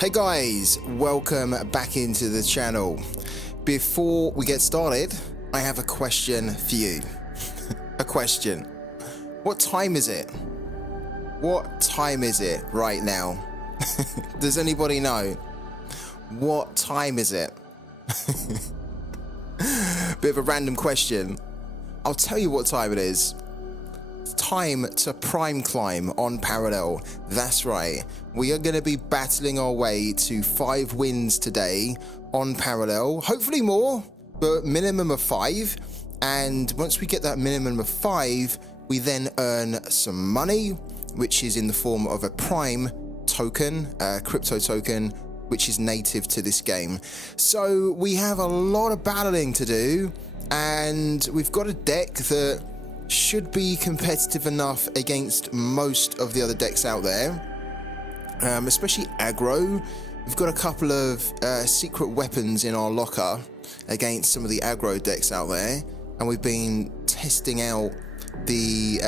Hey guys, welcome back into the channel. Before we get started, I have a question for you. A question. What time is it? What time is it right now? Does anybody know? What time is it? Bit of a random question. I'll tell you what time it is. It's time to prime climb on parallel. That's right. We are going to be battling our way to 5 wins today on parallel. Hopefully more, but minimum of 5. And once we get that minimum of 5, we then earn some money, which is in the form of a prime token, a crypto token, which is native to this game. So we have a lot of battling to do, and we've got a deck that should be competitive enough against most of the other decks out there, especially aggro. We've got a couple of secret weapons in our locker against some of the aggro decks out there, and we've been testing out the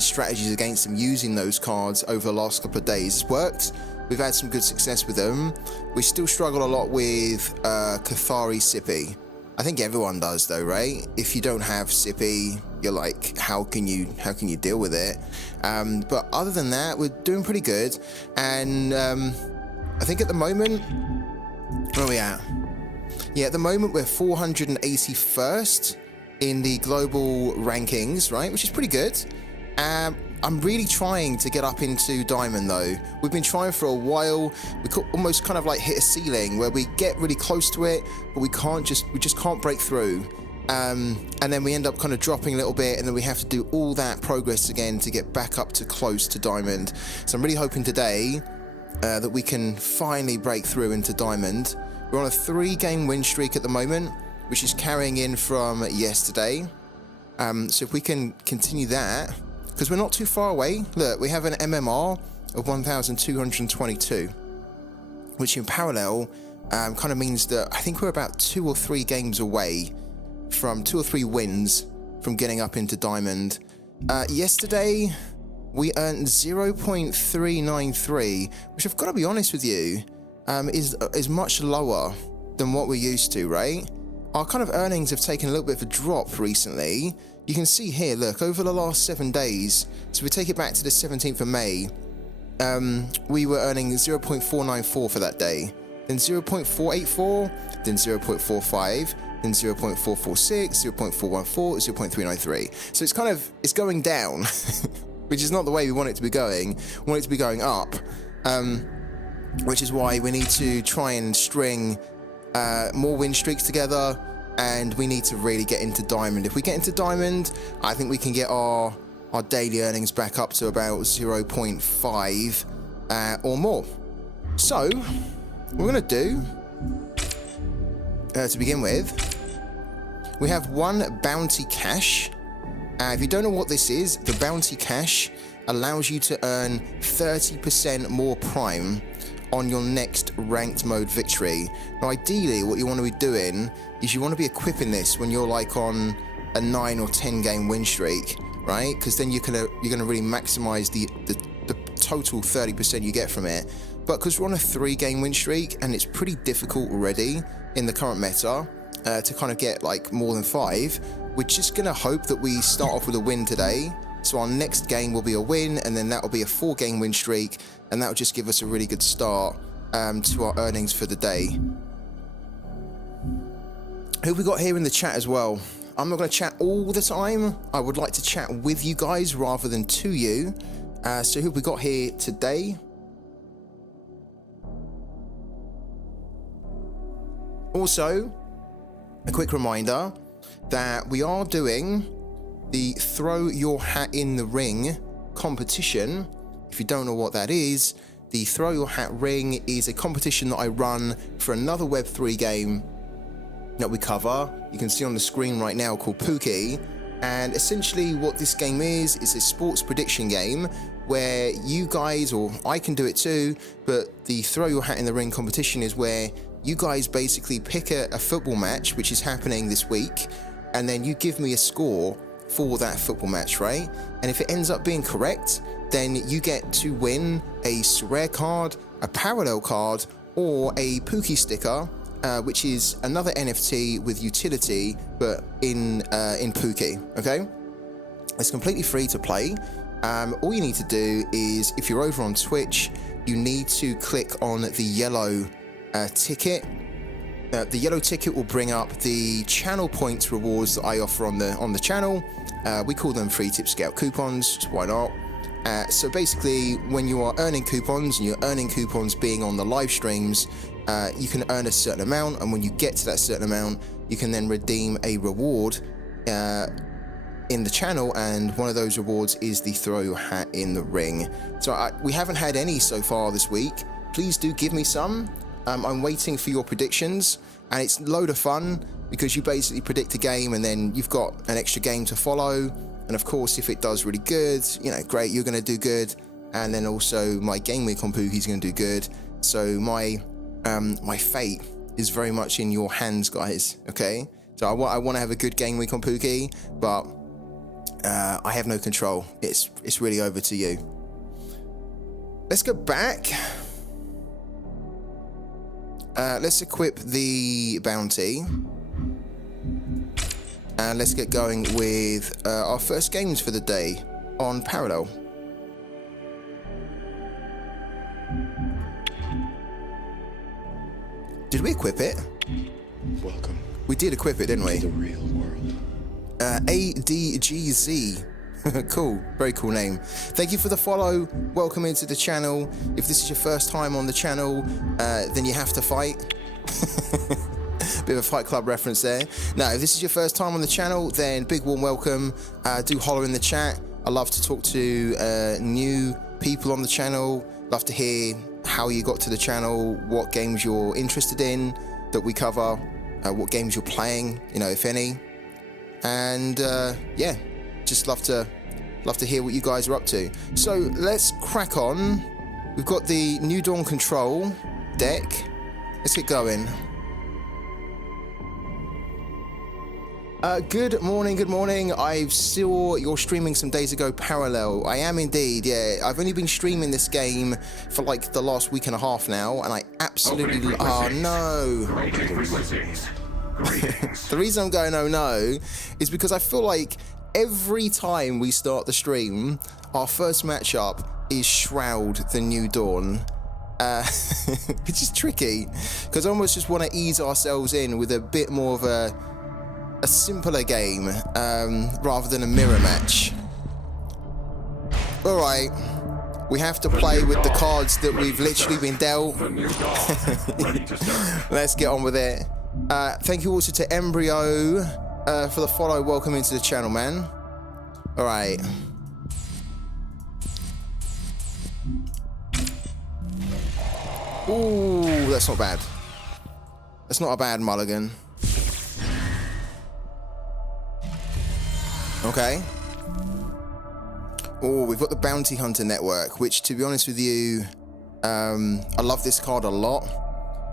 strategies against them using those cards over the last couple of days. It's worked. We've had some good success with them. We still struggle a lot with Cathari Sippy. I think everyone does though, right? If you don't have Sippy, you're like, how can you deal with it? But other than that, we're doing pretty good. And I think at the moment, where are we at? Yeah, at the moment we're 481st in the global rankings, right? Which is pretty good. I'm really trying to get up into Diamond though. We've been trying for a while. We could almost kind of like hit a ceiling where we get really close to it, but we just can't break through. And then we end up kind of dropping a little bit, and then we have to do all that progress again to get back up to close to Diamond. So I'm really hoping today that we can finally break through into Diamond. We're on a 3-game win streak at the moment, which is carrying in from yesterday. So if we can continue that, because we're not too far away. Look, we have an MMR of 1,222, which in parallel kind of means that I think we're about 2 or 3 games away from 2 or 3 wins from getting up into Diamond. Yesterday, we earned 0.393, which I've got to be honest with you, is much lower than what we're used to, right? Our kind of earnings have taken a little bit of a drop recently. You can see here, look, over the last 7 days, so we take it back to the 17th of May, we were earning 0.494 for that day, then 0.484, then 0.45, then 0.446, 0.414, 0.393. So it's going down, which is not the way we want it to be going. We want it to be going up, which is why we need to try and string more win streaks together, and we need to really get into Diamond. If we get into Diamond, I think we can get our daily earnings back up to about 0.5 or more. So what we're going to do to begin with, we have 1 bounty cash. If you don't know what this is, the bounty cash allows you to earn 30% more prime on your next ranked mode victory. Now ideally what you want to be doing is you want to be equipping this when you're like on a 9 or 10 game win streak, right? Because then you're gonna really maximize the total 30% you get from it. But because we're on a 3-game win streak and it's pretty difficult already in the current meta to kind of get like more than 5, we're just gonna hope that we start off with a win today. So our next game will be a win, and then that will be a 4-game win streak, and that will just give us a really good start to our earnings for the day. Who have we got here in the chat as well? I'm not going to chat all the time. I would like to chat with you guys rather than to you. So who have we got here today? Also, a quick reminder that we are doing the Throw Your Hat in the Ring competition. If you don't know what that is, the Throw Your Hat Ring is a competition that I run for another Web3 game that we cover. You can see on the screen right now, called Pooky. And essentially what this game is a sports prediction game where you guys, or I can do it too, but the Throw Your Hat in the Ring competition is where you guys basically pick a football match, which is happening this week, and then you give me a score for that football match, right? And if it ends up being correct, then you get to win a sorare card, a parallel card, or a Pooky sticker, which is another NFT with utility, but in Pooky. Okay, it's completely free to play. All you need to do is, if you're over on Twitch, you need to click on the yellow ticket. The yellow ticket will bring up the channel points rewards that I offer on the channel. We call them free tip scout coupons, so why not? So basically, when you are earning coupons, and you're earning coupons being on the live streams, you can earn a certain amount, and when you get to that certain amount, you can then redeem a reward in the channel, and one of those rewards is the throw your hat in the ring. So we haven't had any so far this week. Please do give me some. I'm waiting for your predictions, and it's a load of fun because you basically predict a game and then you've got an extra game to follow. And of course, if it does really good, you know, great, you're going to do good. And then also my game week on Pooky is going to do good. So my fate is very much in your hands, guys. Okay, so I want to have a good game week on Pooky, but I have no control. It's really over to you. Let's go back. Let's equip the bounty. And let's get going with our first games for the day on Parallel. Did we equip it? Welcome. We did equip it, didn't we? To the real world. ADGZ. Cool, very cool name. Thank you for the follow. Welcome into the channel. If this is your first time on the channel, then you have to fight. Bit of a Fight Club reference there. Now, if this is your first time on the channel, then big warm welcome. Do holler in the chat. I love to talk to new people on the channel. Love to hear how you got to the channel, what games you're interested in that we cover, what games you're playing, you know, if any. And yeah, just love to hear what you guys are up to. So let's crack on. We've got the New Dawn Control deck. Let's get going. Good morning. I saw you're streaming some days ago, Parallel. I am indeed, yeah. I've only been streaming this game for like the last week and a half now, and I absolutely... Oh, no. The reason I'm going, oh, no, is because I feel like every time we start the stream, our first matchup is Shroud the New Dawn. Which is tricky, because I almost just want to ease ourselves in with a bit more of a simpler game, rather than a mirror match. Alright, we have to play with the cards that we've literally been dealt. Let's get on with it. Thank you also to Embryo for the follow. Welcome into the channel, man. Alright. Ooh, that's not bad. That's not a bad mulligan. Okay. Oh, we've got the Bounty Hunter Network, which, to be honest with you, I love this card a lot.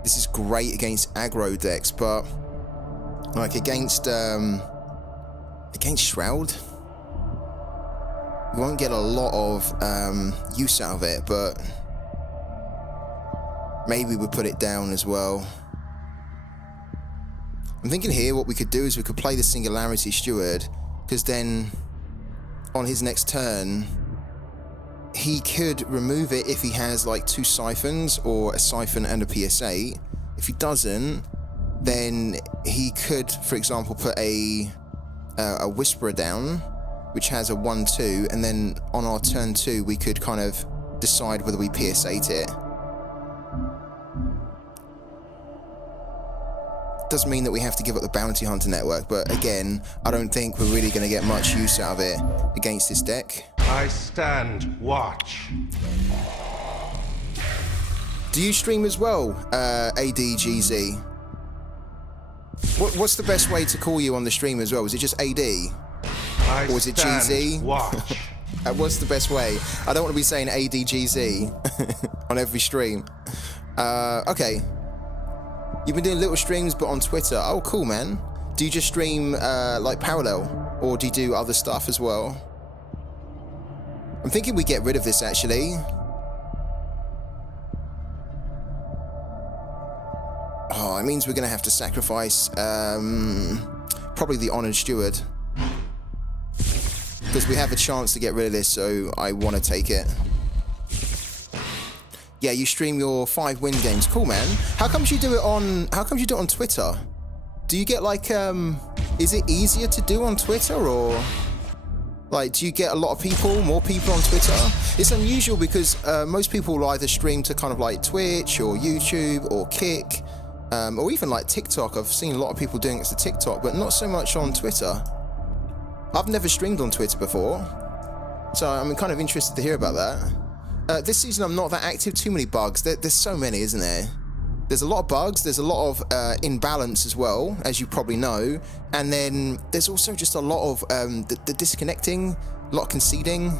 This is great against aggro decks, but like against Shroud, you won't get a lot of use out of it, but maybe we put it down as well. I'm thinking here what we could do is we could play the Singularity Steward, because then on his next turn he could remove it if he has like 2 siphons or a siphon and a PS8. If he doesn't, then he could, for example, put a Whisperer down, which has a 1/2, and then on our turn 2 we could kind of decide whether we PS8 it. Doesn't mean that we have to give up the Bounty Hunter Network, but again, I don't think we're really going to get much use out of it against this deck. I stand watch. Do you stream as well, ADGZ? What's the best way to call you on the stream as well? Is it just AD? Or is it GZ? Watch. What's the best way? I don't want to be saying ADGZ on every stream. Okay. You've been doing little streams, but on Twitter. Oh, cool, man. Do you just stream like Parallel, or do you do other stuff as well? I'm thinking we get rid of this, actually. means we're going to have to sacrifice probably the Honored Steward. Because we have a chance to get rid of this, so I want to take it. Yeah, you stream your 5 win games. Cool, man. How comes you do it on Twitter? Do you get like is it easier to do on Twitter, or like do you get a lot of people, more people on Twitter? It's unusual because most people will either stream to kind of like Twitch or YouTube or Kick, or even like TikTok. I've seen a lot of people doing it to TikTok, but not so much on Twitter. I've never streamed on Twitter before, so I'm kind of interested to hear about that. This season I'm not that active. Too many bugs. There's so many, isn't there? There's a lot of bugs. There's a lot of imbalance as well, as you probably know. And then there's also just a lot of the disconnecting, a lot of conceding.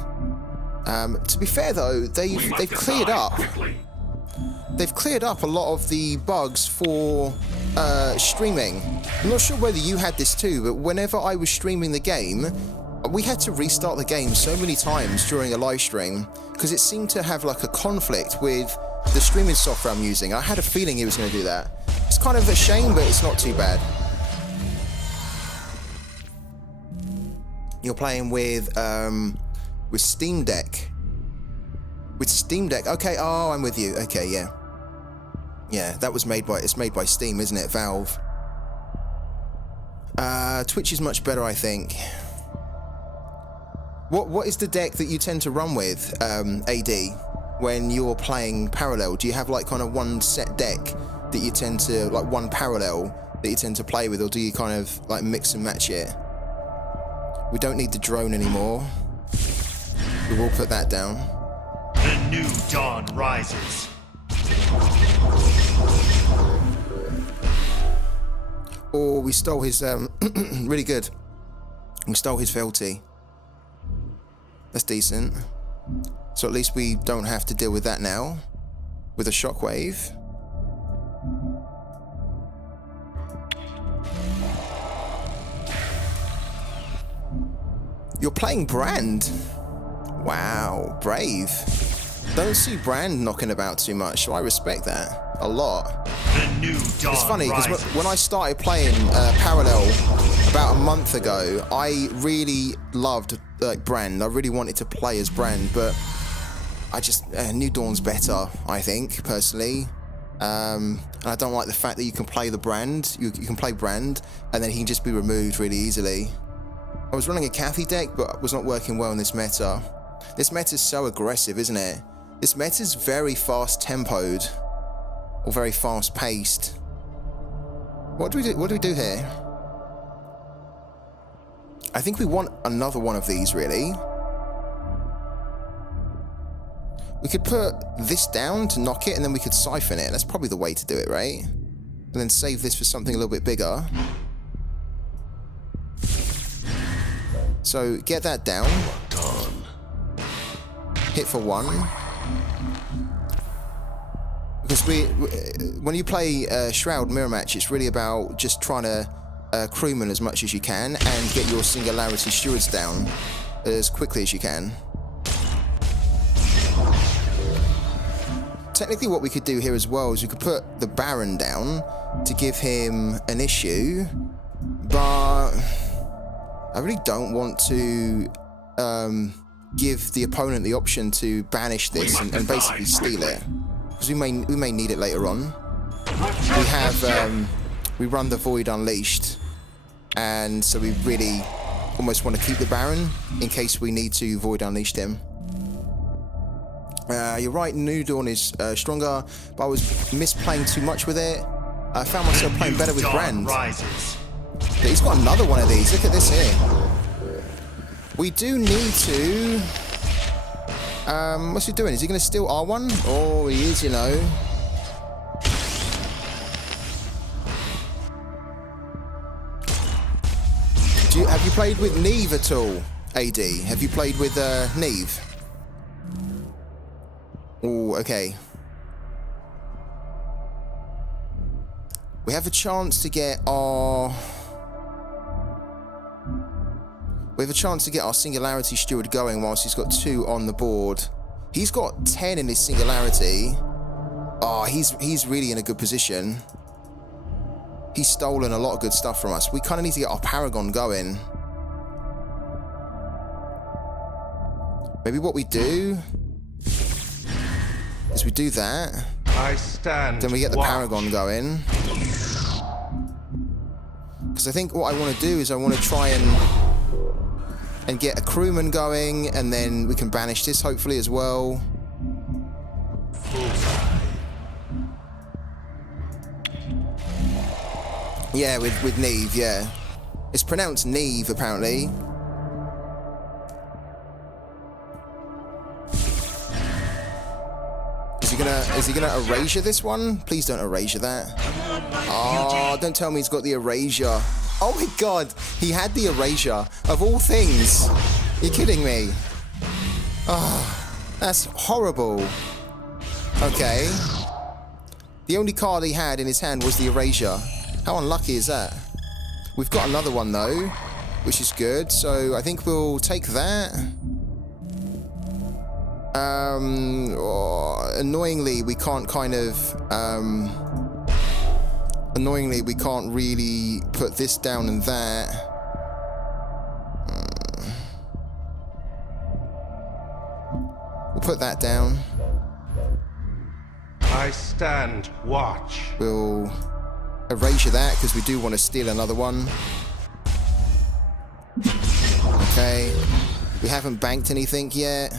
To be fair though, they've cleared up. They've cleared up a lot of the bugs for streaming. I'm not sure whether you had this too, but whenever I was streaming the game, we had to restart the game so many times during a live stream because it seemed to have like a conflict with the streaming software I'm using. I had a feeling he was going to do that. It's kind of a shame, but it's not too bad. You're playing with Steam Deck. With Steam Deck. Okay, oh, I'm with you. Okay, yeah. Yeah, that was made by Steam, isn't it? Valve. Twitch is much better, I think. What is the deck that you tend to run with, AD, when you're playing parallel? Do you have like kind of one set deck that you tend to, like one parallel that you tend to play with, or do you kind of like mix and match it? We don't need the drone anymore. We will put that down. The new dawn rises. Oh, we stole his, really good. We stole his fealty. That's decent. So at least we don't have to deal with that now. With a shockwave. You're playing Brand? Wow, brave. Don't see Brand knocking about too much, so I respect that a lot. The new dawn It's funny because rises. when I started playing Parallel about a month ago, I really loved Brand. I really wanted to play as Brand, but I just New Dawn's better, I think, personally. And I don't like the fact that you can play the Brand. You can play Brand, and then he can just be removed really easily. I was running a Cathy deck, but it was not working well in this meta. This meta is so aggressive, isn't it? This meta is very fast tempoed, or very fast paced. What do we do? What do we do here? I think we want another one of these, really. We could put this down to knock it, and then we could siphon it. That's probably the way to do it, right? And then save this for something a little bit bigger. So get that down. Hit for 1. Because when you play Shroud Mirror Match, it's really about just trying to crewman as much as you can and get your Singularity Stewards down as quickly as you can. Technically what we could do here as well is we could put the Baron down to give him an issue, but I really don't want to give the opponent the option to banish this and basically steal it, because we may need it later on. We have we run the Void Unleashed, and so we really almost want to keep the Baron in case we need to Void Unleash him. You're right, New Dawn is stronger, but I was misplaying too much with it. I found myself playing better with Brand. Rises. He's got another one of these. Look at this here. We do need to... what's he doing? Is he going to steal R1? Oh, he is, you know. Have you played with Neve at all, AD? Have you played with Neve? Oh, okay. We have a chance to get our... We have a chance to get our Singularity Steward going whilst he's got 2 on the board. He's got 10 in his Singularity. Oh, he's really in a good position. He's stolen a lot of good stuff from us. We kind of need to get our Paragon going. Maybe what we do is we do that. I stand. Then we get the watch. Paragon going. Because I think what I want to do is I want to try and get a crewman going, and then we can banish this hopefully as well. Yeah, with Neve, yeah. It's pronounced Neve apparently. Is he gonna erasure this one? Please don't erasure that. Oh, don't tell me he's got the erasure. Oh my god, he had the erasure of all things. You're kidding me. Oh, that's horrible. Okay. The only card he had in his hand was the erasure. How unlucky is that? We've got another one though, which is good. So I think we'll take that. Annoyingly, we can't kind of, annoyingly, we can't really put this down and that. We'll put that down. I stand watch. We'll erasure that because we do want to steal another one. Okay. We haven't banked anything yet.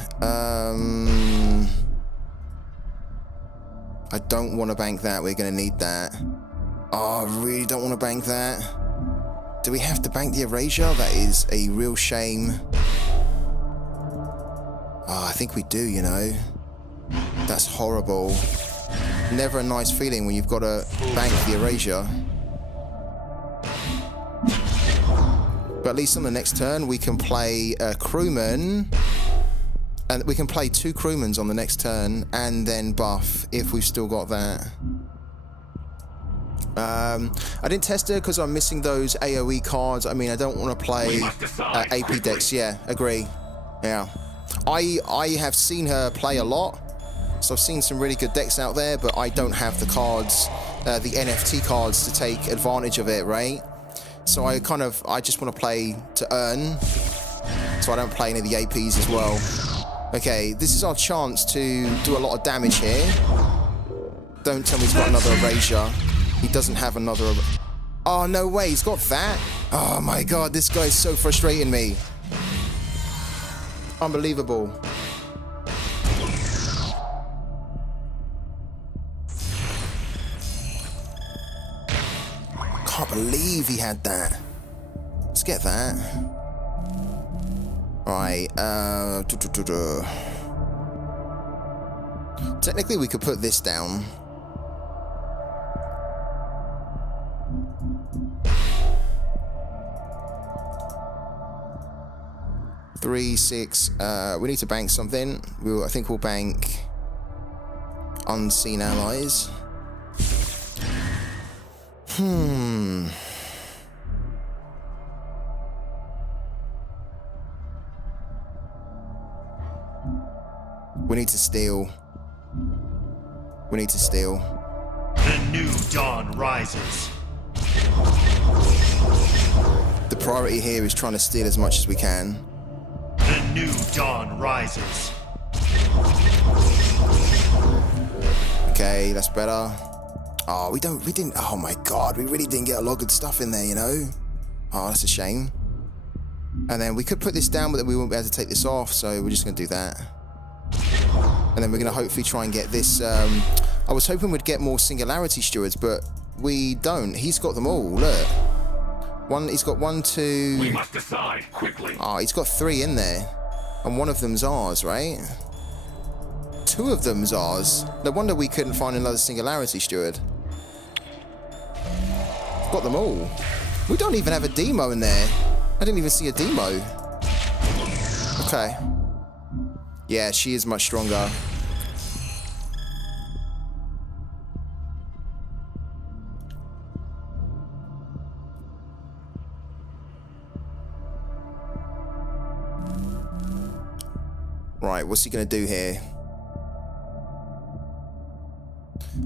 I don't want to bank that. We're going to need that. Oh, I really don't want to bank that. Do we have to bank the erasure? That is a real shame. Oh, I think we do, you know. That's horrible. Never a nice feeling when you've got to bank the erasure. But at least on the next turn, we can play a crewman. And we can play 2 crewmans on the next turn and then buff if we've still got that. I didn't test her because I'm missing those AoE cards. I mean, I don't want to play AP decks. Yeah, agree. Yeah. I have seen her play a lot. So I've seen some really good decks out there, but I don't have the cards, the NFT cards to take advantage of it, right? So I just want to play to earn. So I don't play any of the APs as well. Okay, this is our chance to do a lot of damage here. Don't tell me he's got another erasure. He doesn't have another... Oh, no way, he's got that? Oh my god, this guy's so frustrating me. Unbelievable. Can't believe he had that. Let's get that. Right, technically we could put this down. Three, 6, we need to bank something. I think we'll bank Unseen Allies. We need to steal. We need to steal. The new dawn rises. The priority here is trying to steal as much as we can. The new dawn rises. Okay, that's better. Oh, we didn't, oh my god, we really didn't get a lot of good stuff in there, you know? Oh, that's a shame. And then we could put this down, but then we won't be able to take this off, so we're just going to do that. And then we're going to hopefully try and get this, I was hoping we'd get more Singularity Stewards, but we don't. He's got them all, look. He's got 1, 2... We must decide quickly. Oh, he's got 3 in there. And one of them's ours, right? 2 of them's ours. No wonder we couldn't find another Singularity Steward. Got them all. We don't even have a demo in there. I didn't even see a demo. Okay. Yeah, she is much stronger. Right, what's he gonna do here?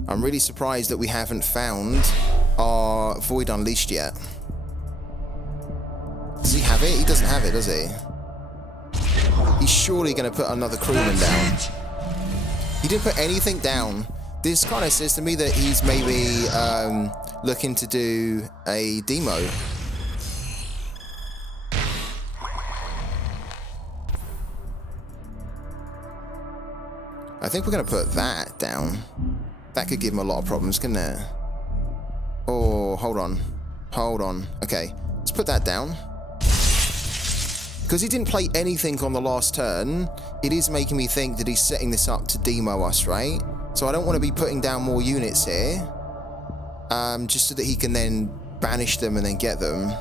I'm really surprised that we haven't found our Void Unleashed yet. Does he have it? He doesn't have it, does he? He's surely going to put another crewman down. He didn't put anything down. This kind of says to me that he's maybe looking to do a demo. I think we're going to put that down. That could give him a lot of problems, couldn't it? Oh, hold on. Hold on. Okay, let's put that down. Because he didn't play anything on the last turn, it is making me think that he's setting this up to demo us, right? So I don't want to be putting down more units here. Just so that he can then banish them and then get them.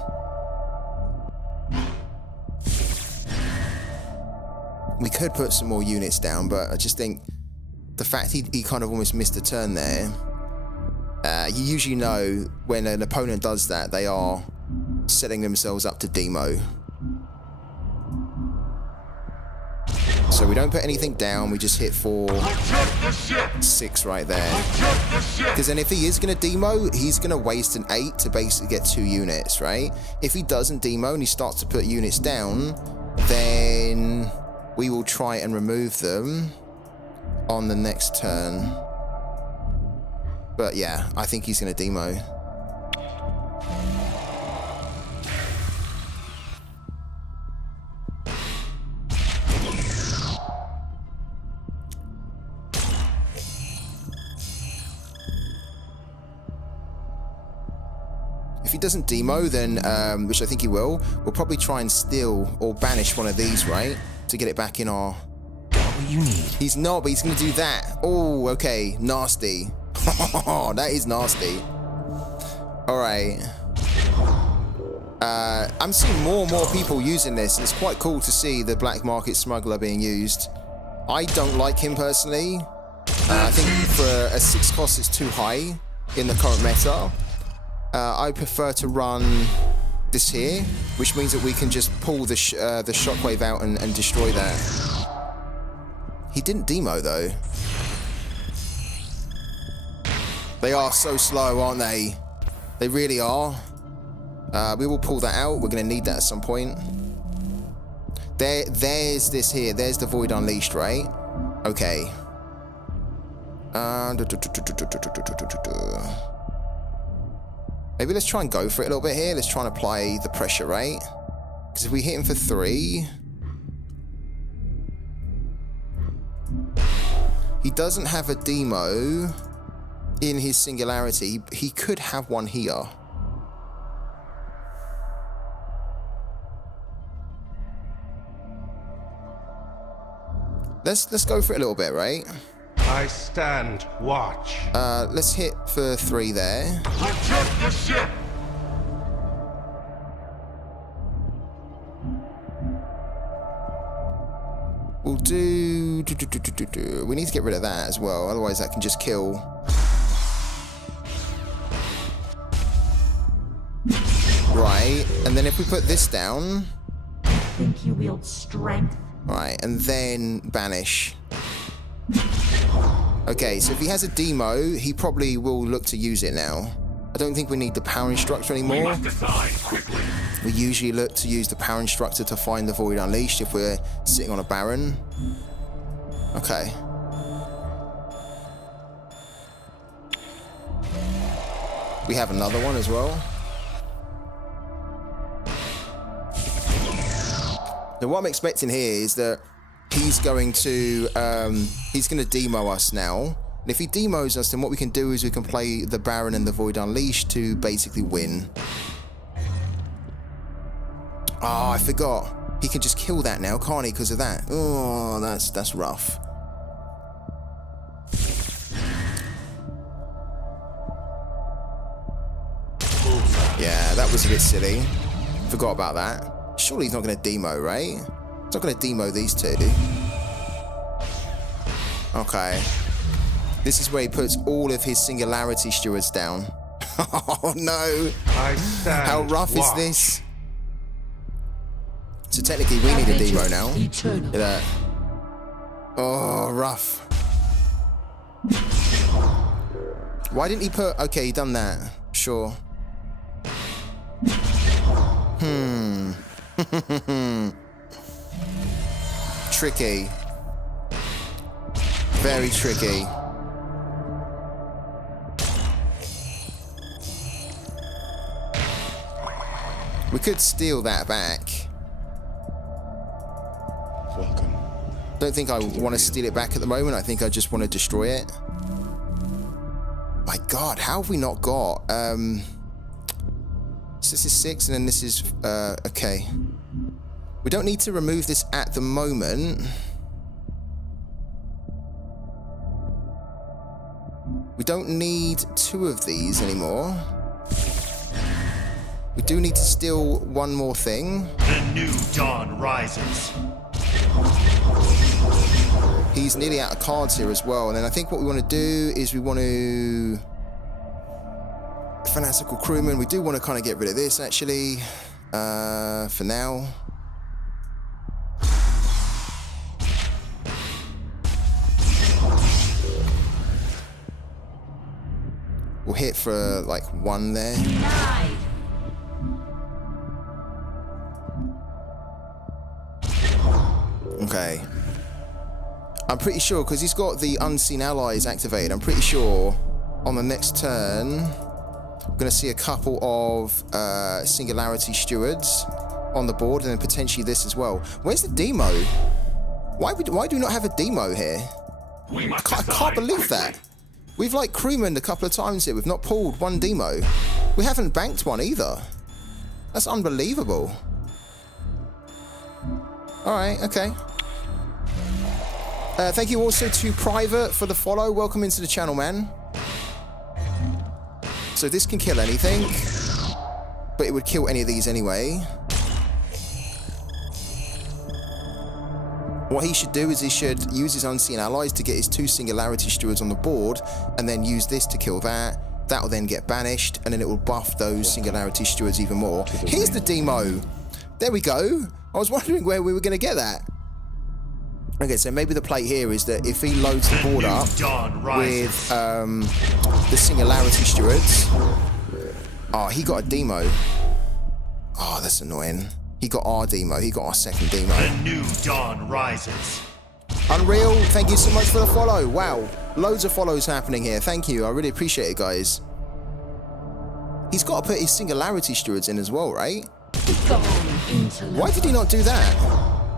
We could put some more units down, but I just think the fact he kind of almost missed a turn there. You usually know when an opponent does that, they are setting themselves up to demo. So we don't put anything down, we just hit for 6 right there. Because then if he is going to demo, he's going to waste an 8 to basically get 2 units, right? If he doesn't demo and he starts to put units down, then we will try and remove them on the next turn. But yeah, I think he's going to demo. If he doesn't demo, then, which I think he will, we'll probably try and steal or banish one of these, right? To get it back in our... What you need. He's not, but he's going to do that. Oh, okay. Nasty. That is nasty. Alright. I'm seeing more and more people using this. It's quite cool to see the black market smuggler being used. I don't like him personally. I think for a 6 cost it's too high in the current meta. I prefer to run this here, which means that we can just pull the shockwave out and destroy that. He didn't demo though. They are so slow, aren't they? They really are. We will pull that out. We're going to need that at some point. There's this here. There's the Void Unleashed, right? Okay. Maybe let's try and go for it a little bit here. Let's try and apply the pressure, right? Because if we hit him for 3... He doesn't have a demo in his singularity. He could have one here. Let's go for it a little bit, right? I stand watch. Let's hit for 3 there. Adjust the ship. We'll do... We need to get rid of that as well, otherwise that can just kill. Right, and then if we put this down... I think you wield strength. Right, and then banish. Okay, so if he has a demo, he probably will look to use it now. I don't think we need the power instructor anymore. We usually look to use the power instructor to find the Void Unleashed if we're sitting on a Baron. Okay. We have another one as well. Now what I'm expecting here is that he's going to demo us now. And if he demos us, then what we can do is we can play the Baron and the Void Unleashed to basically win. Oh, I forgot. He can just kill that now, can't he, because of that? Oh, that's rough. Yeah, that was a bit silly. Forgot about that. Surely he's not going to demo, right? He's not going to demo these two. Okay. This is where he puts all of his singularity stewards down. Oh no! I stand How rough watch. is this? So technically we need a demo now. Look at that. Oh, rough. Why didn't he put... Okay, he done that. Sure. Tricky. Very tricky. We could steal that back. Welcome. Don't think I want to steal it back at the moment. I think I just want to destroy it. My God, how have we not got... So this is 6 and then this is... okay. We don't need to remove this at the moment. We don't need 2 of these anymore. We do need to steal one more thing. The new dawn rises. He's nearly out of cards here as well. And then I think what we want to do is we want to... Fanatical crewman. We do want to kind of get rid of this, actually. For now. We'll hit for, like, 1 there. Denied. Okay. I'm pretty sure, because he's got the unseen allies activated, I'm pretty sure on the next turn, we're going to see a couple of singularity stewards on the board, and then potentially this as well. Where's the demo? Why do we not have a demo here? I can't believe that. We've like crewmaned a couple of times here. We've not pulled one demo. We haven't banked one either. That's unbelievable. Alright, okay. Thank you also to Private for the follow. Welcome into the channel, man. So this can kill anything, but it would kill any of these anyway. What he should do is he should use his unseen allies to get his 2 singularity stewards on the board, and then use this to kill that. That will then get banished, and then it will buff those singularity stewards even more. Here's the demo. There we go. I was wondering where we were going to get that. Okay, so maybe the play here is that if he loads the board up with the singularity stewards... Oh, he got a demo. Oh, that's annoying. He got our demo. He got our second demo. The new dawn rises. Unreal, thank you so much for the follow. Wow, loads of follows happening here. Thank you. I really appreciate it, guys. He's got to put his singularity stewards in as well, right? Why did he not do that?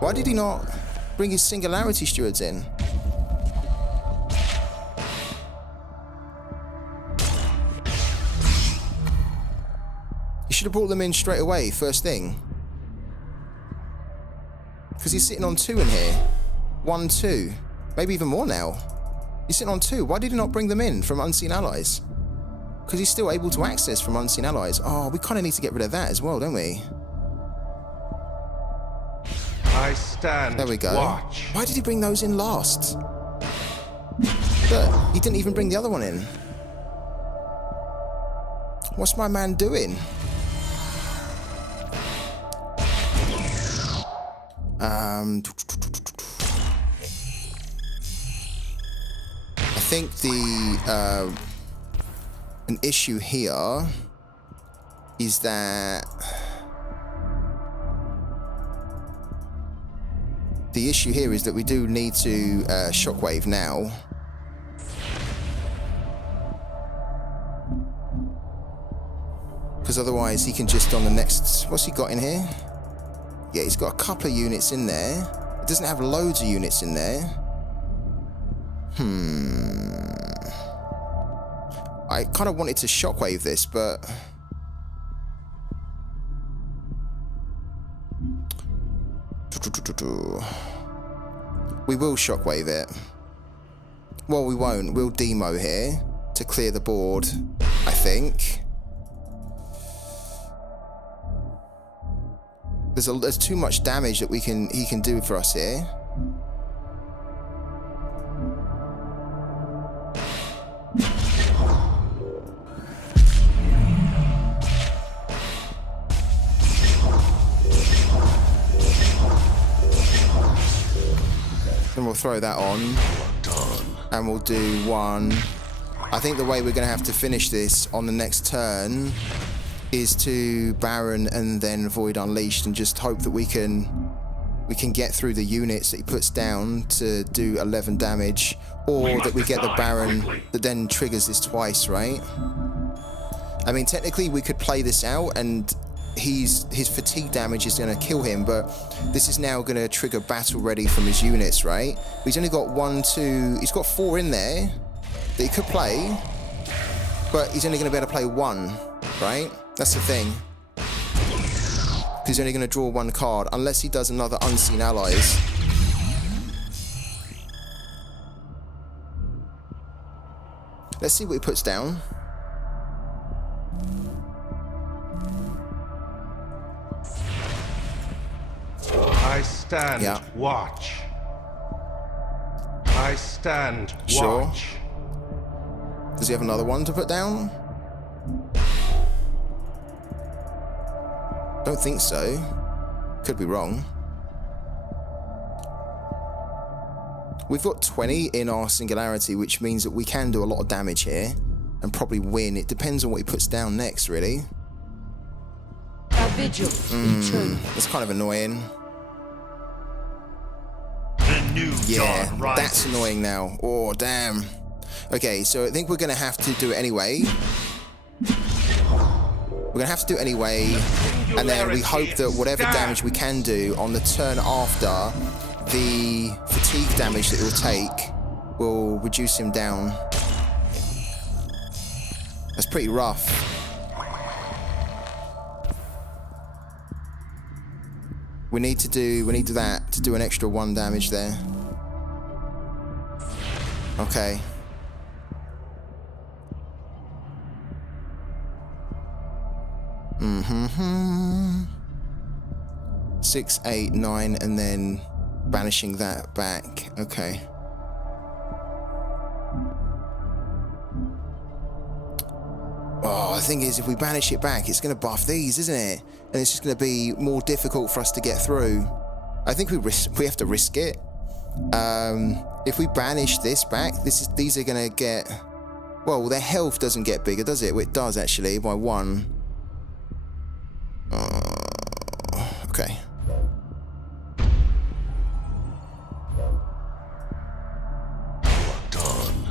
Why did he not bring his singularity stewards in? He should have brought them in straight away, first thing. Because he's sitting on 2 in here. 1, 2. Maybe even more now. He's sitting on 2. Why did he not bring them in from unseen allies? Because he's still able to access from unseen allies. Oh, we kind of need to get rid of that as well, don't we? I stand. There we go. Watch. Why did he bring those in last? Look, he didn't even bring the other one in. What's my man doing? I think the an issue here is that we do need to shockwave now. Because otherwise he can just on the next... What's he got in here? Yeah, he's got a couple of units in there. It doesn't have loads of units in there. I kind of wanted to shockwave this, but... We will shockwave it. Well, we won't. We'll demo here to clear the board, I think. There's too much damage that he can do for us here. Then we'll throw that on, and we'll do 1. I think the way we're going to have to finish this on the next turn is to Baron and then Void Unleashed and just hope that we can get through the units that he puts down to do 11 damage, or that we get the Baron that then triggers this twice, right? I mean, technically we could play this out and his fatigue damage is going to kill him, but this is now going to trigger battle ready from his units, right? He's only got 1, 2, he's got 4 in there that he could play, but he's only going to be able to play 1, right? That's the thing. He's only going to draw 1 card unless he does another Unseen Allies. Let's see what he puts down. I stand watch. I stand watch. Does he have another one to put down? Don't think so. Could be wrong. We've got 20 in our Singularity, which means that we can do a lot of damage here and probably win. It depends on what he puts down next, really. A vigil. That's kind of annoying. The new Yeah, dawn rises. that's annoying now. Oh, damn. Okay, so I think we're going to have to do it anyway. We're going to have to do it anyway, and then we hope that whatever damage we can do on the turn after, the fatigue damage that he'll take will reduce him down. That's pretty rough. We need that to do an extra 1 damage there. Okay. Mm-hmm. 6, 8, 9, and then banishing that back. Okay. Oh, the thing is, if we banish it back, it's going to buff these, isn't it? And it's just going to be more difficult for us to get through. I think we have to risk it. If we banish this back, these are going to get... Well, their health doesn't get bigger, does it? Well, it does, actually, by 1. Okay. Done.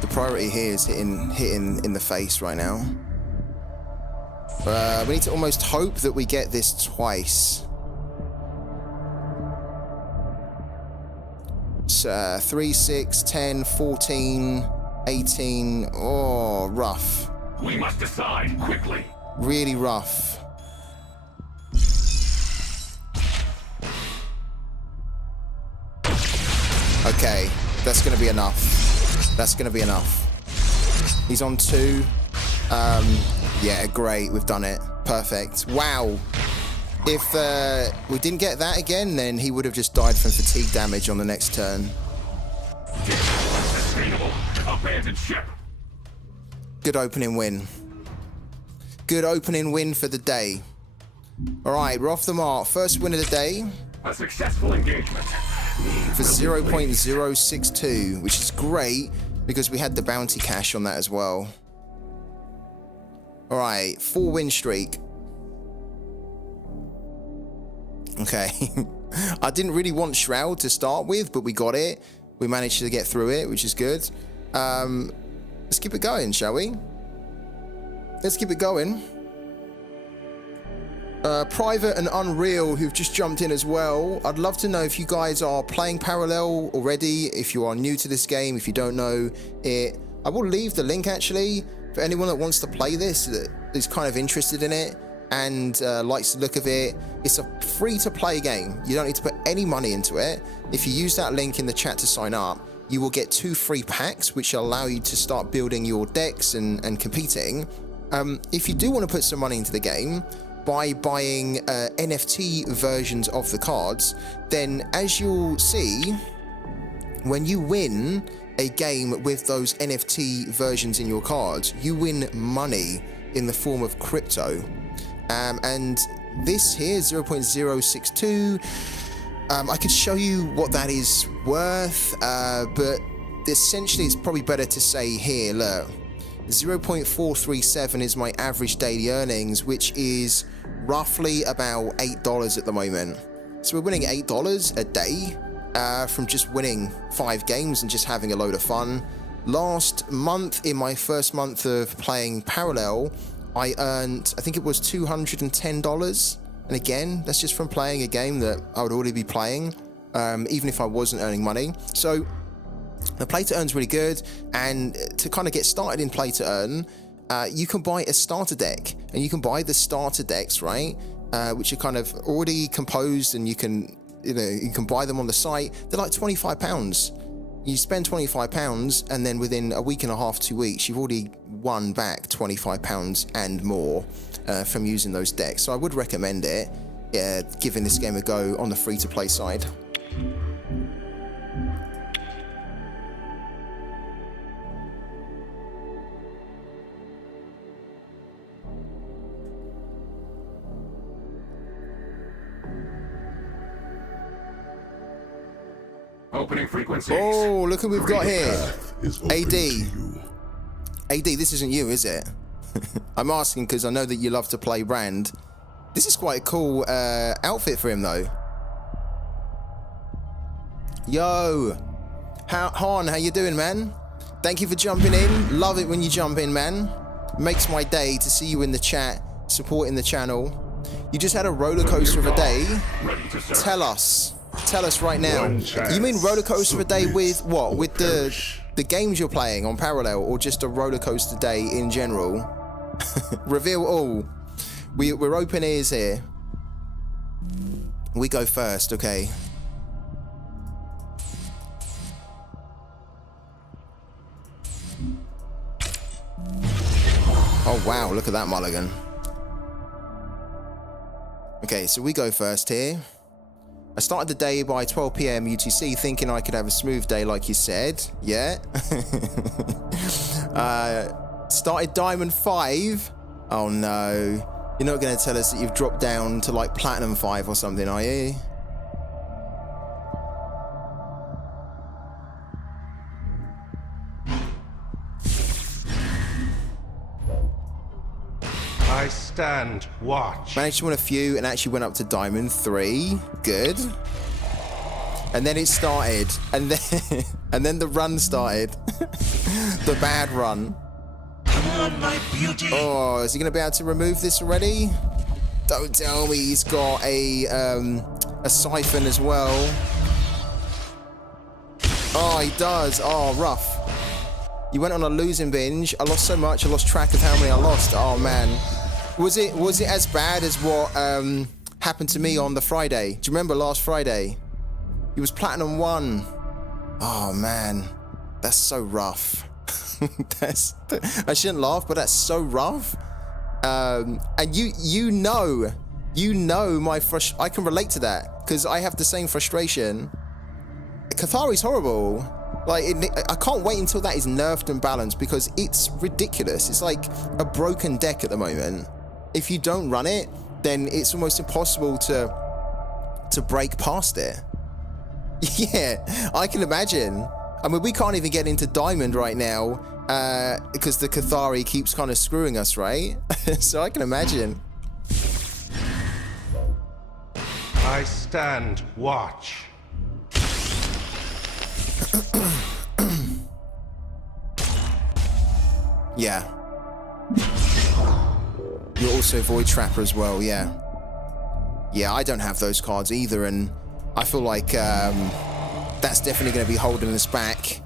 The priority here is hitting in the face right now. We need to almost hope that we get this twice. 3, 6, 10, 14, 18. Oh, rough. We must decide quickly. Really rough. Okay, that's going to be enough. That's going to be enough. He's on 2. Yeah, great. We've done it. Perfect. Wow. If we didn't get that again, then he would have just died from fatigue damage on the next turn. Unsustainable. Abandoned ship. Good opening win. Good opening win for the day. Alright, we're off the mark. First win of the day. A successful engagement. For 0.062, which is great because we had the bounty cash on that as well. Alright, 4 win streak. Okay. I didn't really want Shroud to start with, but we got it. We managed to get through it, which is good. Let's keep it going, shall we? Let's keep it going. Private and Unreal, who've just jumped in as well. I'd love to know if you guys are playing Parallel already, if you are new to this game, if you don't know it. I will leave the link, actually, for anyone that wants to play this, that is kind of interested in it and likes the look of it. It's a free-to-play game. You don't need to put any money into it. If you use that link in the chat to sign up, you will get 2 free packs, which allow you to start building your decks and competing. If you do want to put some money into the game, by buying NFT versions of the cards, then as you'll see, when you win a game with those NFT versions in your cards, you win money in the form of crypto. And this here, 0.062, I could show you what that is worth, but essentially it's probably better to say here, look, 0.437 is my average daily earnings, which is roughly about $8 at the moment. So we're winning $8 a day from just winning 5 games and just having a load of fun. Last month, in my first month of playing Parallel, I earned, I think it was $210. And again, that's just from playing a game that I would already be playing, even if I wasn't earning money. So the play to earn's really good. And to kind of get started in play to earn, you can buy a starter deck, and you can buy the starter decks, right? Which are kind of already composed, and you can buy them on the site. They're like £25. You spend £25, and then within a week and a half, 2 weeks, you've already won back £25 and more from using those decks. So I would recommend it, giving this game a go on the free-to-play side. Opening frequencies. Oh, look who we've got here. AD. AD, this isn't you, is it? I'm asking because I know that you love to play Rand. This is quite a cool outfit for him, though. Yo. Han, how you doing, man? Thank you for jumping in. Love it when you jump in, man. Makes my day to see you in the chat, supporting the channel. You just had a roller coaster of a day. Tell us right now. You mean roller coaster of a day with what? With the games you're playing on Parallel, or just a roller coaster day in general? Reveal all. We're open ears here. We go first, okay? Oh wow, look at that mulligan. Okay, so we go first here. I started the day by 12 PM UTC thinking I could have a smooth day like you said. Yeah. Started Diamond 5. Oh no. You're not going to tell us that you've dropped down to like Platinum 5 or something, are you? I stand watch. Managed to win a few and actually went up to Diamond 3. Good. And then it started. And then the run started. The bad run. Come on, my beauty. Oh, is he going to be able to remove this already? Don't tell me he's got a siphon as well. Oh, he does. Oh, rough. You went on a losing binge. I lost so much, I lost track of how many I lost. Oh, man. Was it as bad as what happened to me on the Friday? Do you remember last Friday? It was Platinum 1. Oh, man. That's so rough. I shouldn't laugh, but that's so rough. And you know my I can relate to that because I have the same frustration. Cathari's horrible. Like, I can't wait until that is nerfed and balanced because it's ridiculous. It's like a broken deck at the moment. If you don't run it, then it's almost impossible to break past it. Yeah, I can imagine. I mean, we can't even get into Diamond right now because the Cathari keeps kind of screwing us, right? So I can imagine. I stand watch. Yeah. You're also Void Trapper as well, yeah. Yeah, I don't have those cards either, and I feel like that's definitely going to be holding us back,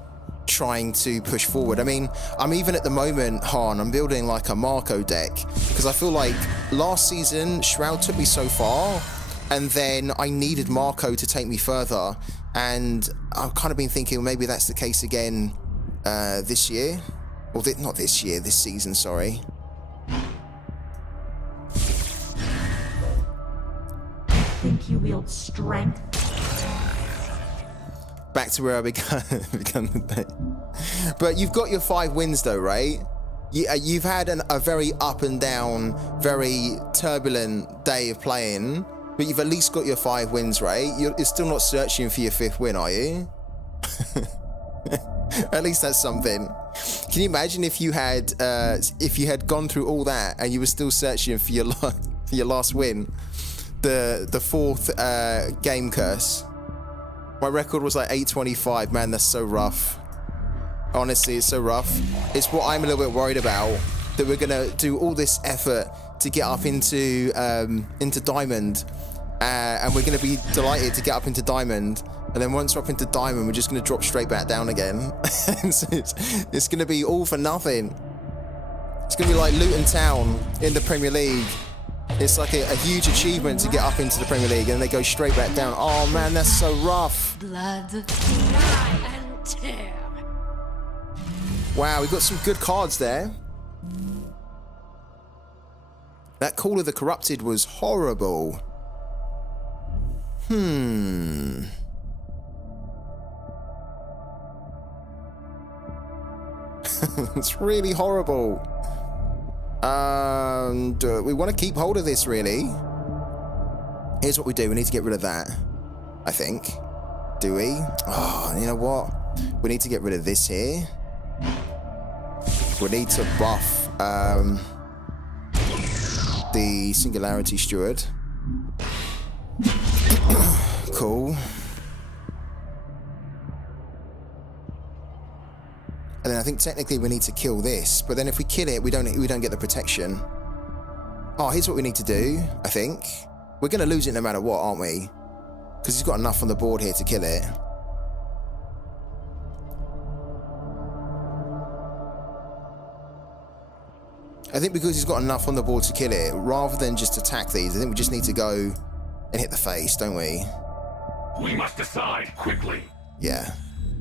trying to push forward. I mean, I'm even at the moment, Han, I'm building like a Marco deck, because I feel like last season, Shroud took me so far, and then I needed Marco to take me further, and I've kind of been thinking maybe that's the case again this year. Or not this year, this season, sorry. Think you wield strength? Back to where I began the day. But you've got your 5 wins though, right? You've had a very up and down, very turbulent day of playing, but you've at least got your 5 wins, right? You're still not searching for your 5th win, are you? At least that's something. Can you imagine if you had gone through all that and you were still searching for your last win, the fourth game curse? My record was like 825. Man, that's so rough. Honestly, it's so rough. It's what I'm a little bit worried about, that we're gonna do all this effort to get up into Diamond, and we're gonna be delighted to get up into Diamond, and then once we're up into Diamond, we're just gonna drop straight back down again. So it's gonna be all for nothing. It's gonna be like Luton Town in the Premier League. It's like a huge achievement to get up into the Premier League, and they go straight back down. Oh man, that's so rough. Blood, and tear. Wow, we got some good cards there. That Call of the Corrupted was horrible. It's really horrible. And we want to keep hold of this, really. Here's what we do. We need to get rid of that, I think. Do we? Oh, you know what? We need to get rid of this here. We need to buff the Singularity Steward. Cool. And then I think technically we need to kill this, but then if we kill it, we don't get the protection. Oh, here's what we need to do, I think. We're going to lose it no matter what, aren't we? Because he's got enough on the board here to kill it. I think because he's got enough on the board to kill it, rather than just attack these, I think we just need to go and hit the face, don't we? We must decide quickly. Yeah.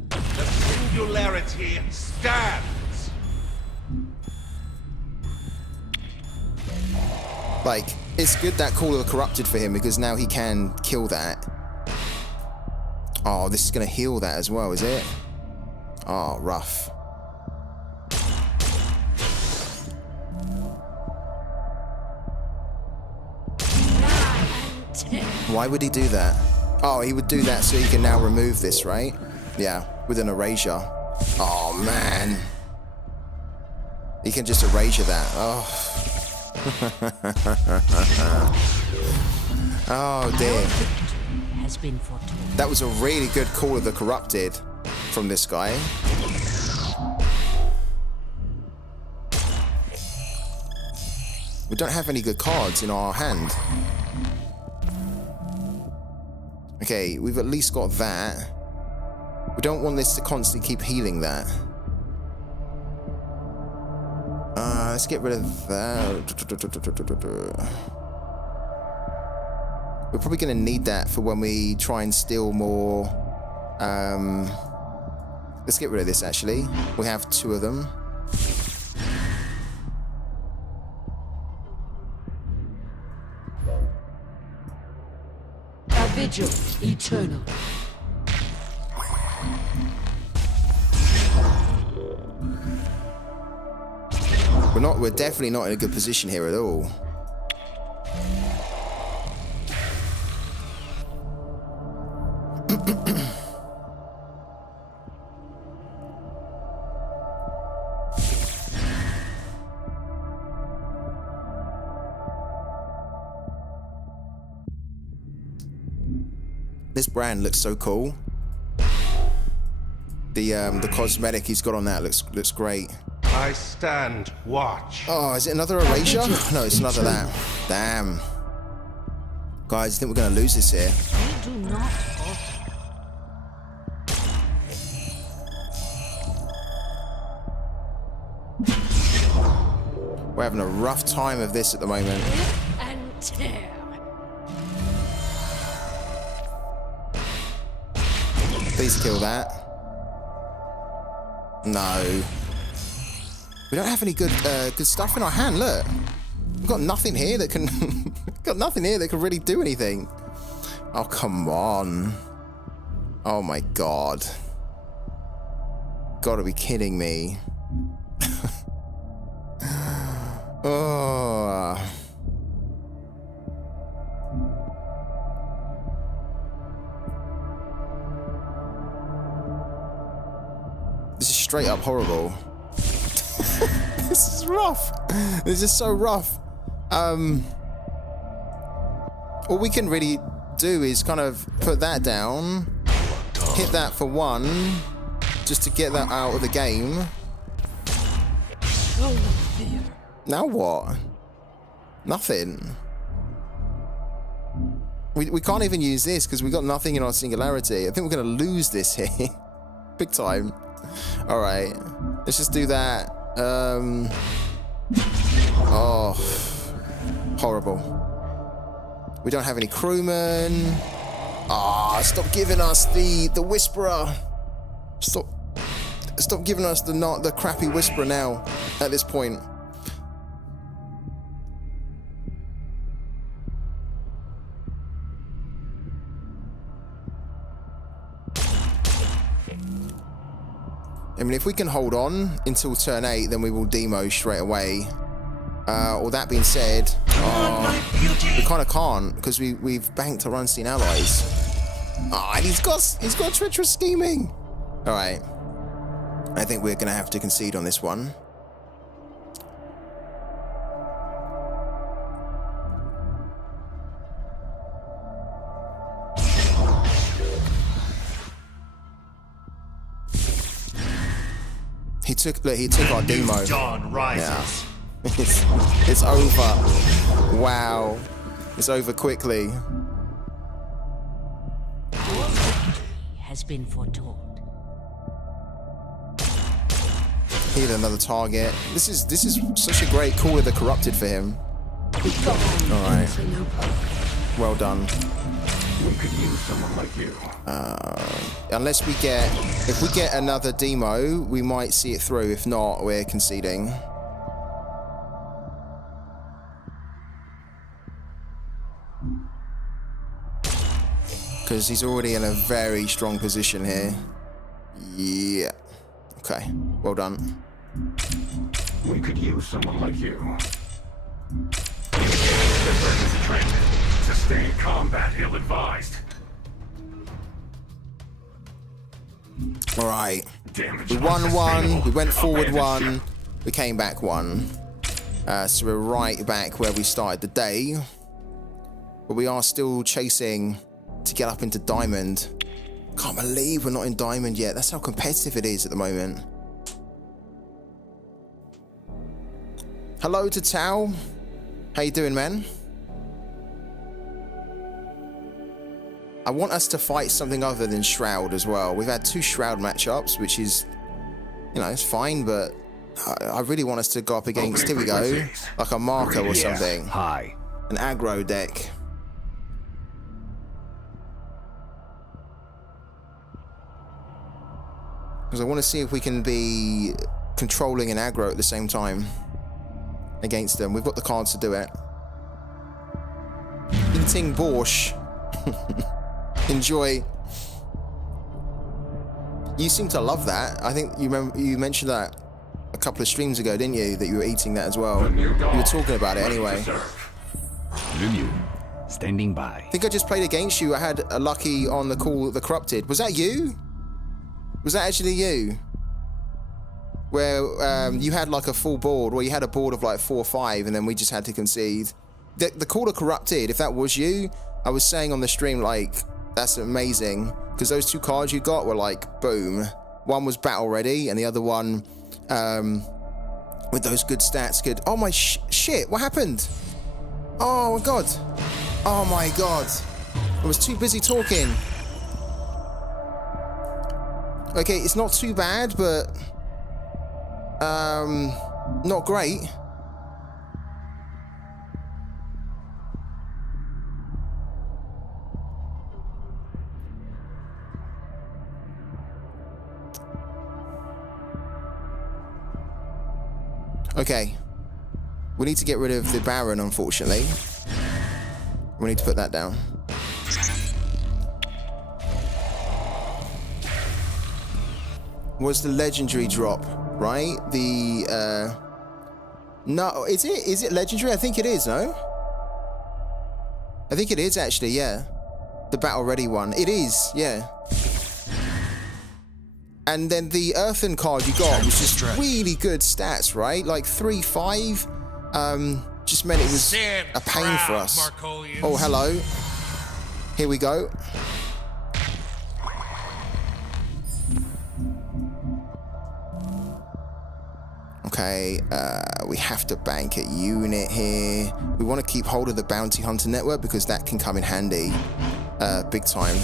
The singularity stands. Like, it's good that Call of the Corrupted for him, because now he can kill that. Oh, this is going to heal that as well, is it? Oh, rough. Why would he do that? Oh, he would do that so he can now remove this, right? Yeah, with an erasure. Oh, man. He can just erasure that. Oh. Oh, dear. Has been foretold. That was a really good Call of the Corrupted from this guy. We don't have any good cards in our hand. Okay, we've at least got that. We don't want this to constantly keep healing that. Let's get rid of that. We're probably going to need that for when we try and steal more. Let's get rid of this, actually. We have 2 of them. A vigil eternal. We're definitely not in a good position here at all. This brand looks so cool. The cosmetic he's got on that looks great. I stand watch. Oh, is it another erasure? No, it's another that. Damn. Guys, I think we're going to lose this here. We do not alter. We're having a rough time of this at the moment. And tear. Please kill that. No. We don't have any good stuff in our hand. Look, we've got nothing here that can got nothing here that can really do anything. Oh, come on. Oh my god. Gotta be kidding me. Oh. This is straight up horrible. This is rough. This is so rough. All we can really do is kind of put that down, hit that for 1, just to get that out of the game. Now what? Nothing. We can't even use this because we got nothing in our singularity. I think we're going to lose this here. Big time. All right. Let's just do that. Oh. Horrible. We don't have any crewmen. Ah, stop giving us the Whisperer. Stop giving us the crappy Whisperer now at this point. I mean, if we can hold on until turn 8, then we will demo straight away. Or that being said, we kind of can't because we've banked our unseen allies. And he's got treacherous scheming. All right, I think we're gonna have to concede on this one. He took our demo. Dawn rises. Yeah. It's over. Wow. It's over quickly. Has been foretold. Hit another target. This is such a great Call of the Corrupted for him. All right. Well done. We could use someone like you. Unless if we get another demo, we might see it through. If not, we're conceding. Because he's already in a very strong position here. Yeah. Okay. Well done. We could use someone like you. Training. Sustained combat ill-advised. All right. We won 1. We went forward 1. We came back 1. So we're right back where we started the day. But we are still chasing to get up into Diamond. Can't believe we're not in Diamond yet. That's how competitive it is at the moment. Hello to Tao. How you doing, man? I want us to fight something other than Shroud as well. We've had 2 Shroud matchups, which is, you know, it's fine, but I really want us to go up against, here we go, like a marker or something. Hi. An aggro deck. Because I want to see if we can be controlling and aggro at the same time against them. We've got the cards to do it. Eating borscht. Enjoy. You seem to love that. I think you mentioned that a couple of streams ago, didn't you? That you were eating that as well. You were talking about it anyway. Standing by. I think I just played against you. I had a lucky on the Call the Corrupted. Was that you? Was that actually you? Where you had like a full board, or you had a board of like 4 or 5, and then we just had to concede. The Call the Corrupted, if that was you, I was saying on the stream, like, that's amazing, because those 2 cards you got were like, boom. One was battle ready, and the other one, with those good stats, could... Oh my shit, what happened? Oh my god. Oh my god. I was too busy talking. Okay, it's not too bad, but... not great. Okay. We need to get rid of the Baron, unfortunately. We need to put that down. Was the legendary drop, right? The, no, is it legendary? I think it is, no? I think it is, actually, yeah. The battle ready one. It is, yeah. And then the earthen card you got was just really good stats, right? Like 3-5. Just meant it was a pain for us. Oh, hello. Here we go. Okay, we have to bank a unit here. We want to keep hold of the bounty hunter network because that can come in handy big time.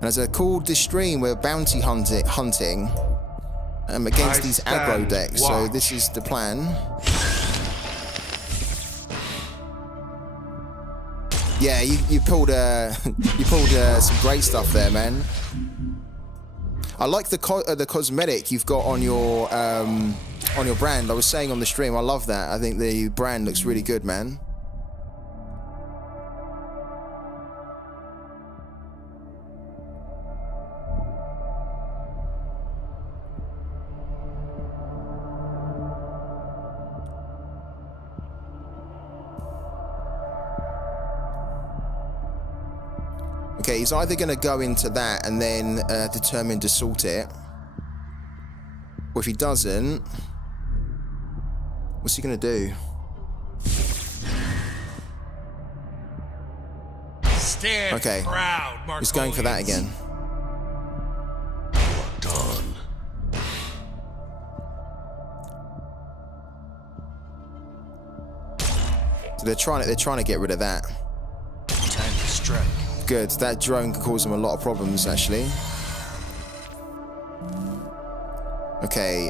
And as I called this stream, we're bounty hunting against these aggro decks. So this is the plan. Yeah, you pulled some great stuff there, man. I like the cosmetic you've got on your brand. I was saying on the stream, I love that. I think the brand looks really good, man. Okay, he's either going to go into that and then determine to sort it. Or if he doesn't, what's he going to do? Stand okay, proud, he's going for that again. Done. So they're trying to get rid of that. Time to strike. Good. That drone can cause them a lot of problems, actually. Okay.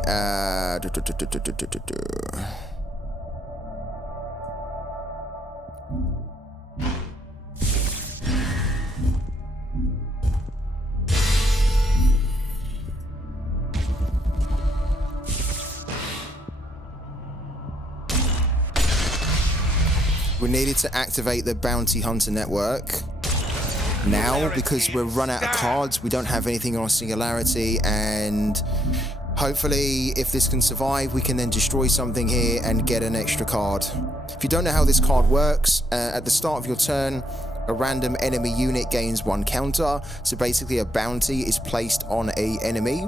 We needed to activate the bounty hunter network now because we're run out of cards. We don't have anything on Singularity, and hopefully if this can survive, we can then destroy something here and get an extra card. If you don't know how this card works, at the start of your turn, a random enemy unit gains 1 counter. So basically a bounty is placed on an enemy,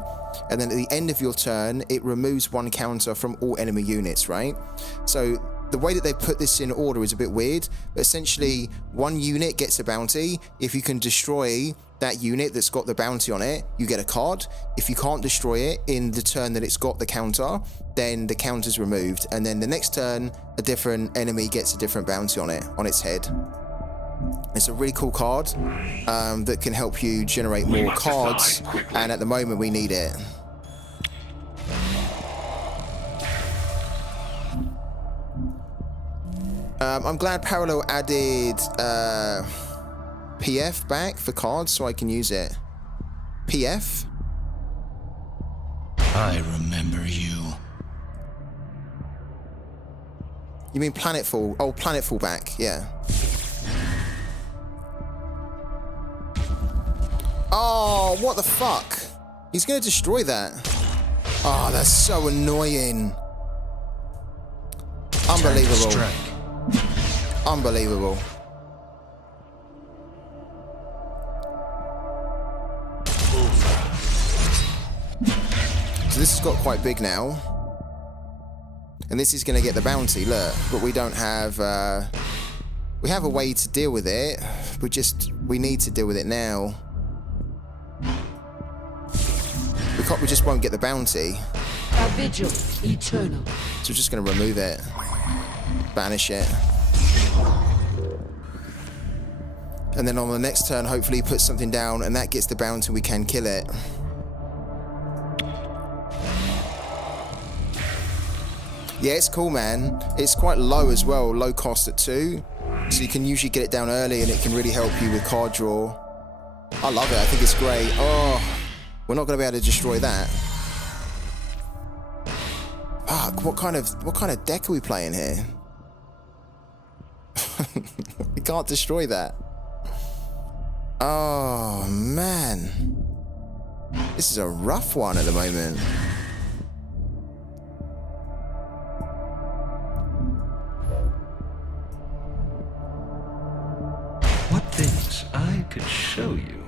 and then at the end of your turn, it removes 1 counter from all enemy units, right? So the way that they put this in order is a bit weird, but essentially 1 unit gets a bounty. If you can destroy that unit that's got the bounty on it, you get a card. If you can't destroy it in the turn that it's got the counter, then the counter's removed, and then the next turn a different enemy gets a different bounty on it, on its head. It's a really cool card that can help you generate more cards, and at the moment we need it. I'm glad Parallel added PF back for cards so I can use it. PF? I remember you. You mean Planetfall? Oh, Planetfall back, yeah. Oh, what the fuck? He's gonna destroy that. Oh, that's so annoying. Unbelievable. Unbelievable. So this has got quite big now. And this is going to get the bounty, look. But we don't have... we have a way to deal with it. We need to deal with it now. We just won't get the bounty. A vigil eternal. So we're just going to remove it. Banish it. And then on the next turn, hopefully put something down, and that gets the bounty, we can kill it. Yeah, it's cool, man. It's quite low as well, low cost at 2. So you can usually get it down early, and it can really help you with card draw. I love it, I think it's great. Oh, we're not gonna be able to destroy that. Fuck, what kind of deck are we playing here? We can't destroy that. Oh, man. This is a rough one at the moment. What things I could show you.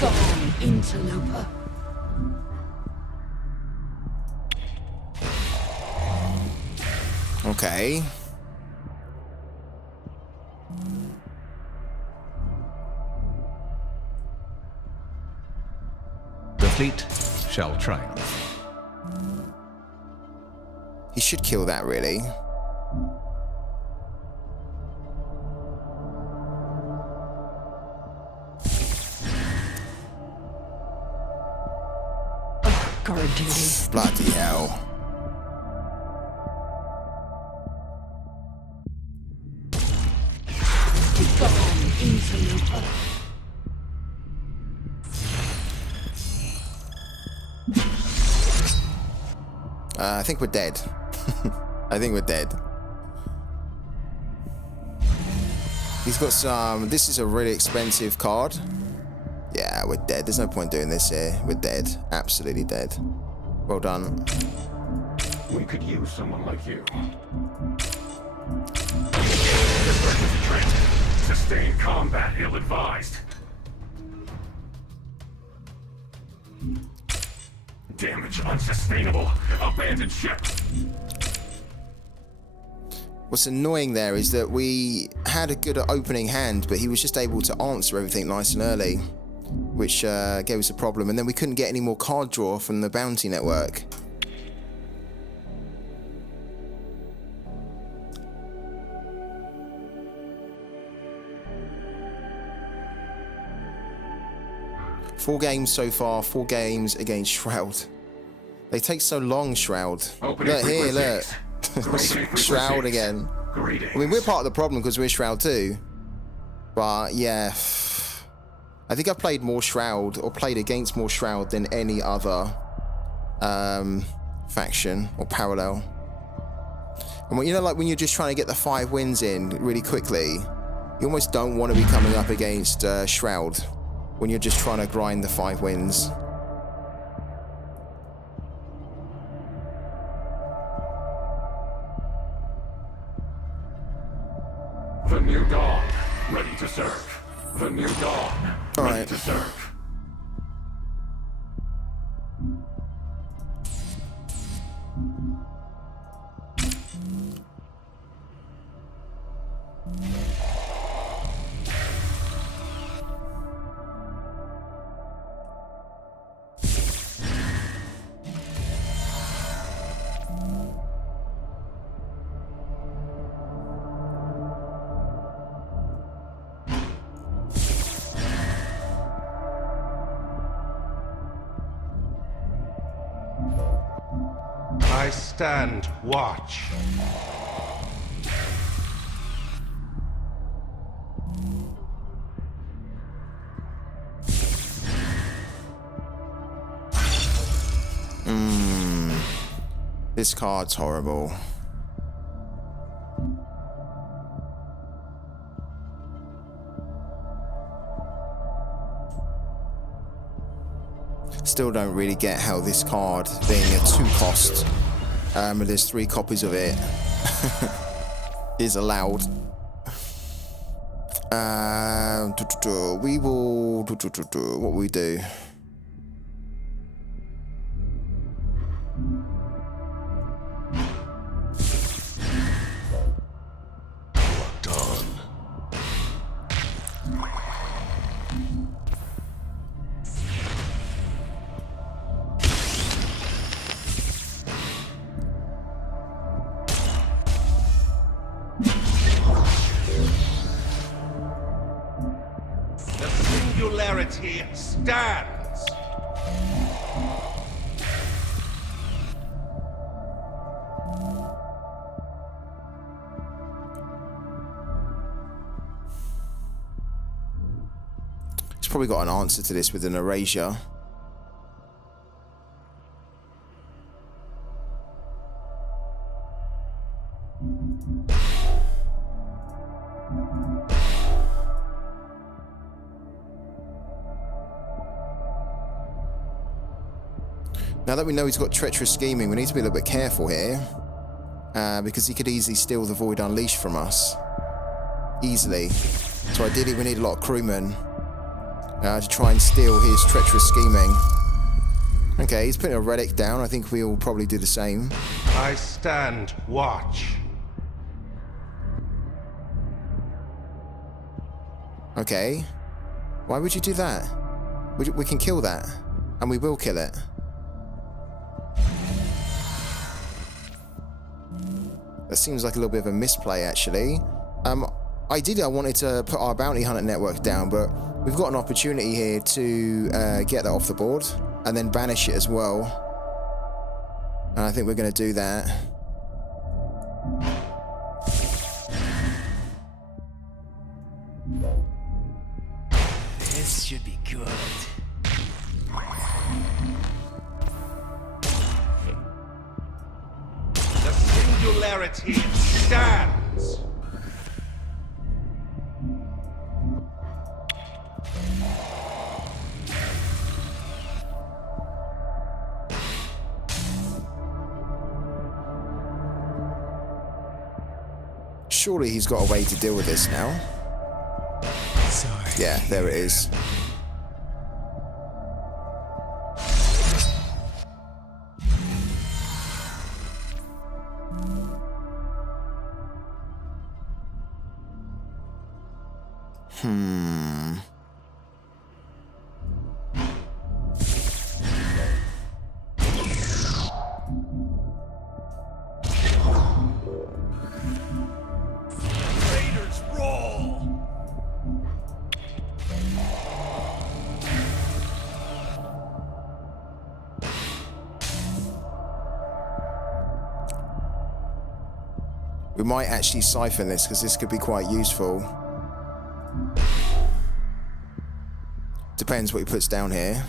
Gone, interloper. Okay. The fleet shall triumph. He should kill that, really. Guard duty. Bloody hell. Gone, interloper. I think we're dead. I think we're dead. He's got some... This is a really expensive card. Yeah, we're dead. There's no point doing this here. We're dead. Absolutely dead. Well done. We could use someone like you. Defensive training. Sustained combat ill-advised. Damage unsustainable. Abandoned ship. What's annoying there is that we had a good opening hand, but he was just able to answer everything nice and early, which gave us a problem. And then we couldn't get any more card draw from the bounty network. Four games so far, 4 games against Shroud. They take so long, Shroud. Opening Look here, look. frequencies. Shroud again. Greetings. I mean, we're part of the problem because we're Shroud too. But yeah, I think I've played more Shroud, or played against more Shroud than any other faction or parallel. And when, you know, like when you're just trying to get the 5 wins in really quickly, you almost don't want to be coming up against Shroud when you're just trying to grind the 5 wins. The new dawn, ready to serve. The new dawn, All ready right. to serve. I stand watch. This card's horrible. Still don't really get how this card, being a 2 cost, and there's 3 copies of it, is allowed. We will... What we do? Done. The singularity stands. He's probably got an answer to this with an erasure. Now that we know he's got treacherous scheming, we need to be a little bit careful here, because he could easily steal the Void Unleashed from us. Easily. So ideally we need a lot of crewmen. to try and steal his treacherous scheming. Okay, he's putting a relic down. I think we'll probably do the same. I stand watch. Okay. Why would you do that? We can kill that. And we will kill it. That seems like a little bit of a misplay, actually. Ideally, I wanted to put our bounty hunter network down, but we've got an opportunity here to get that off the board and then banish it as well. And I think we're going to do that. This should be good. The singularity stands. Surely he's got a way to deal with this now. Sorry. Yeah, there it is. Raiders roll! We might actually siphon this because this could be quite useful. Depends what he puts down here.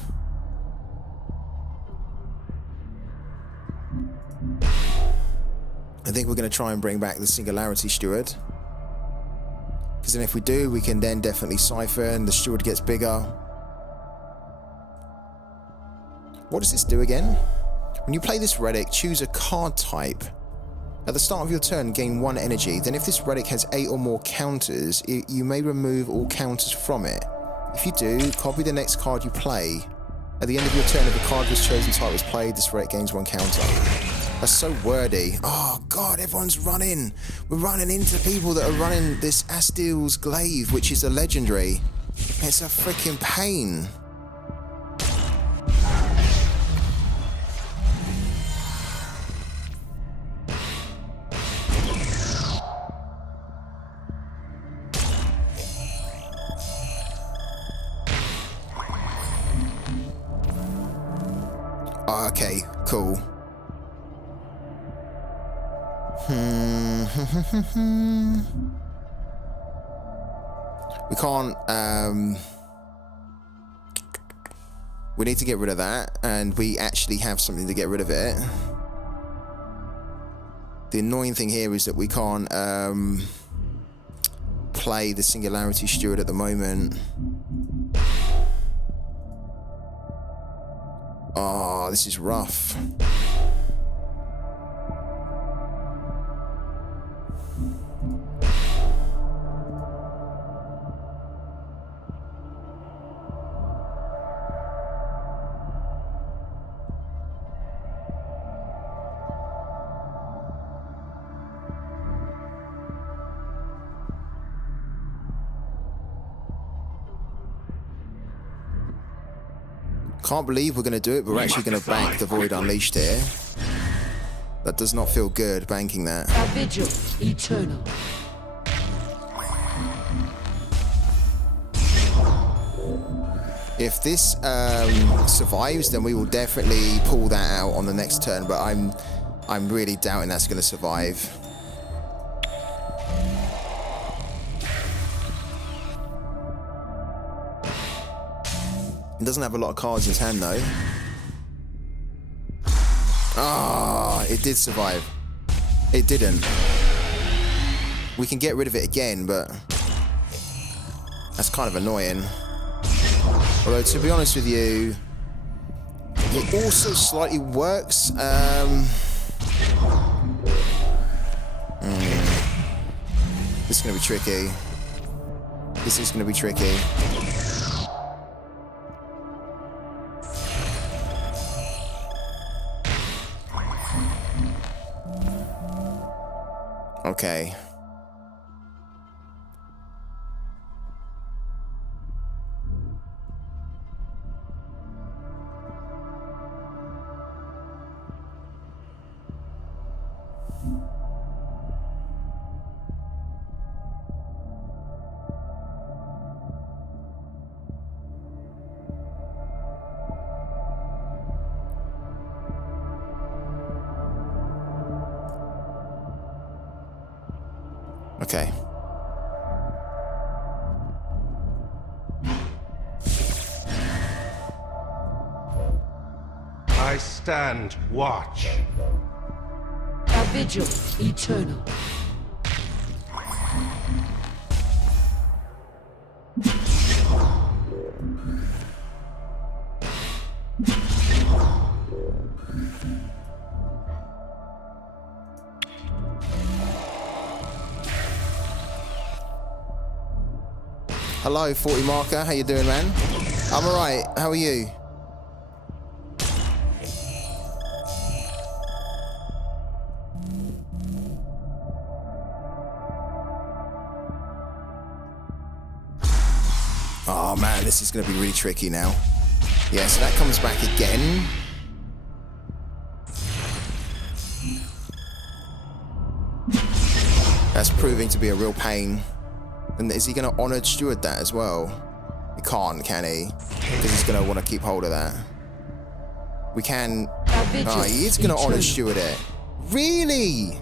I think we're going to try and bring back the Singularity Steward. Because then if we do, we can then definitely siphon. The Steward gets bigger. What does this do again? When you play this relic, choose a card type. At the start of your turn, gain 1 energy. Then if this relic has 8 or more counters, you may remove all counters from it. If you do, copy the next card you play. At the end of your turn, if a card of this chosen type was played, this relic gains 1 counter. That's so wordy. Oh god, everyone's running. We're running into people that are running this Astil's Glaive, which is a legendary. It's a freaking pain. Okay, cool. We can't, we need to get rid of that, and we actually have something to get rid of it. The annoying thing here is that we can't, play the Singularity Steward at the moment. Oh, this is rough. Can't believe we're going to do it, but we're actually going to bank the Void Unleashed here. That does not feel good, banking that. A vigil eternal. If this survives, then we will definitely pull that out on the next turn, but I'm really doubting that's going to survive. He doesn't have a lot of cards in his hand, though. Ah, it did survive. It didn't. We can get rid of it again, but that's kind of annoying. Although, to be honest with you, it also slightly works. This is going to be tricky. This is going to be tricky. Okay. Okay. I stand watch. A vigil eternal. Hello, 40 marker. How you doing, man? I'm alright. How are you? Oh man, this is going to be really tricky now. Yeah, so that comes back again. That's proving to be a real pain. And is he going to Honored Steward that as well? He can't, can he? Because he's going to want to keep hold of that. We can... Oh, he is going to Honored Steward it. Really?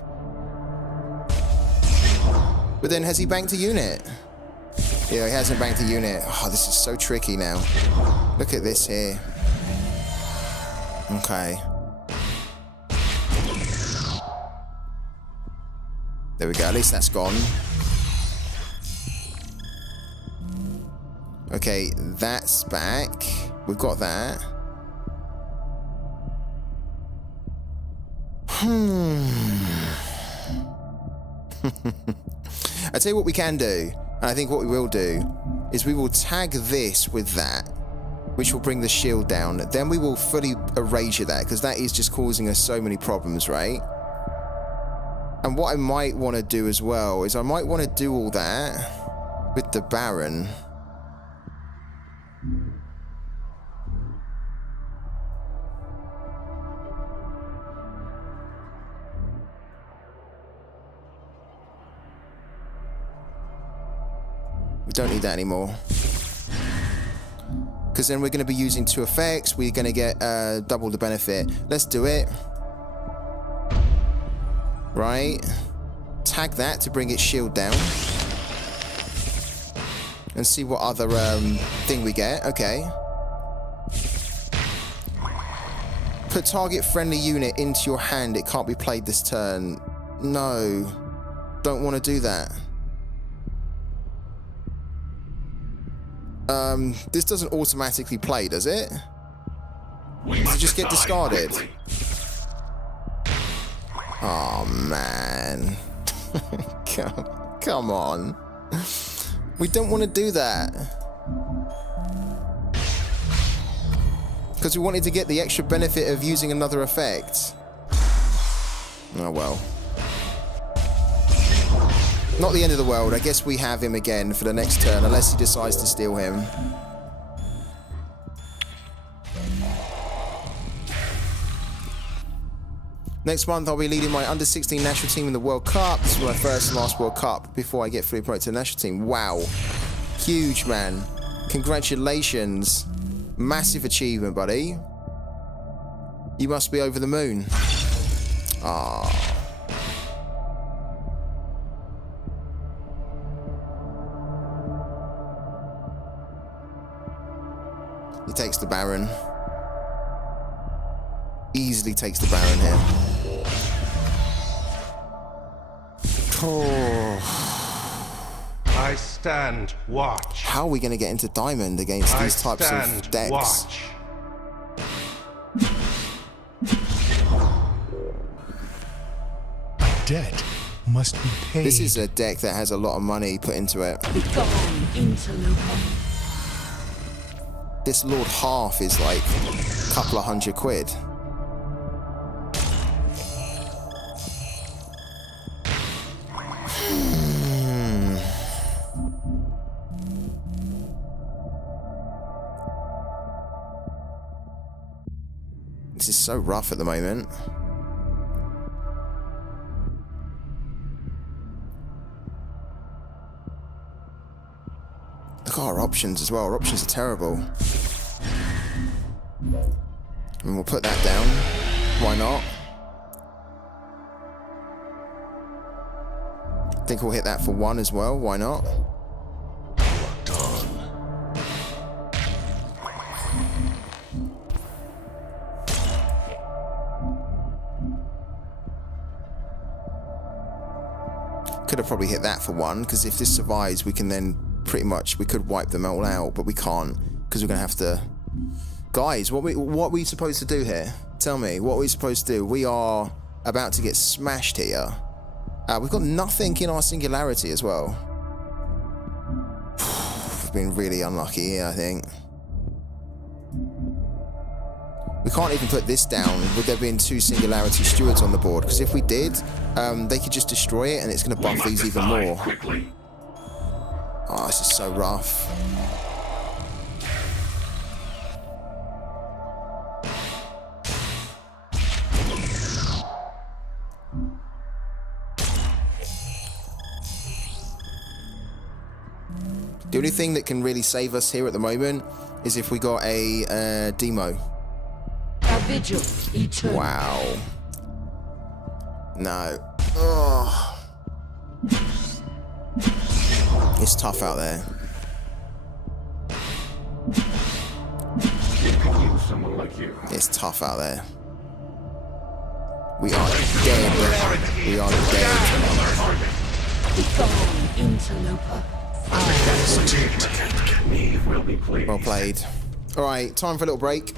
But then has he banked a unit? Yeah, he hasn't banked a unit. Oh, this is so tricky now. Look at this here. Okay. There we go. At least that's gone. Okay, that's back. We've got that. I tell you what we can do, and I think what we will do, is we will tag this with that, which will bring the shield down. Then we will fully erasure that, because that is just causing us so many problems, right? And what I might want to do as well, is I might want to do all that with the Baron. We don't need that anymore. Because then we're going to be using 2 effects. We're going to get double the benefit. Let's do it. Right. Tag that to bring its shield down. And see what other thing we get. Okay. Put target friendly unit into your hand. It can't be played this turn. No. Don't want to do that. This doesn't automatically play, does it? Does it just get discarded? Oh, man. Come on. We don't want to do that. Because we wanted to get the extra benefit of using another effect. Oh, well. Not the end of the world. I guess we have him again for the next turn, unless he decides to steal him. Next month, I'll be leading my under-16 national team in the World Cup. This is my first and last World Cup before I get fully promoted to the national team. Wow. Huge, man. Congratulations. Massive achievement, buddy. You must be over the moon. Ah. He takes the Baron. Easily takes the Baron here. Oh. I stand watch. How are we going to get into Diamond against these types of decks? Watch. A debt must be paid. This is a deck that has a lot of money put into it. Begone, interloper. This Lord Half is like a couple of £100. This is so rough at the moment. Look at our options as well. Our options are terrible. And we'll put that down. Why not? I think we'll hit that for 1 as well. Why not? Locked on. Could have probably hit that for 1, because if this survives, we can then pretty much, we could wipe them all out, but we can't, because we're going to have to... Guys, what are we supposed to do here? Tell me, what are we supposed to do? We are about to get smashed here. We've got nothing in our singularity as well. We've been really unlucky here, I think. We can't even put this down with there being 2 singularity stewards on the board, because if we did, they could just destroy it and it's going to buff these even more. Quickly. Oh, this is so rough. The only thing that can really save us here at the moment is if we got a demo. A vigil eternal. Wow. No. Oh. It's tough out there. It could use someone like you. It's tough out there. We are dead. We are dead. Begone, interloper. Me will be pleased. Well played. Alright, time for a little break.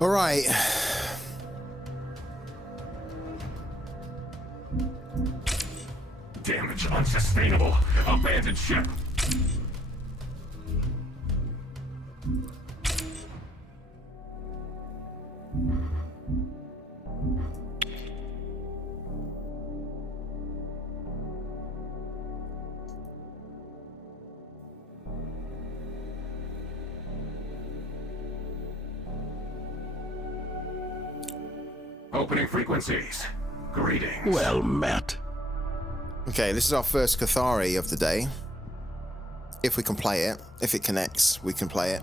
All right. Damage unsustainable. Abandoned ship. Opening frequencies. Greetings. Well met. Okay, this is our first Cathari of the day. If we can play it. If it connects, we can play it.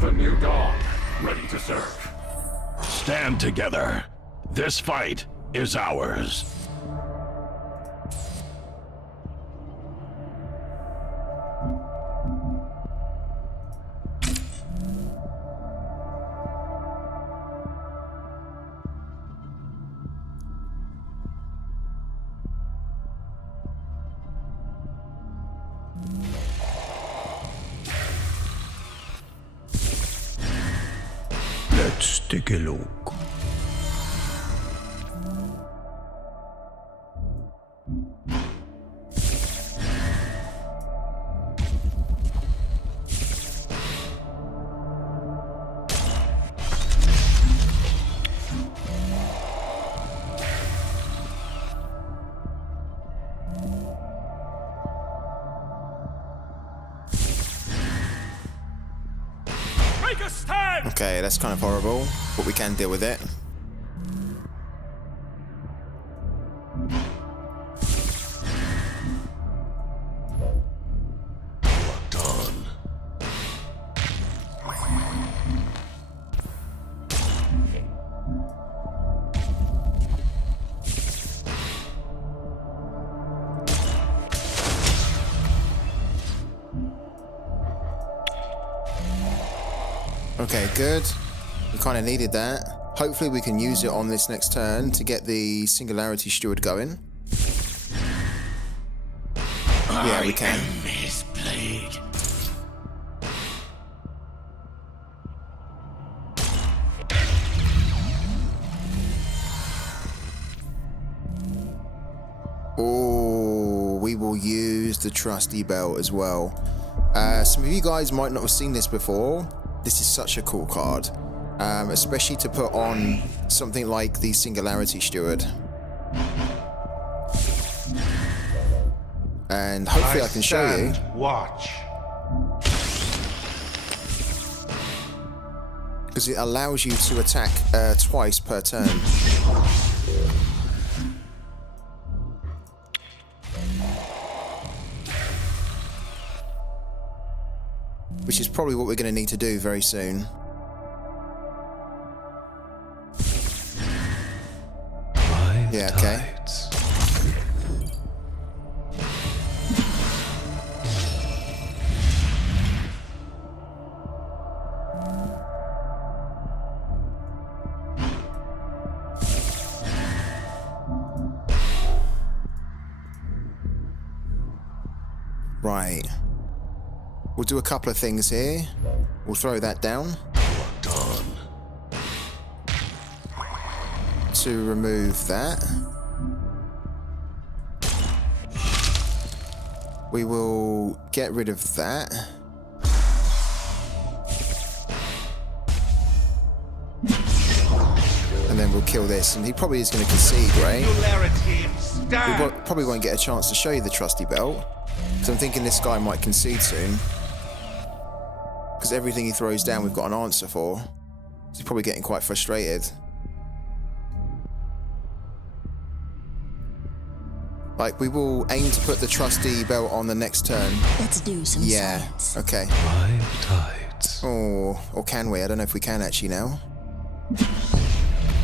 The new dawn. Ready to serve. Stand together. This fight is ours. Let's take a look. Okay, that's kind of horrible, but we can deal with it. Locked on. Okay, good. We kind of needed that. Hopefully we can use it on this next turn to get the Singularity Steward going. Yeah, we can. His blade. Oh, we will use the Trusty Belt as well. Some of you guys might not have seen this before. This is such a cool card, especially to put on something like the Singularity Steward. And hopefully I can show you. Watch. Because it allows you to attack twice per turn. Which is probably what we're going to need to do very soon. Yeah, okay. Right. We'll do a couple of things here. We'll throw that down. Done. To remove that. We will get rid of that. And then we'll kill this. And he probably is going to concede, right? We probably won't get a chance to show you the trusty belt. Because I'm thinking this guy might concede soon. Because everything he throws down we've got an answer for. He's probably getting quite frustrated. Like, we will aim to put the trusty belt on the next turn. Let's do some science. Okay. 5 tides. Oh, or can we? I don't know if we can actually now.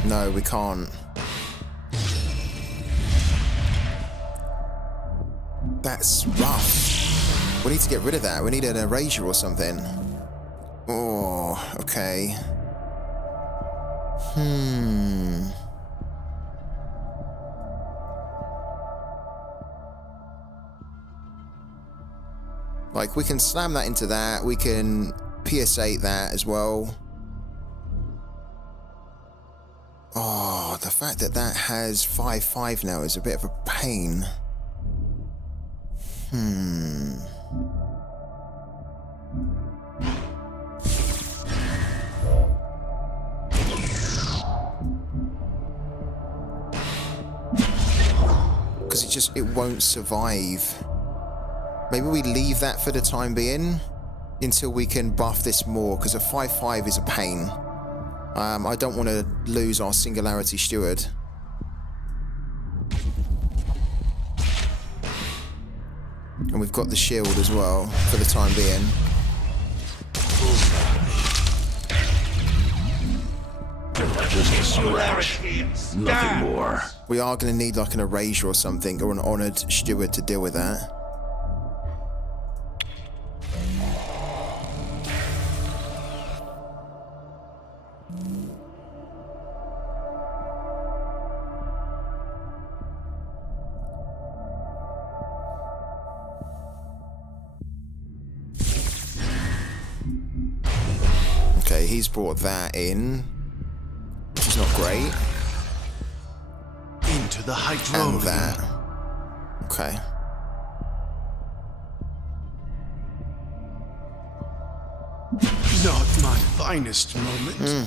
No, we can't. That's rough. We need to get rid of that. We need an erasure or something. Oh, okay. Like, we can slam that into that. We can PS8 that as well. Oh, the fact that that has 5/5 now is a bit of a pain. Because it won't survive. Maybe we leave that for the time being until we can buff this more, because a 5/5 is a pain. I don't want to lose our Singularity Steward. And we've got the shield as well for the time being. Just a scratch. Nothing more. We are going to need like an erasure or something, or an honoured steward to deal with that. Okay, he's brought that in, which is not great. Into the hydro. And that. Okay. Not my finest moment.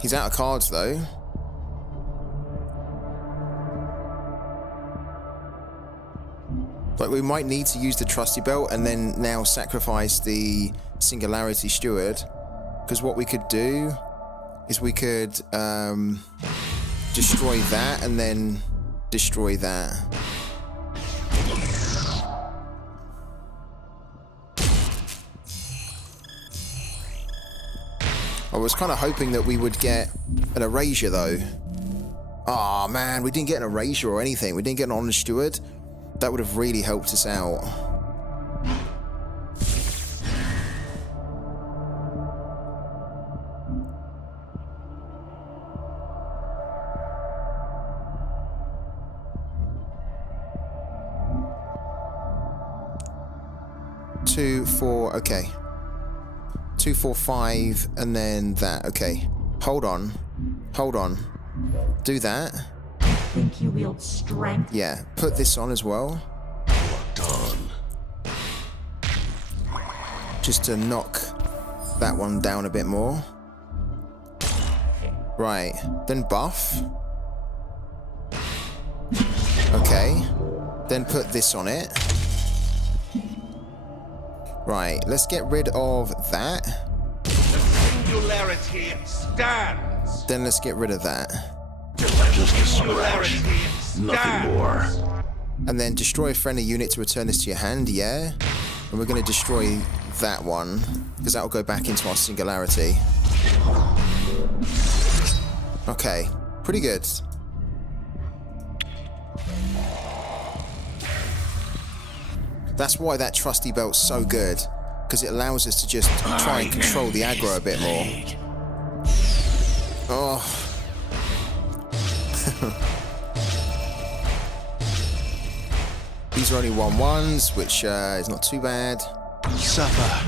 He's out of cards though. Like, we might need to use the trusty belt and then now sacrifice the Singularity Steward, because what we could do is we could destroy that and then destroy that. I was kind of hoping that we would get an erasure though. Oh man, we didn't get an erasure or anything. We didn't get an honoured steward. That would have really helped us out. Two, 4, okay. 2, 4, 5, and then that. Okay. Hold on. Hold on. Do that. Think you wield strength? Yeah. Put this on as well. Done. Just to knock that one down a bit more. Right. Then buff. Okay. Then put this on it. Right. Let's get rid of that. singularity stands. Then let's get rid of that. Just a scratch. Nothing more. And then destroy a friendly unit to return this to your hand, yeah? And we're going to destroy that one, because that will go back into our singularity. Okay, pretty good. That's why that trusty belt's so good, because it allows us to just try and control the aggro a bit more. Oh. These are only 1/1s, which is not too bad. Suffer.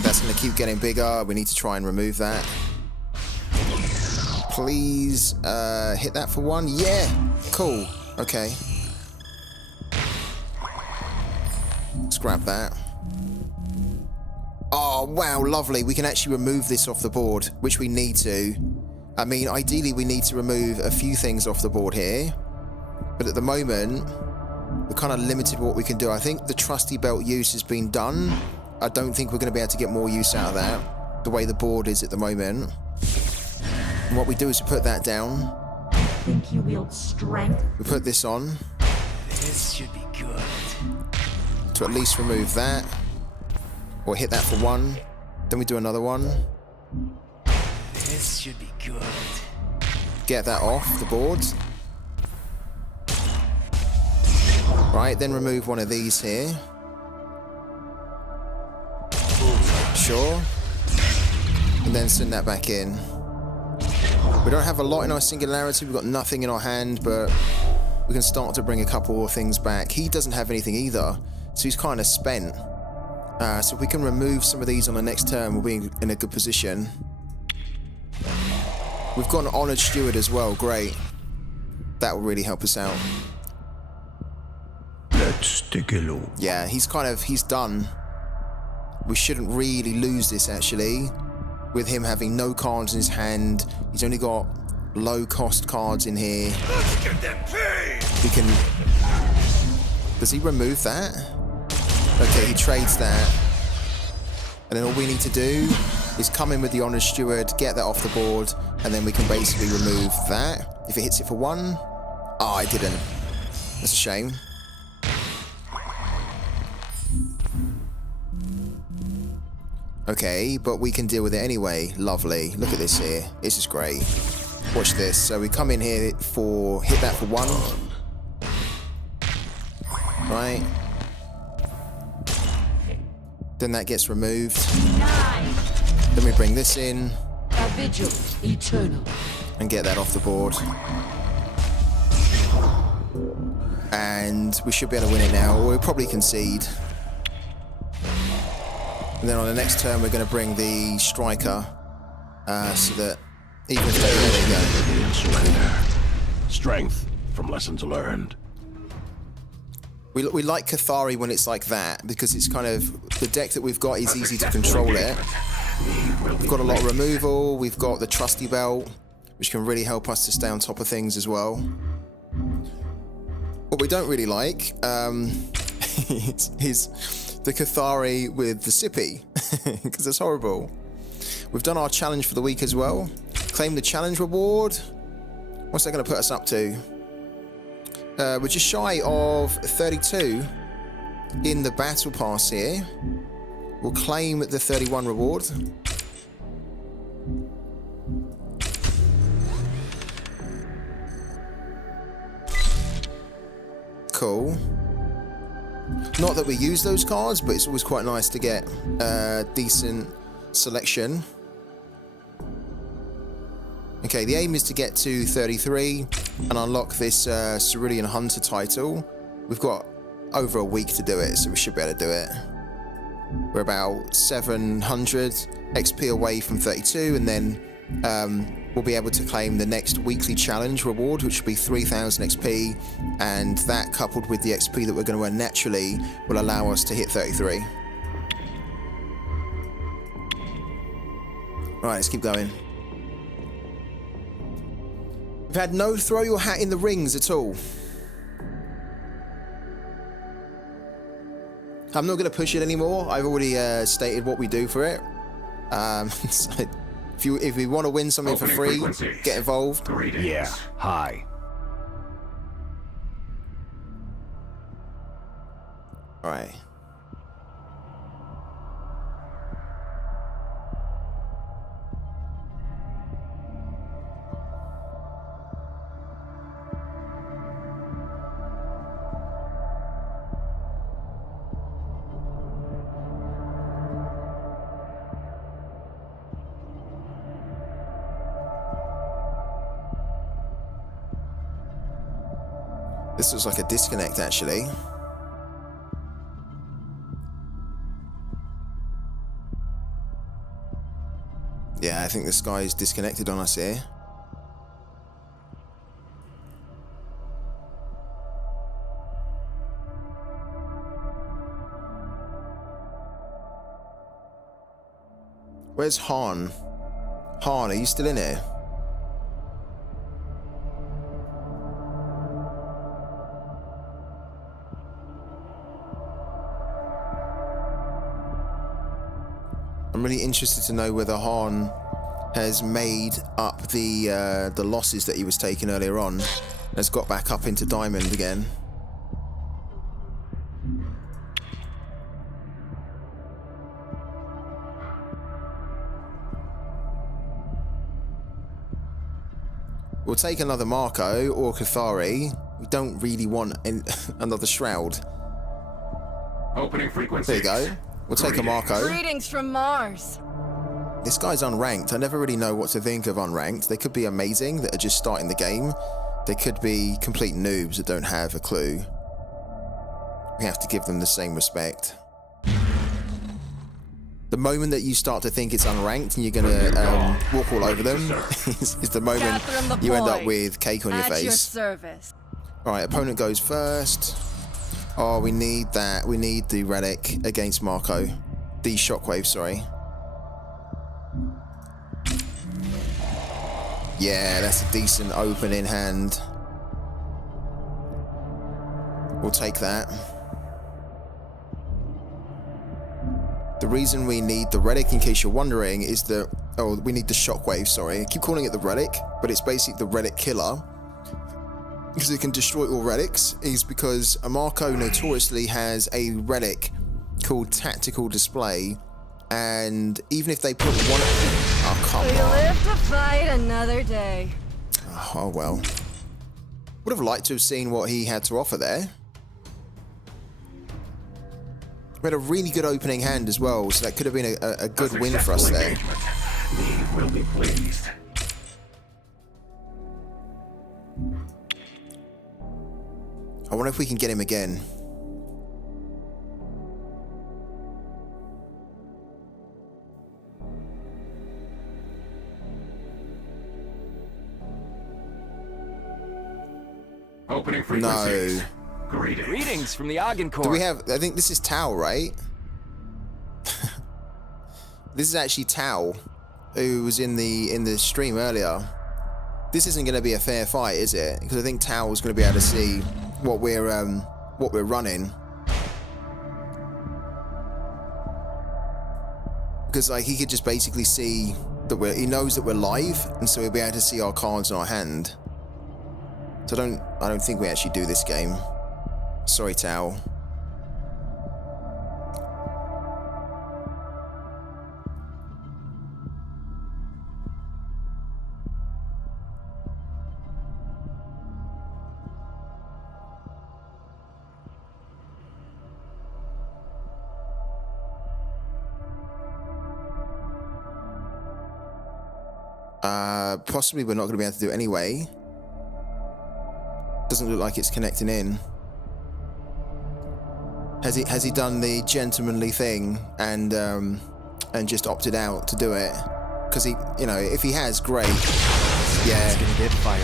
That's going to keep getting bigger. We need to try and remove that. Please hit that for 1. Yeah, cool. Okay. Let's grab that. Oh, wow, lovely. We can actually remove this off the board, which we need to. I mean, ideally, we need to remove a few things off the board here. But at the moment, we're kind of limited what we can do. I think the trusty belt use has been done. I don't think we're going to be able to get more use out of that, the way the board is at the moment. And what we do is we put that down. I think you wield strength. We put this on. This should be good. To at least remove that. Or hit that for 1. Then we do another one. This should be good. Get that off the board. Right, then remove one of these here. Sure. And then send that back in. We don't have a lot in our singularity. We've got nothing in our hand, but we can start to bring a couple of things back. He doesn't have anything either, so he's kind of spent. So if we can remove some of these on the next turn, we'll be in a good position. We've got an Honored Steward as well. Great. That will really help us out. Let's take a look. Yeah, he's done. We shouldn't really lose this, actually. With him having no cards in his hand. He's only got low-cost cards in here. Let's get them paid. We can... Does he remove that? Okay, he trades that. And then all we need to do is come in with the Honored Steward, get that off the board, and then we can basically remove that. If it hits it for 1... Oh, it didn't. That's a shame. Okay, but we can deal with it anyway. Lovely. Look at this here. This is great. Watch this. So we come in here for... Hit that for 1. Right. Then that gets removed. Then we bring this in. A vigil eternal. And get that off the board. And we should be able to win it now. Or we'll probably concede. And then on the next turn, we're going to bring the striker, so that even if they there we go. Strength from lessons learned. We like Cathari when it's like that, because it's kind of, the deck that we've got is easy to control it. We've got a lot of removal, we've got the Trusty Belt, which can really help us to stay on top of things as well. What we don't really like is the Cathari with the Sippy, because it's horrible. We've done our challenge for the week as well. Claim the challenge reward. What's that going to put us up to? We're just shy of 32 in the battle pass here. We'll claim the 31 reward. Cool. Not that we use those cards, but it's always quite nice to get a decent selection. Okay, the aim is to get to 33 and unlock this Cerulean Hunter title. We've got over a week to do it, so we should be able to do it. We're about 700 XP away from 32, and then we'll be able to claim the next weekly challenge reward, which will be 3000 XP, and that coupled with the XP that we're going to earn naturally will allow us to hit 33. Alright, let's keep going. We've had no throw your hat in the rings at all. I'm not going to push it anymore. I've already stated what we do for it. So if we want to win something for free, get involved. Greetings. Yeah, hi. All right. This looks like a disconnect, actually. Yeah, I think the sky is disconnected on us here. Where's Han? Han, are you still in here? I'm really interested to know whether Han has made up the losses that he was taking earlier on, has got back up into diamond again. We'll take another Marco or Cathari. We don't really want another Shroud. Opening frequency. There you go. We'll take a Marco. Greetings from Mars. This guy's unranked. I never really know what to think of unranked. They could be amazing that are just starting the game. They could be complete noobs that don't have a clue. We have to give them the same respect. The moment that you start to think it's unranked and you're gonna walk all over them is the moment you end up with cake on your face. Your service. All right, opponent goes first. Oh, we need that. We need the relic against Marco. The shockwave, sorry. Yeah, that's a decent opening hand. We'll take that. The reason we need the relic, in case you're wondering, is that... Oh, we need the shockwave, sorry. I keep calling it the relic, but it's basically the relic killer. Because it can destroy all relics, is because Marco notoriously has a relic called Tactical Display, and even if they put one... Oh, come We on. live to fight another day. Oh, well. Would have liked to have seen what he had to offer there. We had a really good opening hand as well, so that could have been a good win for us there. Leave will be pleased. I wonder if we can get him again. Opening frequencies. No. Greetings from the Agincourt. Do we have... I think this is Tao, right? This is actually Tao, who was in the stream earlier. This isn't going to be a fair fight, is it? Because I think Tao is going to be able to see what we're running. Because like he could just basically see that he knows that we're live, and so he'll be able to see our cards in our hand. So I don't think we actually do this game. Sorry, Tao. Possibly we're not going to be able to do it anyway. Doesn't look like it's connecting in. Has he done the gentlemanly thing and just opted out to do it? Because he, you know, if he has, great. Yeah,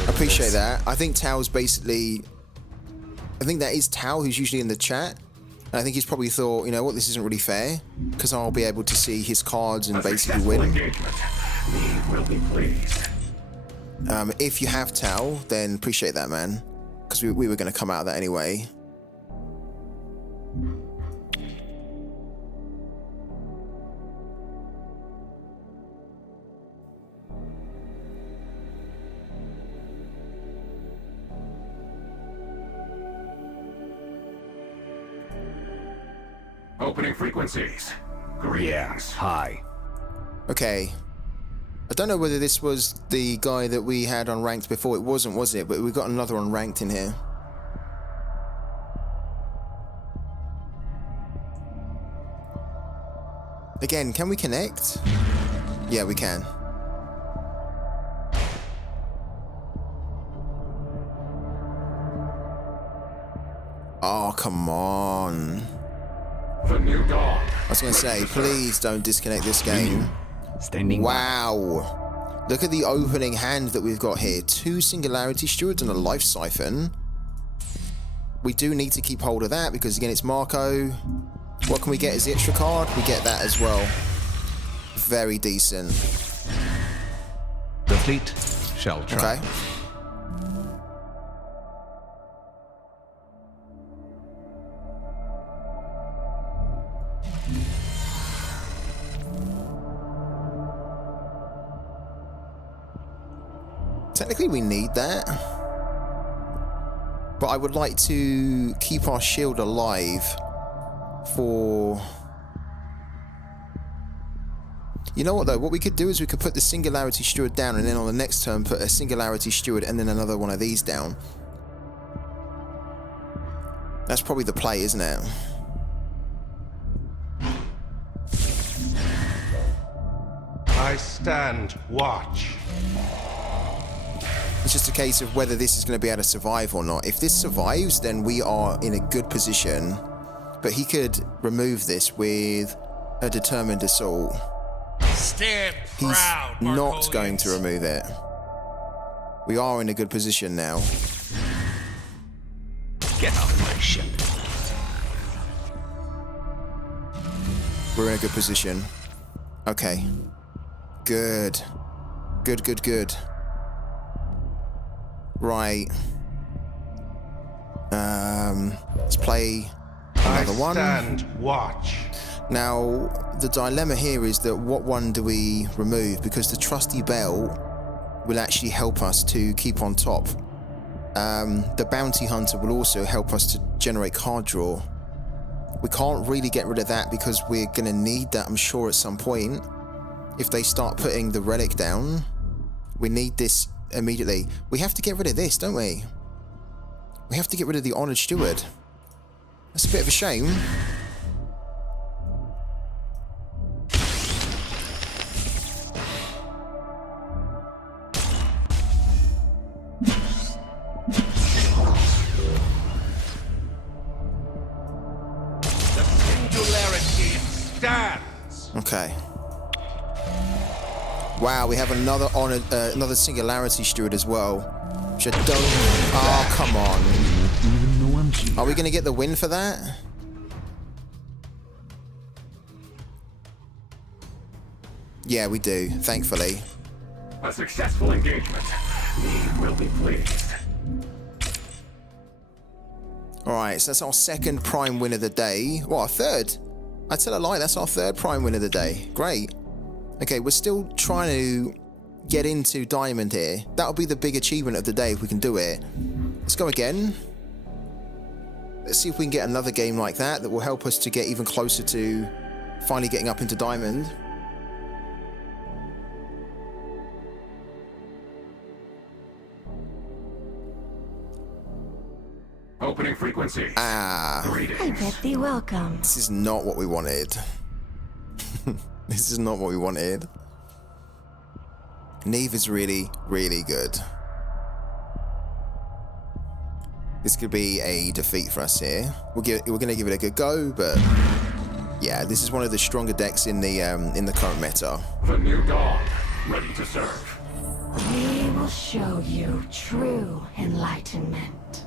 appreciate that. I think Tao's basically... I think that is Tao who's usually in the chat. And I think he's probably thought, you know what, this isn't really fair, because I'll be able to see his cards and basically win. Leave will be pleased. If you have Tao, then appreciate that, man. Because we were going to come out of that anyway. Opening frequencies. Greetings. Hi. Okay. I don't know whether this was the guy that we had unranked before. It wasn't, was it? But we got another unranked in here. Again, can we connect? Yeah, we can. Oh, come on. The new dawn. I was going to say, please don't disconnect this game. Standing by. Wow. Look at the opening hand that we've got here. 2 Singularity Stewards and a Life Siphon. We do need to keep hold of that because, again, it's Marco. What can we get as the extra card? We get that as well. Very decent. The fleet shall try. Okay. Technically, we need that. But I would like to keep our shield alive for... You know what, though? What we could do is we could put the Singularity Steward down and then on the next turn put a Singularity Steward and then another one of these down. That's probably the play, isn't it? I stand watch. It's just a case of whether this is going to be able to survive or not. If this survives, then we are in a good position. But he could remove this with a determined assault. Stand He's proud, not going to remove it. We are in a good position now. Get off my ship. We're in a good position. Okay. Good. Good, good, good. Right. Let's play another one. Stand watch. Now, the dilemma here is that what one do we remove? Because the Trusty Bell will actually help us to keep on top. The Bounty Hunter will also help us to generate card draw. We can't really get rid of that because we're going to need that, I'm sure, at some point. If they start putting the relic down, we need this immediately. We have to get rid of this, don't we? We have to get rid of the Honored Steward. That's a bit of a shame. The singularity stands. Okay. Wow, we have another honored, another Singularity Steward as well. Which I don't... Oh, come on. Are we going to get the win for that? Yeah, we do, thankfully. A successful engagement. He will be pleased. Alright, so that's our second Prime win of the day. Well, our third. I tell a lie, that's our third Prime win of the day. Great. Okay, we're still trying to get into Diamond here. That'll be the big achievement of the day if we can do it. Let's go again. Let's see if we can get another game like that that will help us to get even closer to finally getting up into Diamond. Opening frequency. Ah. I bid thee welcome. This is not what we wanted. This is not what we wanted. Neve is really, really good. This could be a defeat for us here. We're going to give it a good go, but yeah, this is one of the stronger decks in the current meta. The new dawn. Ready to serve. We will show you true enlightenment.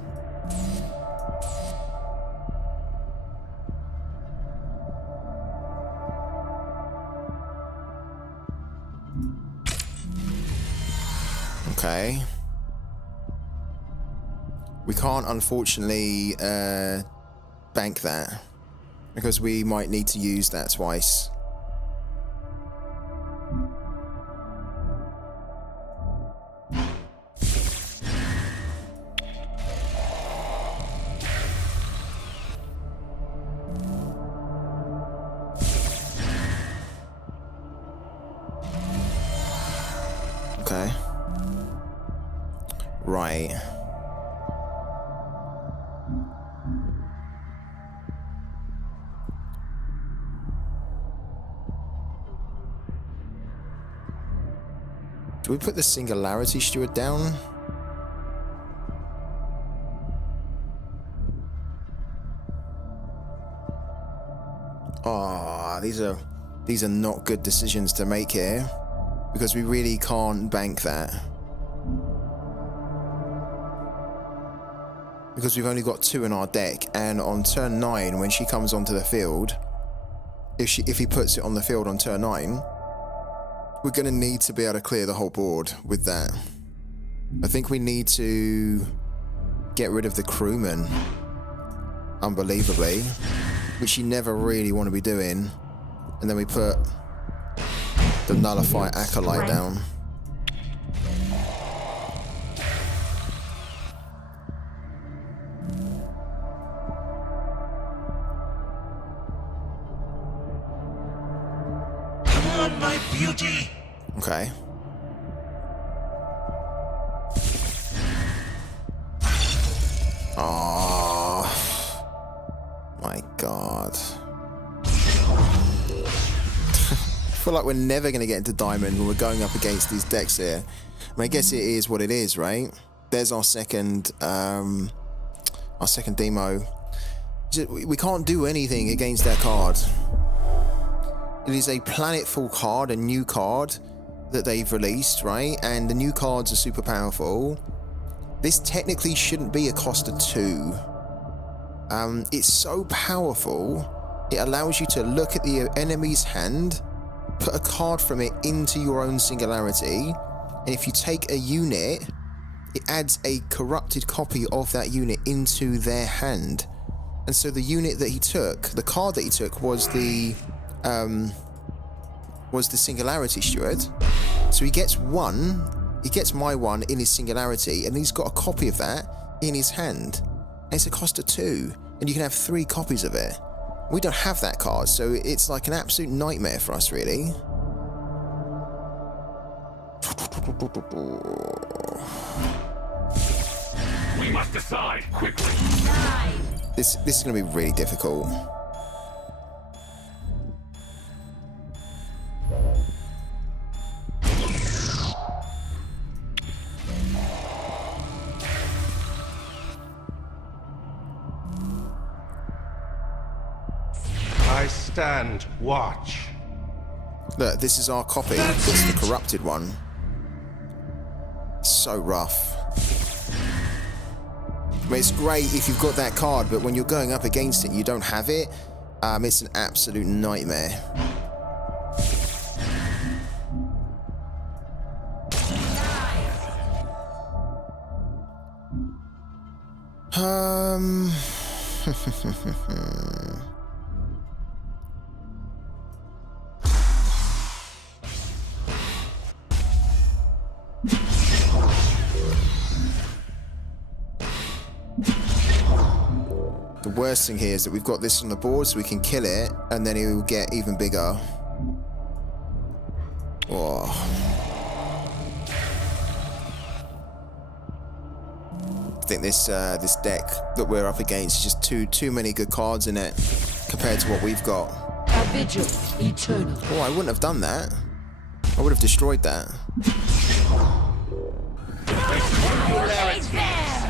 Okay. We can't, unfortunately, bank that, because we might need to use that twice. Okay. Right. Do we put the Singularity Steward down? Ah, these are not good decisions to make here, because we really can't bank that. Because we've only got 2 in our deck, and on turn 9, when she comes onto the field, if he puts it on the field on turn 9, we're going to need to be able to clear the whole board with that. I think we need to get rid of the crewman, unbelievably, which you never really want to be doing. And then we put the Nullify Acolyte down. Come on, my beauty! Okay. Oh my god. I feel like we're never going to get into Diamond when we're going up against these decks here. I mean, I guess it is what it is, right? There's our second demo. We can't do anything against that card. It is a planetful card, a new card that they've released, right? And the new cards are super powerful. This technically shouldn't be a cost of 2. It's so powerful, it allows you to look at the enemy's hand, put a card from it into your own Singularity, and if you take a unit, it adds a corrupted copy of that unit into their hand. And so the unit that he took, the card that he took, was the Singularity Steward. So he gets my one in his Singularity, and he's got a copy of that in his hand. And it's a cost of 2, and you can have 3 copies of it. We don't have that card, so it's like an absolute nightmare for us, really. We must decide quickly. This is going to be really difficult. I stand watch. Look, this is our copy. It's the corrupted one. So rough. I mean, it's great if you've got that card, but when you're going up against it, you don't have it. It's an absolute nightmare. The worst thing here is that we've got this on the board, so we can kill it, and then it will get even bigger. Oh. I think this deck that we're up against is just too many good cards in it compared to what we've got. A vigil eternal. Oh, I wouldn't have done that. I would have destroyed that.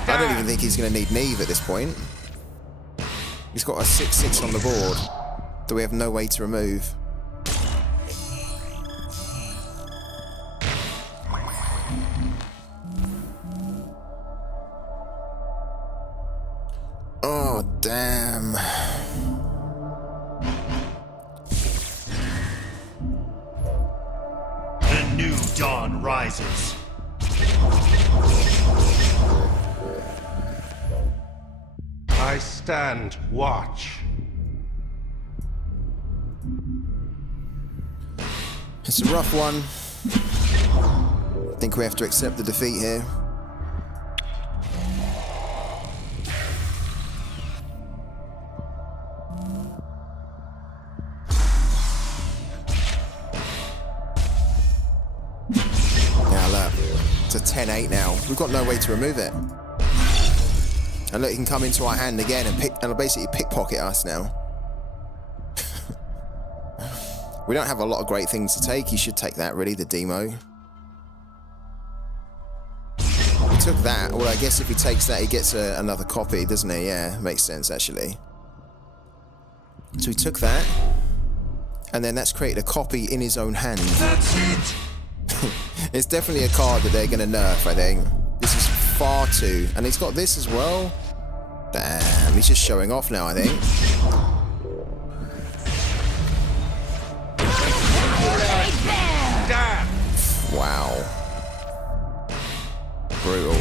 I don't even think he's going to need Neve at this point. He's got a 6/6 on the board that we have no way to remove. Oh, damn. The new dawn rises. I stand watch. It's a rough one. I think we have to accept the defeat here. Now look. It's a 10-8 now. We've got no way to remove it. And look, he can come into our hand again and basically pickpocket us now. We don't have a lot of great things to take. He should take that, really, the demo. He took that. Well, I guess if he takes that, he gets another copy, doesn't he? Yeah, makes sense, actually. So he took that. And then that's created a copy in his own hand. That's it! It's definitely a card that they're going to nerf, I think. This is far too... And he's got this as well. Damn, he's just showing off now, I think. Damn! Wow. Brutal.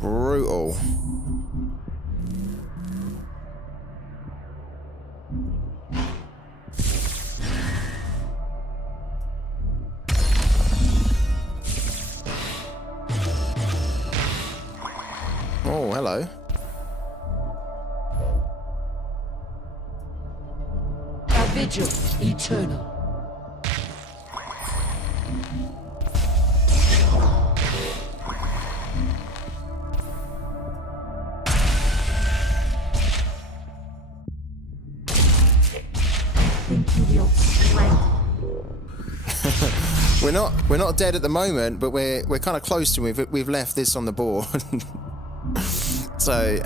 Brutal. Oh, hello. A vigil eternal. We're not dead at the moment, but we're kind of close to it. We've left this on the board. So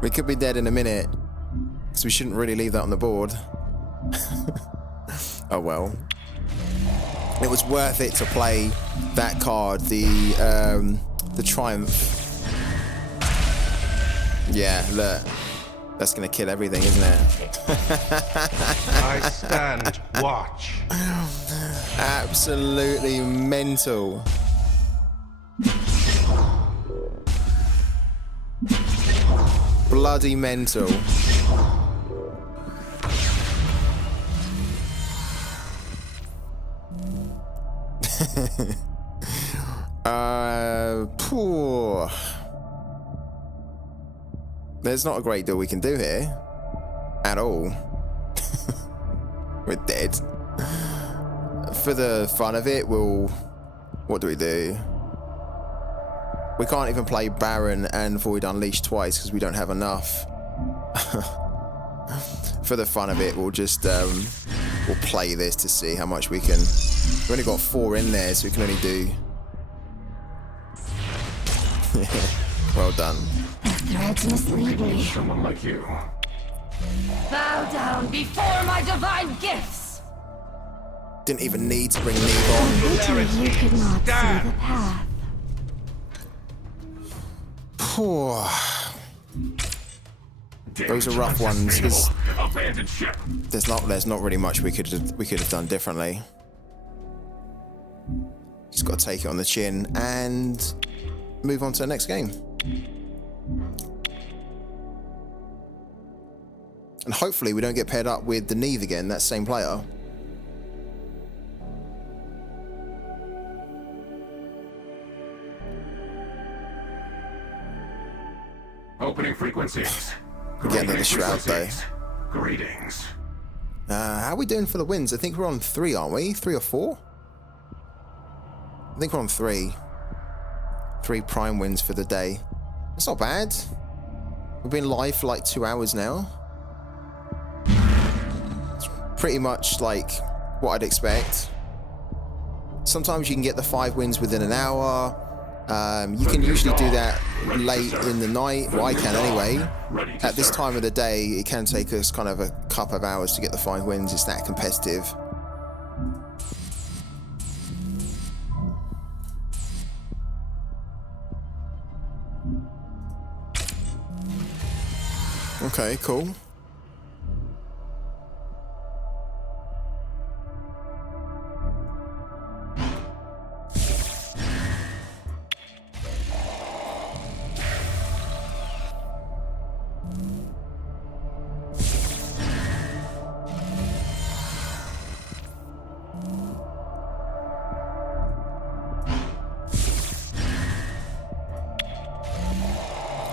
we could be dead in a minute. So we shouldn't really leave that on the board. Oh well. It was worth it to play that card, the Triumph. Yeah, look. That's gonna kill everything, isn't it? I stand watch. Absolutely mental. Bloody mental. Poor. There's not a great deal we can do here. At all. We're dead. For the fun of it, what do we do? We can't even play Baron and Void Unleashed twice because we don't have enough. For the fun of it, we'll just we'll play this to see how much we can. We've only got 4 in there, so we can only do. Well done. Threads mislead me. Someone like you. Bow down before my divine gifts. Didn't even need to bring Neve on. Pity you could not see the path. Poor. Those are rough ones because Abandoned ship. there's not really much we could have done differently. Just got to take it on the chin and move on to the next game. And hopefully we don't get paired up with the Neve again, that same player. Opening frequencies. Get another shroud though. Greetings. How are we doing for the wins? I think we're on 3, aren't we? 3 or 4? I think we're on 3. 3 prime wins for the day. That's not bad. We've been live for like 2 hours now. It's pretty much like what I'd expect. Sometimes you can get the 5 wins within an hour. You can usually do that late in the night. Well, I can anyway. At this time of the day, it can take us kind of a couple of hours to get the 5 wins. It's that competitive. Okay, cool.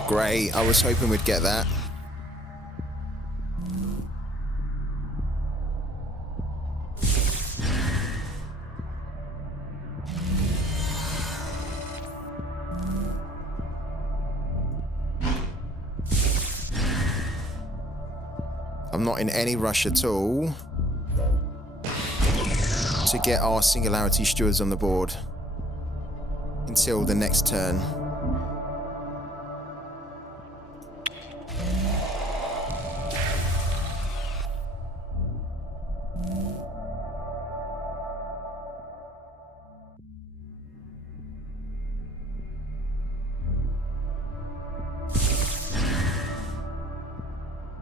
Great, I was hoping we'd get that. I'm not in any rush at all to get our Singularity Stewards on the board until the next turn.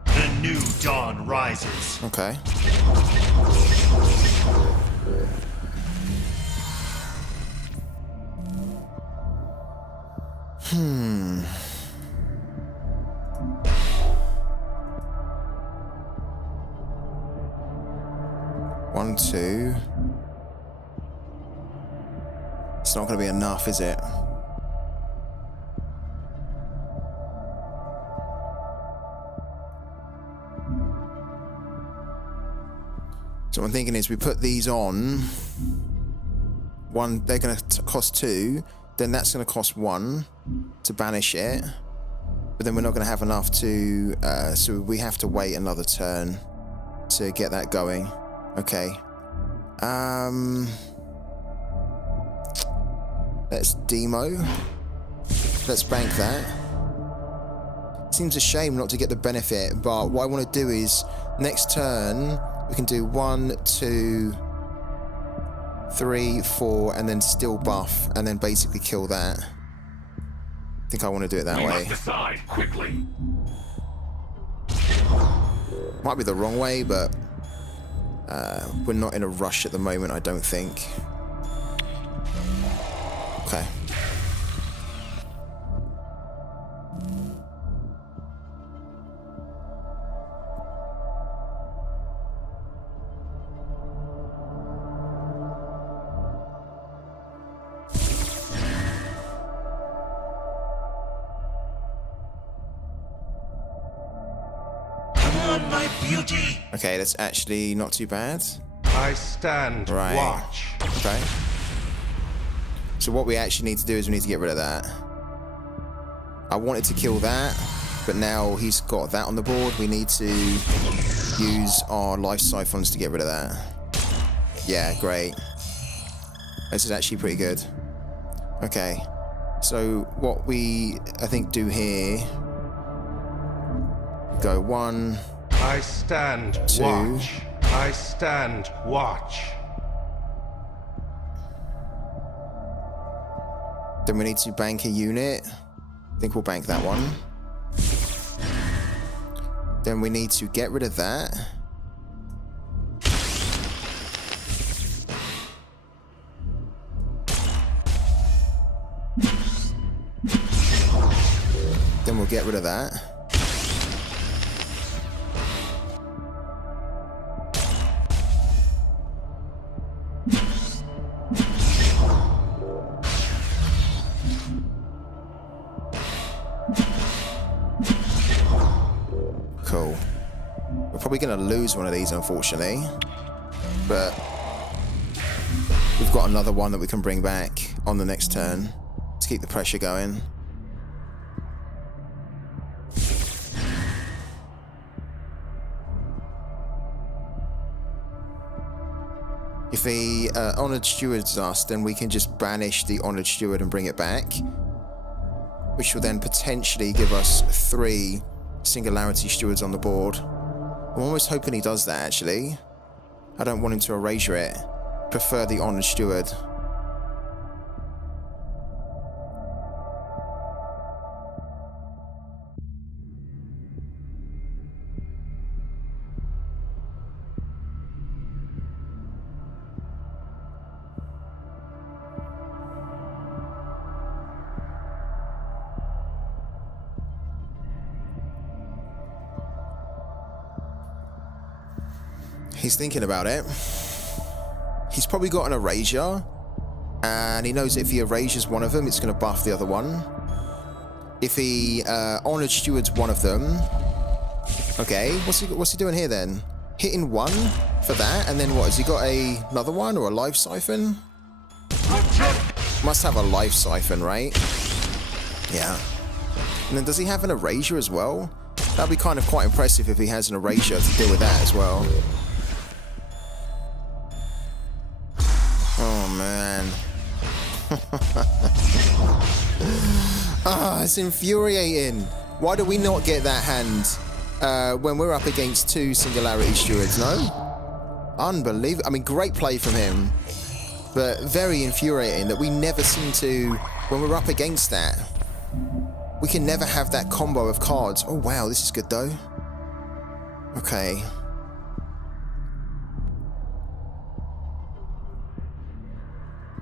The new dawn rises. Okay. One, two. It's not going to be enough, is it? So what I'm thinking is we put these on. One, they're going to cost 2. Then that's going to cost 1 to banish it. But then we're not going to have enough to... so we have to wait another turn to get that going. Okay. Let's demo. Let's bank that. Seems a shame not to get the benefit, but what I want to do is next turn we can do 1, 2, 3, 4, and then still buff, and then basically kill that. I think I want to do it that way. Must decide quickly. Might be the wrong way, but we're not in a rush at the moment, I don't think. Okay. Okay, that's actually not too bad. I stand watch. Okay. So what we actually need to do is we need to get rid of that. I wanted to kill that, but now he's got that on the board. We need to use our life siphons to get rid of that. Yeah, great. This is actually pretty good. Okay. So what we, I think, do here... Go 1... I stand 2. watch. I stand watch. Then we need to bank a unit. I think we'll bank that one. Then we need to get rid of that. Then we'll get rid of that. Cool. We're probably going to lose one of these, unfortunately. But we've got another one that we can bring back on the next turn to keep the pressure going. If the Honored Steward's us, then we can just banish the Honored Steward and bring it back, which will then potentially give us 3 Singularity Stewards on the board. I'm almost hoping he does that, actually. I don't want him to erasure it. Prefer the Honored Steward. He's thinking about it. He's probably got an erasure, and he knows if he erasures one of them, it's going to buff the other one. If he Honored Stewards one of them, okay, what's he doing here then? Hitting 1 for that, and then what? Has he got another one or a life siphon? Must have a life siphon, right? Yeah. And then does he have an erasure as well? That'd be kind of quite impressive if he has an erasure to deal with that as well. Oh, man. Ah, it's infuriating. Why do we not get that hand when we're up against 2 Singularity Stewards, no? Unbelievable. I mean, great play from him, but very infuriating that we never seem to, when we're up against that, we can never have that combo of cards. Oh, wow, this is good, though. Okay.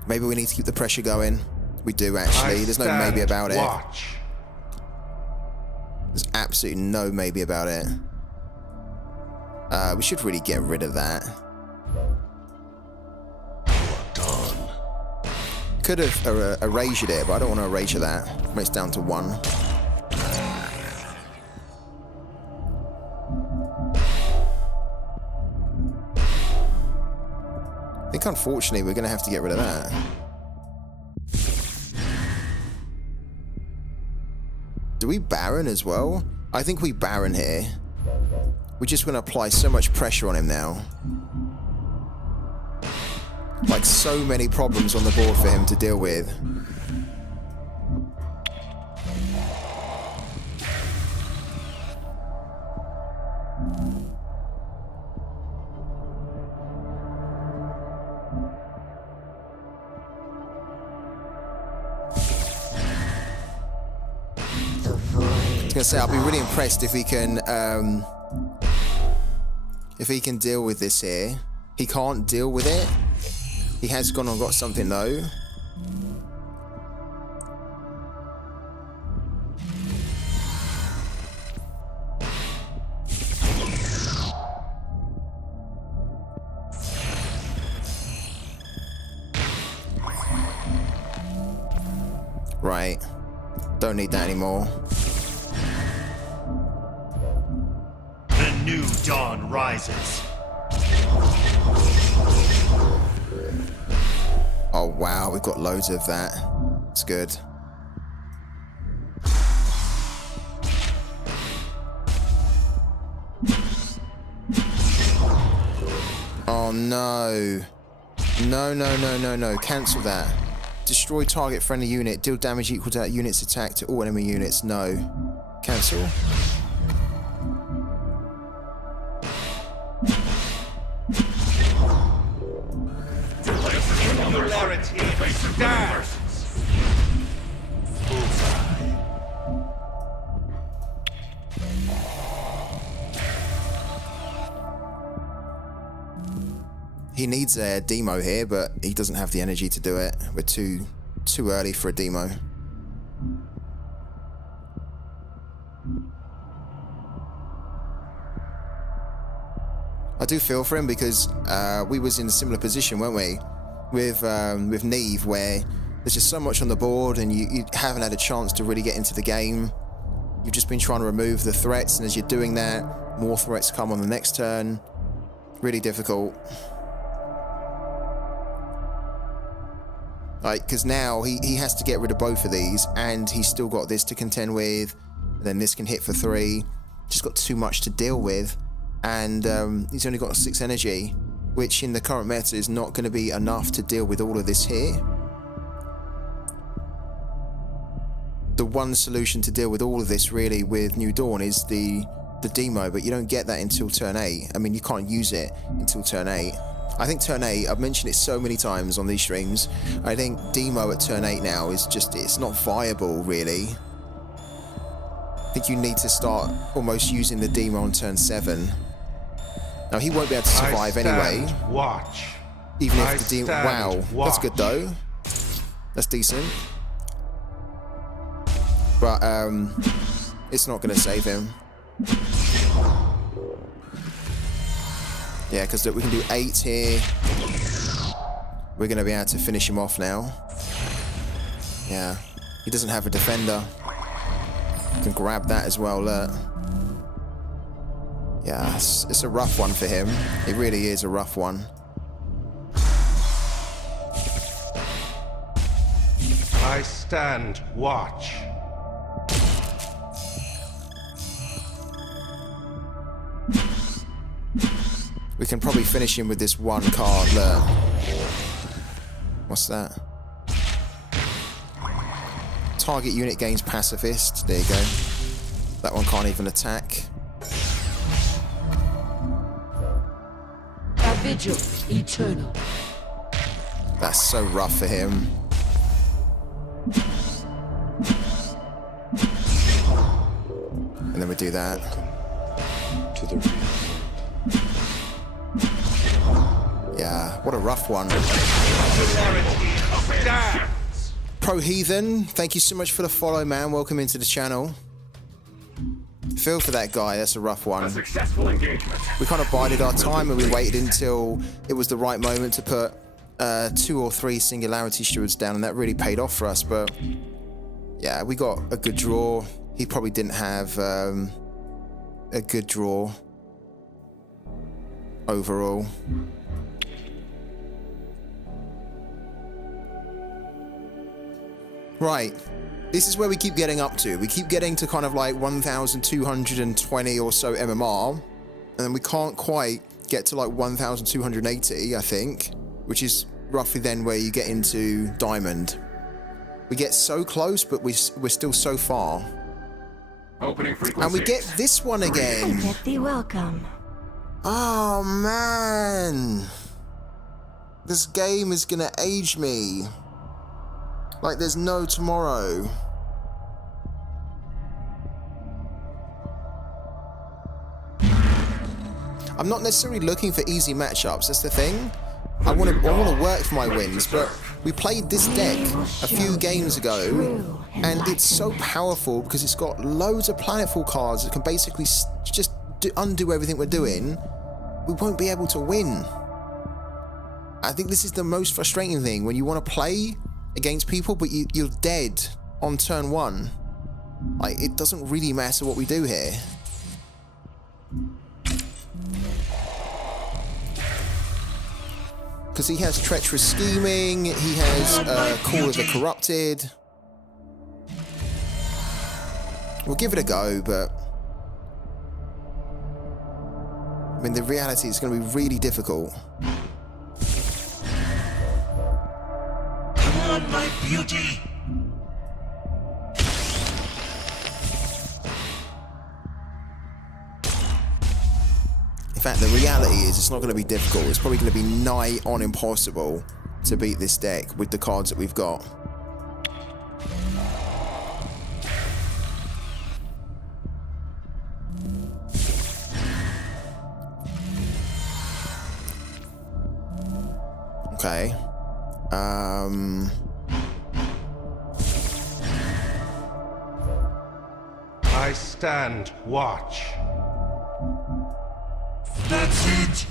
Maybe we need to keep the pressure going. We do, actually. There's no maybe about it. There's absolutely no maybe about it. We should really get rid of that. Done. Could have erased it, but I don't want to erase that when it's down to 1. I think, unfortunately, we're going to have to get rid of that. Do we Baron as well? I think we Baron here. We're just going to apply so much pressure on him now. Like, so many problems on the board for him to deal with. I was gonna say, I'll be really impressed if he can deal with this here. He can't deal with it. He has gone and got something though. Right. Don't need that anymore. The new dawn rises. Oh wow, we've got loads of that. It's good. Oh no. No. Cancel that. Destroy target friendly unit. Deal damage equal to that unit's attack to all enemy units. No. Cancel. Singularity. Stand. He needs a demo here, but he doesn't have the energy to do it. We're too early for a demo. I do feel for him because we was in a similar position, weren't we? With Neve, where there's just so much on the board and you haven't had a chance to really get into the game. You've just been trying to remove the threats, and as you're doing that, more threats come on the next turn. Really difficult. Like, because now he has to get rid of both of these, and he's still got this to contend with, and then this can hit for 3. Just got too much to deal with, and he's only got 6 energy, which in the current meta is not going to be enough to deal with all of this here. The one solution to deal with all of this really with New Dawn is the demo, but you don't get that until turn 8. I mean, you can't use it until turn 8. I think turn 8, I've mentioned it so many times on these streams, I think demo at turn 8 now is just, it's not viable really. I think you need to start almost using the demo on turn 7. Now he won't be able to survive anyway. Watch. Even if the demo, wow, that's good though. That's decent. But it's not going to save him. Yeah, because we can do 8 here. We're going to be able to finish him off now. Yeah. He doesn't have a defender. You can grab that as well, look. Yeah, it's a rough one for him. It really is a rough one. I stand watch. We can probably finish him with this one card. Look. What's that? Target unit gains pacifist. There you go. That one can't even attack. A vigil eternal. That's so rough for him. And then we do that. To the real world. Yeah, what a rough one. Stand. Pro Heathen, thank you so much for the follow, man. Welcome into the channel. Feel for that guy, that's a rough A one. successful engagement. We kind of bided our time and we waited until it was the right moment to put 2 or 3 Singularity Stewards down, and that really paid off for us. But yeah, we got a good draw. He probably didn't have a good draw overall. Right, this is where we keep getting up to. We keep getting to kind of like 1,220 or so MMR, and then we can't quite get to like 1,280, I think, which is roughly then where you get into Diamond. We get so close, but we're still so far. Opening frequency. And we get this one again. Get thee welcome. Oh man, this game is gonna age me like there's no tomorrow. I'm not necessarily looking for easy matchups, that's the thing. I want to work for my wins, but we played this deck a few games ago, and it's so powerful because it's got loads of planetfall cards that can basically just undo everything we're doing. We won't be able to win. I think this is the most frustrating thing, when you want to play against people but you're dead on turn 1. Like, it doesn't really matter what we do here. Because he has Treacherous Scheming, he has Call of the Corrupted. We'll give it a go, but I mean, the reality is going to be really difficult. Come on, my beauty! In fact, the reality is it's not going to be difficult. It's probably going to be nigh on impossible to beat this deck with the cards that we've got. Okay. I stand watch. That's it!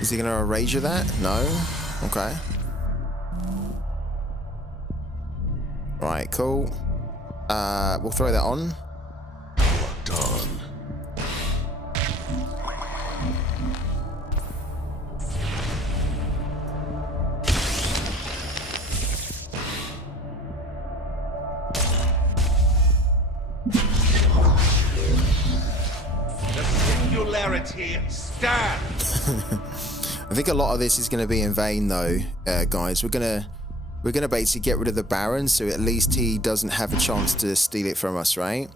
Is he going to erase that? No? Okay. Right, cool. We'll throw that on. Done. The singularity stand. I think a lot of this is going to be in vain, though, guys. We're gonna basically get rid of the Baron, so at least he doesn't have a chance to steal it from us, right?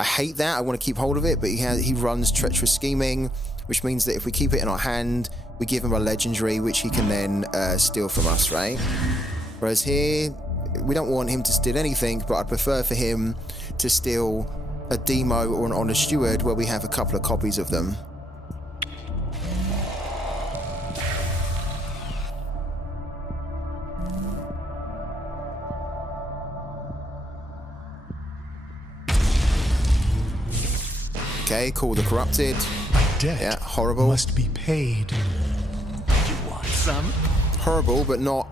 I hate that. I want to keep hold of it, but he runs Treacherous Scheming, which means that if we keep it in our hand, we give him a legendary, which he can then steal from us, right? Whereas here, we don't want him to steal anything, but I'd prefer for him to steal a Demo or an Honor Steward, where we have a couple of copies of them. Okay, Call the Corrupted. Debt Yeah, horrible. must be paid. You want some? Horrible, but not,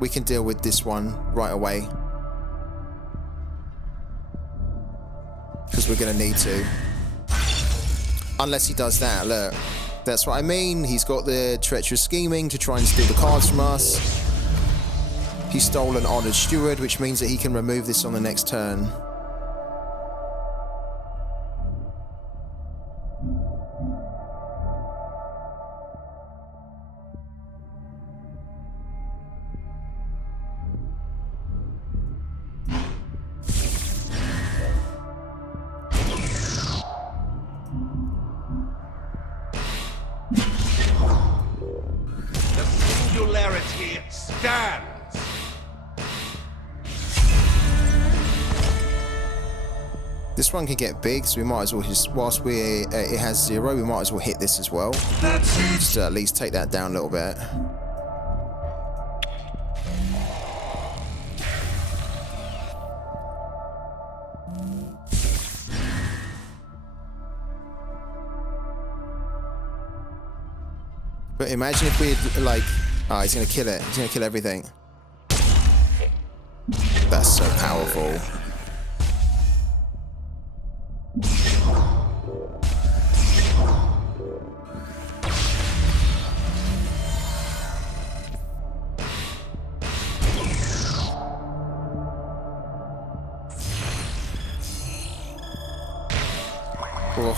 we can deal with this one right away. Because we're going to need to. Unless he does that, look. That's what I mean. He's got the treacherous scheming to try and steal the cards from us. He stole an Honored Steward, which means that he can remove this on the next turn. Singularity stands. This one can get big, so we might as well just, whilst it has 0, we might as well hit this as well. That's it. Just to at least take that down a little bit. But imagine if we'd like, oh, he's gonna kill it. He's gonna kill everything. That's so powerful. Oh,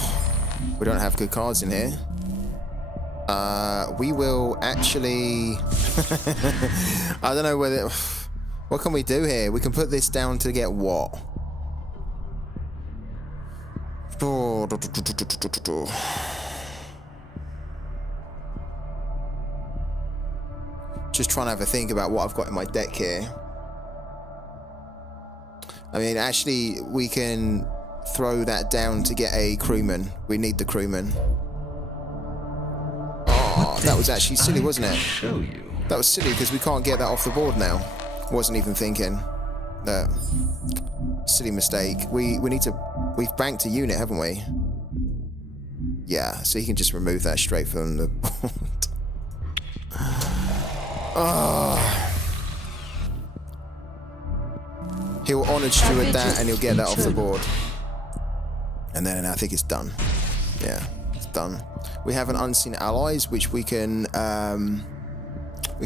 we don't have good cards in here. We will actually... I don't know whether... What can we do here? We can put this down to get what? Just trying to have a think about what I've got in my deck here. I mean, actually, we can throw that down to get a crewman. We need the crewman. Oh, that was actually silly, wasn't it? Show you. That was silly because we can't get that off the board now. Wasn't even thinking. That silly mistake. We need to. We've banked a unit, haven't we? Yeah, so he can just remove that straight from the board. Oh. He'll Honored Steward that and he'll get that off the board. And then I think it's done. Yeah, it's done. We have an Unseen Allies, which we can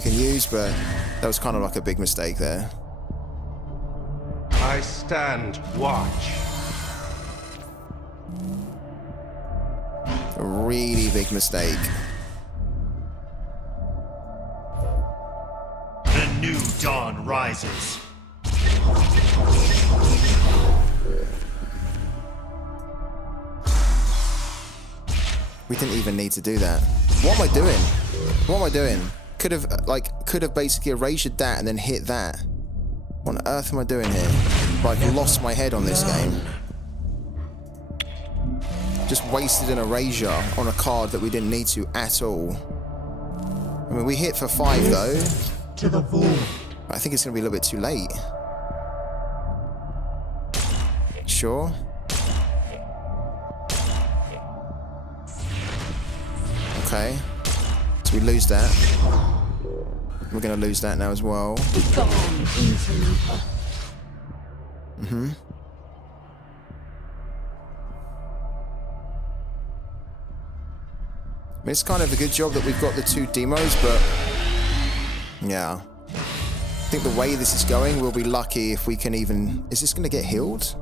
use, but that was kind of like a big mistake there. I stand watch. A really big mistake. The new dawn rises. We didn't even need to do that. What am I doing? What am I doing? Could have basically erased that and then hit that. What on earth am I doing here? Like, lost my head on this game. Just wasted an erasure on a card that we didn't need to at all. I mean, we hit for 5 though. To the void. I think it's gonna be a little bit too late. Sure. Okay. So we lose that. We're gonna lose that now as well. Mm-hmm. I mean, it's kind of a good job that we've got the 2 demos, but yeah. I think the way this is going, we'll be lucky if we can even... Is this gonna get healed?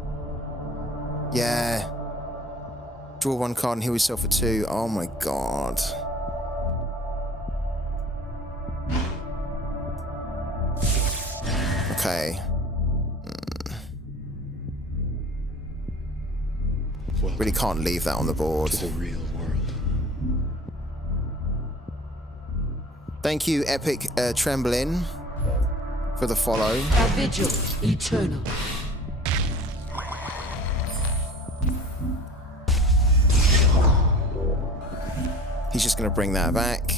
Yeah. Draw 1 card and heal yourself for 2. Oh my god. Okay. Really can't leave that on the board. To the real world. Thank you, Epic Tremblin, for the follow. A vigil eternal. He's just going to bring that back.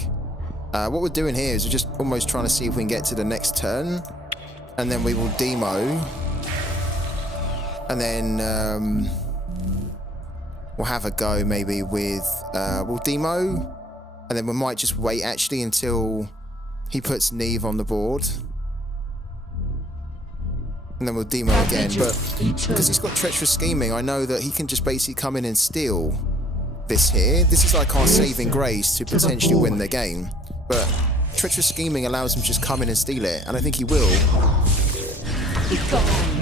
What we're doing here is we're just almost trying to see if we can get to the next turn. And then we will demo. And then we'll have a go maybe with... we'll demo. And then we might just wait actually until he puts Neve on the board. And then we'll demo again. But because he's got treacherous scheming, I know that he can just basically come in and steal this here. This is like our saving grace to potentially win the game. But treacherous scheming allows him to just come in and steal it, and I think he will.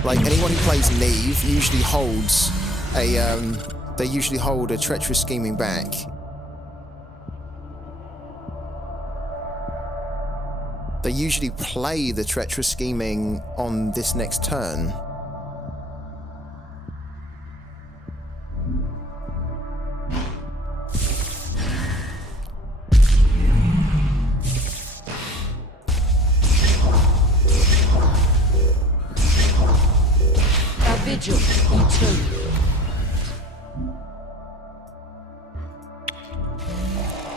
Like, anyone who plays Neve usually holds a, they usually hold a treacherous scheming back. They usually play the treacherous scheming on this next turn. Vigil eternal.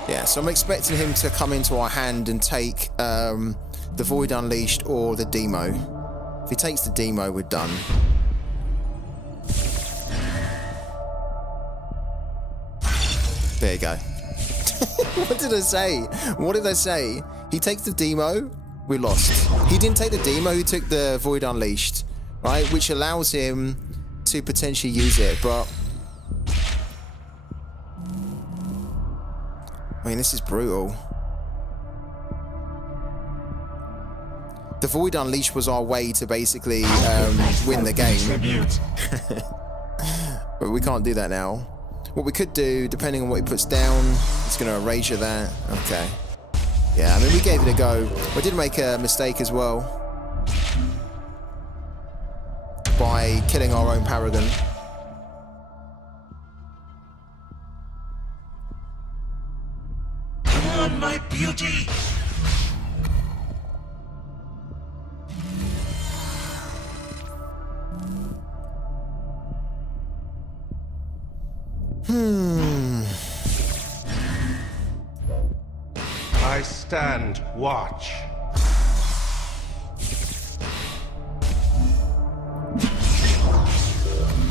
Yeah, so I'm expecting him to come into our hand and take the Void Unleashed or the Demo. If he takes the Demo, we're done. There you go. What did I say? What did I say? He takes the Demo, we lost. He didn't take the Demo, he took the Void Unleashed. Right, which allows him to potentially use it, but I mean, this is brutal. The Void Unleashed was our way to basically win the game. But we can't do that now. What we could do, depending on what he puts down, it's going to erasure that. Okay. Yeah, I mean, we gave it a go. We did make a mistake as well by killing our own Paragon. Come on, my beauty! I stand watch.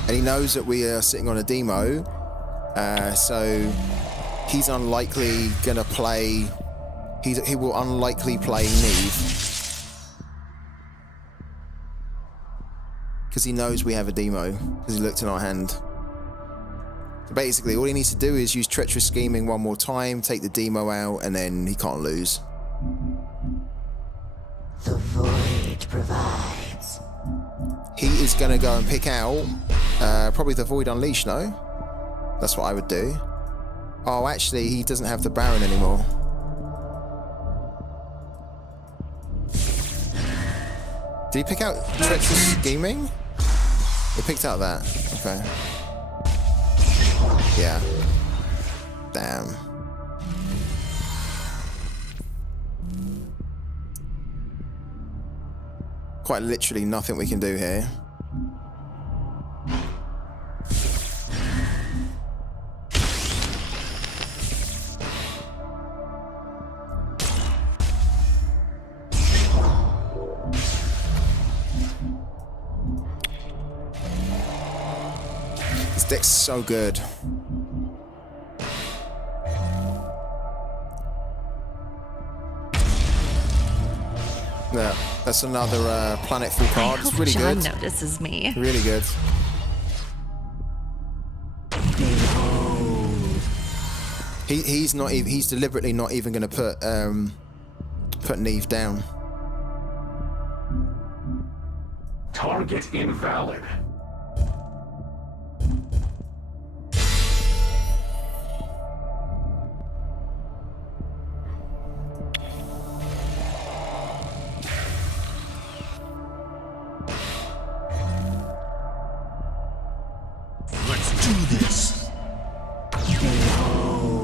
And he knows that we are sitting on a Demo, so he's unlikely gonna play. He will unlikely play Neve because he knows we have a Demo because he looked in our hand. So basically, all he needs to do is use treacherous scheming one more time, take the Demo out, and then he can't lose. The void provides. He is going to go and pick out probably the Void Unleashed, no? That's what I would do. Oh, actually, he doesn't have the Baron anymore. Did he pick out Treacherous Scheming? He picked out that. Okay. Yeah. Damn. Quite literally nothing we can do here. This deck's so good. Yeah, that's another planetful card. It's really John good. notices me. Really good. He's not even. He's deliberately not even going to put Neve down. Target invalid. Let's do this.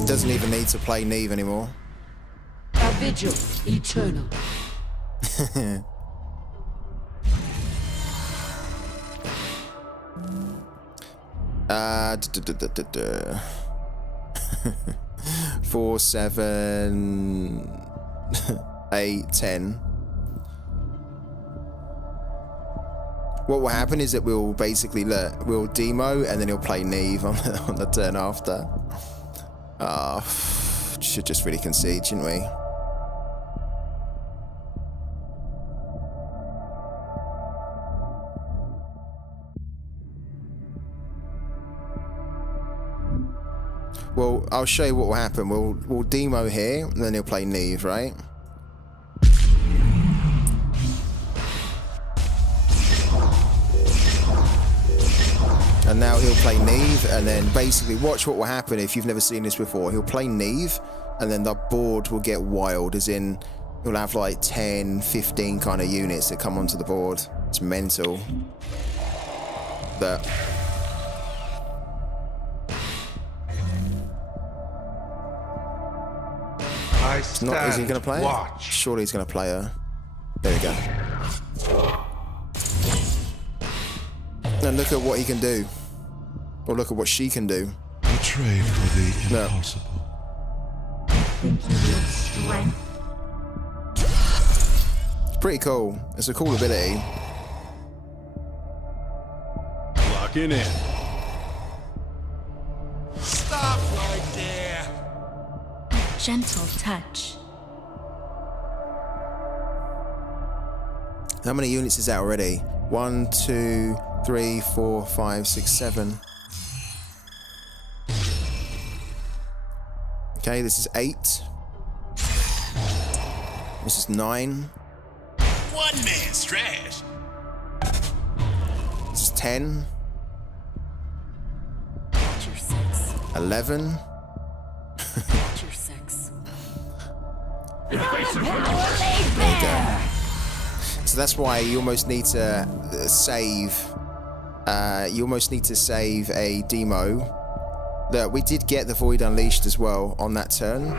Doesn't even need to play Neve anymore. A vigil eternal. D -d -d -d -d 4, 7, 8, 10. What will happen is that we'll basically we'll demo and then he'll play Neve on the turn after. Should just really concede, shouldn't we? Well, I'll show you what will happen. We'll demo here, and then he'll play Neve, right? And now he'll play Neve, and then basically watch what will happen if you've never seen this before. He'll play Neve, and then the board will get wild, as in he'll have like 10, 15 kind of units that come onto the board. It's mental. But I is he going to play watch. it? Surely he's going to play her. There we go. And look at what he can do. Or look at what she can do. Betrayed for the No. impossible. It's pretty cool. It's a cool ability. Locking in. Stop right there. Gentle touch. How many units is that already? 1, 2, 3, 4, 5, 6, 7. Okay, this is 8. This is 9. One man's trash. This is 10. Watch your six. 11. Watch your six. Invasive There you go. So that's why you almost need to save. You almost need to save a demo. Look, we did get the Void Unleashed as well on that turn.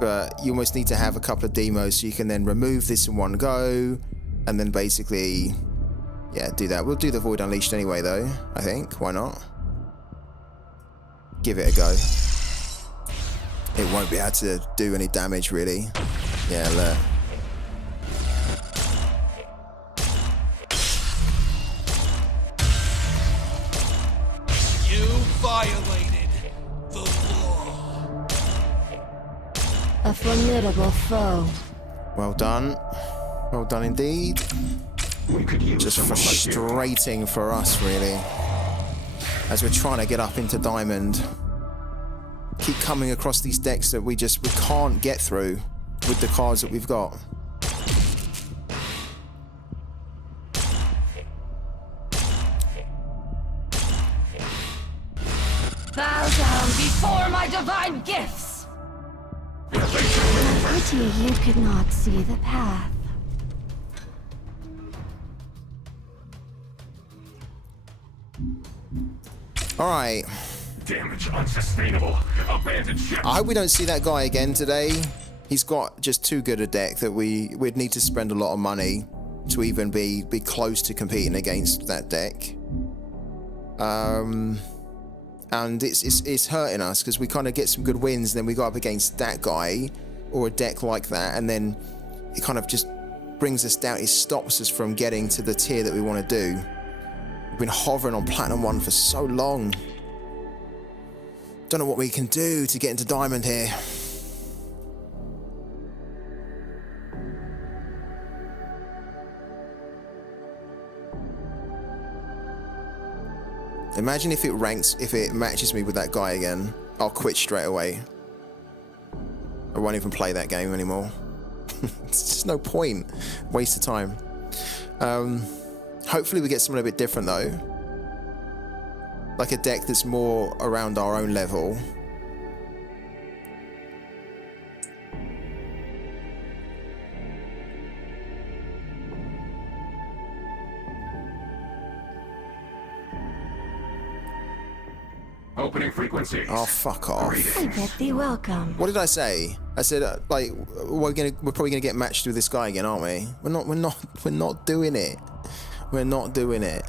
But you almost need to have a couple of demos so you can then remove this in one go. And then basically, yeah, do that. We'll do the Void Unleashed anyway though, I think. Why not? Give it a go. It won't be able to do any damage really. Yeah, look. You violated the law. A formidable foe. Well done. Well done indeed. We could use Just someone like you. frustrating for us, really. As we're trying to get up into Diamond. Keep coming across these decks that we can't get through with the cards that we've got. Bow down before my divine gifts! Pity you could not see the path. Alright. Damage unsustainable. Abandoned ship. I hope we don't see that guy again today. He's got just too good a deck that we'd need to spend a lot of money to even be close to competing against that deck. And it's hurting us because we kind of get some good wins, and then we go up against that guy or a deck like that, and then it kind of just brings us down. It stops us from getting to the tier that we want to do. We've been hovering on Platinum 1 for so long. Don't know what we can do to get into Diamond here. Imagine if it matches me with that guy again. I'll quit straight away. I won't even play that game anymore. It's just no point. Waste of time. Hopefully we get something a bit different though. Like a deck that's more around our own level. Opening frequency. Oh, fuck off. I bid thee welcome. What did I say? I said like we're probably gonna get matched with this guy again, aren't we? We're not doing it. We're not doing it.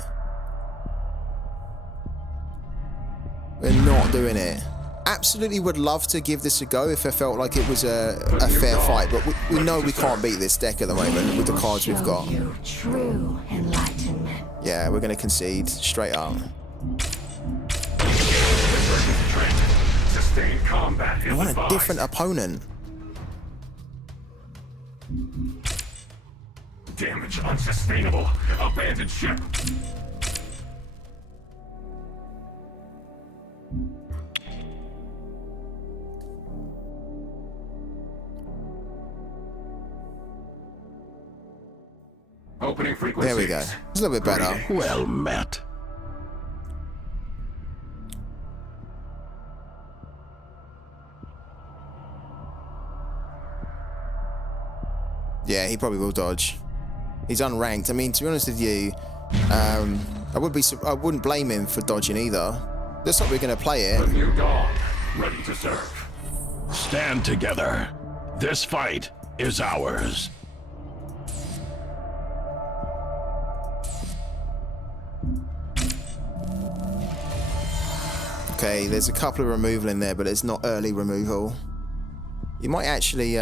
We're not doing it. Absolutely would love to give this a go if I felt like it was a fair fight, but we know we can't beat this deck at the moment with the cards we've got. You true enlightenment. Yeah, we're gonna concede straight up. Sustained combat. I want a different opponent. Damage unsustainable. Abandoned ship. Opening frequencies. There we go. It's a little bit better. Well met. Yeah, he probably will dodge. He's unranked. I mean, to be honest with you, I wouldn't blame him for dodging either. Looks like we're going to play The it. new dawn, ready to serve. Stand together. This fight is ours. Okay, there's a couple of removal in there, but it's not early removal. You might actually,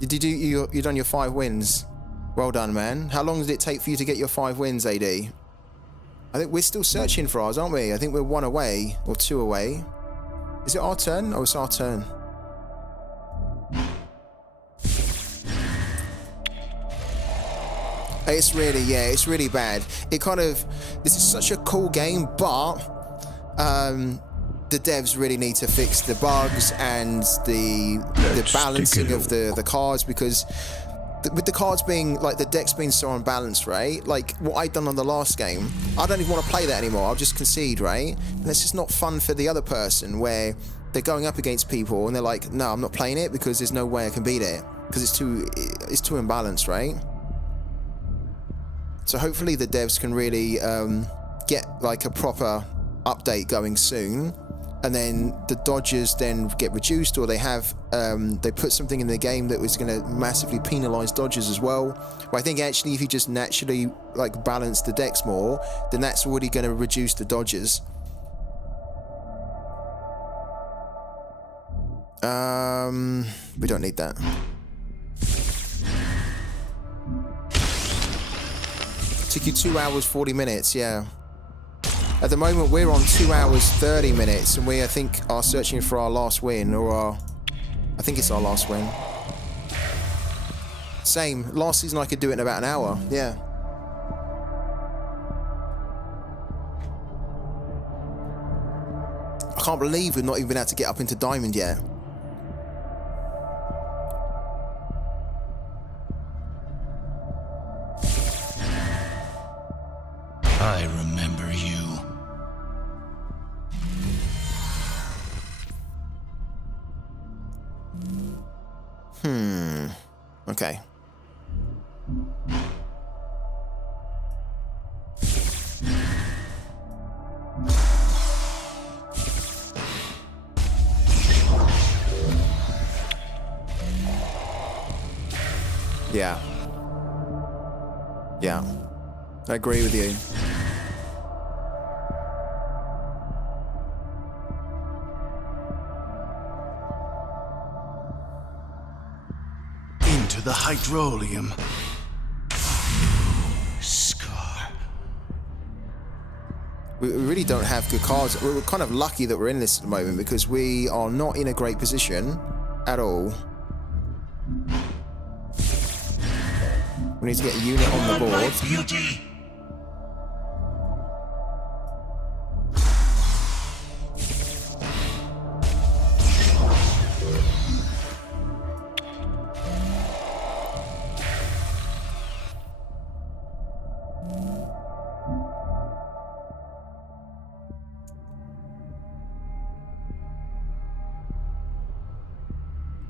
did you done your 5 wins? Well done, man. How long did it take for you to get your 5 wins, AD? I think we're still searching for ours, aren't we? I think we're 1 away, or 2 away. Is it our turn? Oh, it's our turn. It's really, yeah, it's really bad. This is such a cool game, but the devs really need to fix the bugs and the balancing of the cards, because with the cards being, like, the decks being so unbalanced, right? Like, what I'd done on the last game, I don't even want to play that anymore. I'll just concede, right? And it's just not fun for the other person, where they're going up against people and they're like, no, I'm not playing it because there's no way I can beat it, because it's too imbalanced, right? So hopefully the devs can really get, like, a proper update going soon, and then the dodges then get reduced, or they put something in the game that was going to massively penalize dodges as well. But I think actually if you just naturally, like, balance the decks more, then that's already going to reduce the dodges. We don't need that. Took you 2 hours 40 minutes, yeah. At the moment we're on 2 hours 30 minutes, and we, I think, are searching for our last win, or I think it's our last win. Same. Last season I could do it in about an hour, yeah. I can't believe we've not even been able to get up into Diamond yet. I remember you. Okay. Yeah. Yeah. I agree with you. Into the hydrolium. Scar. We really don't have good cards. We're kind of lucky that we're in this at the moment, because we are not in a great position at all. We need to get a unit on the board. Beauty.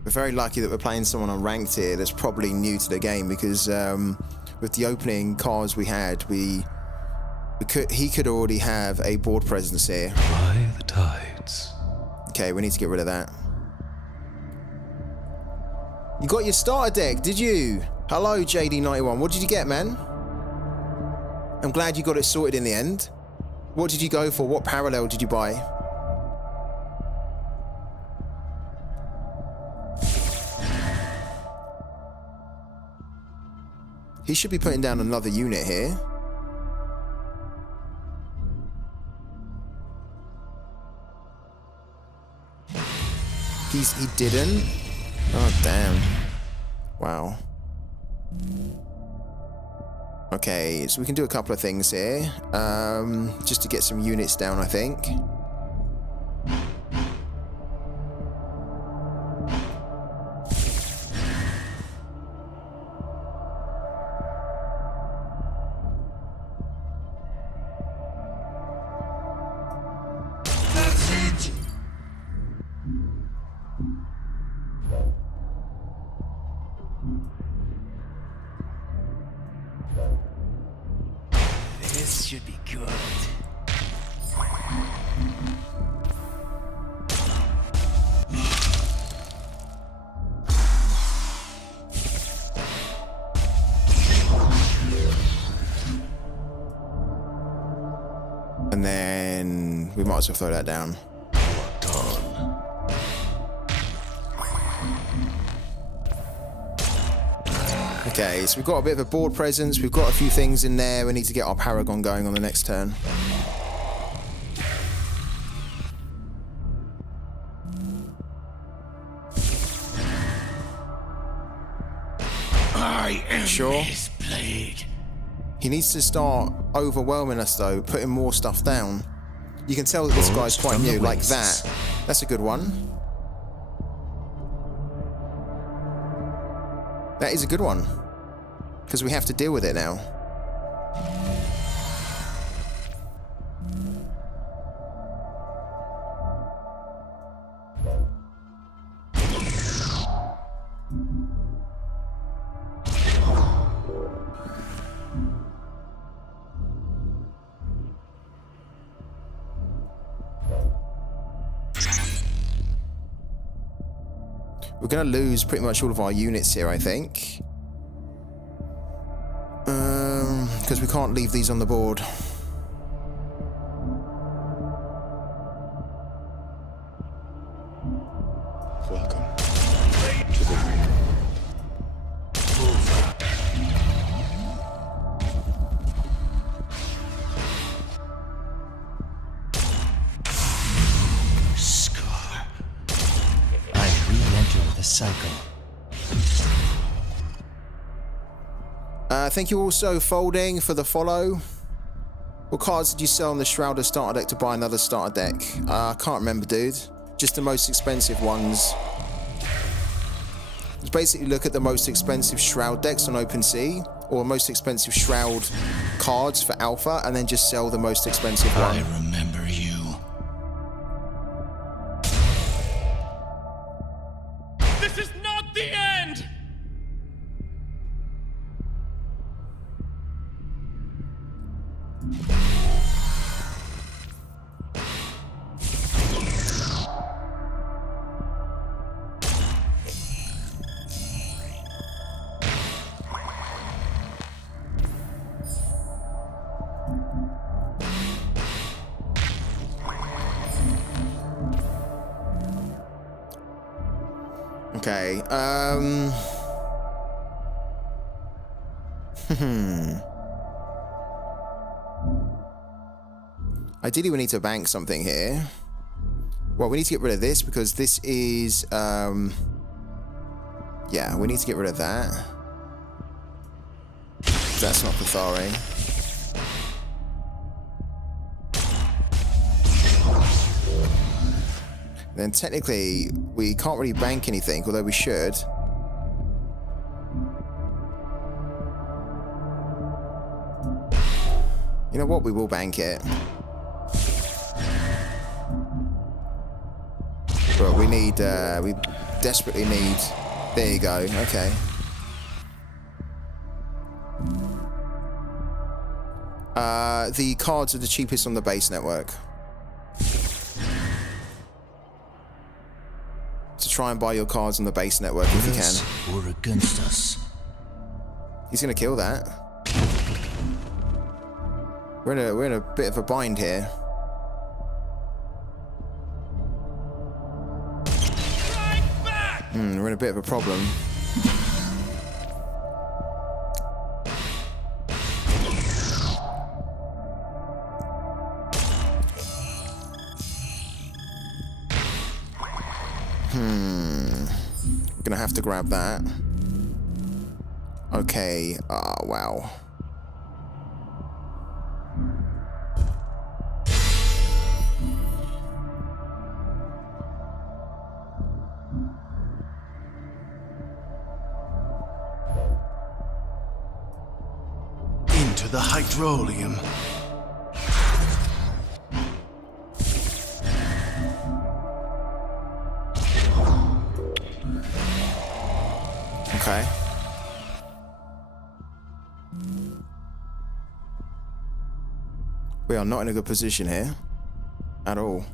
We're very lucky that we're playing someone on ranked here that's probably new to the game, because with the opening cards we had, he could already have a board presence here. Fly the tides. Okay, we need to get rid of that. You got your starter deck, did you? Hello, JD91. What did you get, man? I'm glad you got it sorted in the end. What did you go for? What parallel did you buy? He should be putting down another unit here. He didn't? Oh, damn. Wow. Okay, so we can do a couple of things here. Just to get some units down, I think. This should be good. And then we might as well throw that down. Okay, so we've got a bit of a board presence. We've got a few things in there. We need to get our Paragon going on the next turn. I am Sure. his blade. He needs to start overwhelming us, though, putting more stuff down. You can tell that this guy's quite new, like that. That's a good one. That is a good one. Because we have to deal with it now. We're going to lose pretty much all of our units here, I think. Because we can't leave these on the board. Welcome to the ring. Scar. I re-enter the cycle. Thank you also, Folding, for the follow. What cards did you sell on the Shrouded starter deck to buy another starter deck? I can't remember, dude. Just the most expensive ones. Just basically look at the most expensive Shroud decks on OpenSea, or most expensive Shroud cards for Alpha, and then just sell the most expensive one. I remember you. This is not the end! Okay, Ideally, we need to bank something here. Well, we need to get rid of this because this is, yeah, we need to get rid of that. That's not Cathari. Then technically, we can't really bank anything, although we should. You know what? We will bank it. But we need, we desperately need... There you go. Okay. The cards are the cheapest on the base network. So try and buy your cards on the base network if you can. Or against us. He's gonna kill that. We're in a bit of a bind here. We're in a bit of a problem. Gonna have to grab that. Okay. Wow. Into the hydrolium. Okay. We are not in a good position here. At all.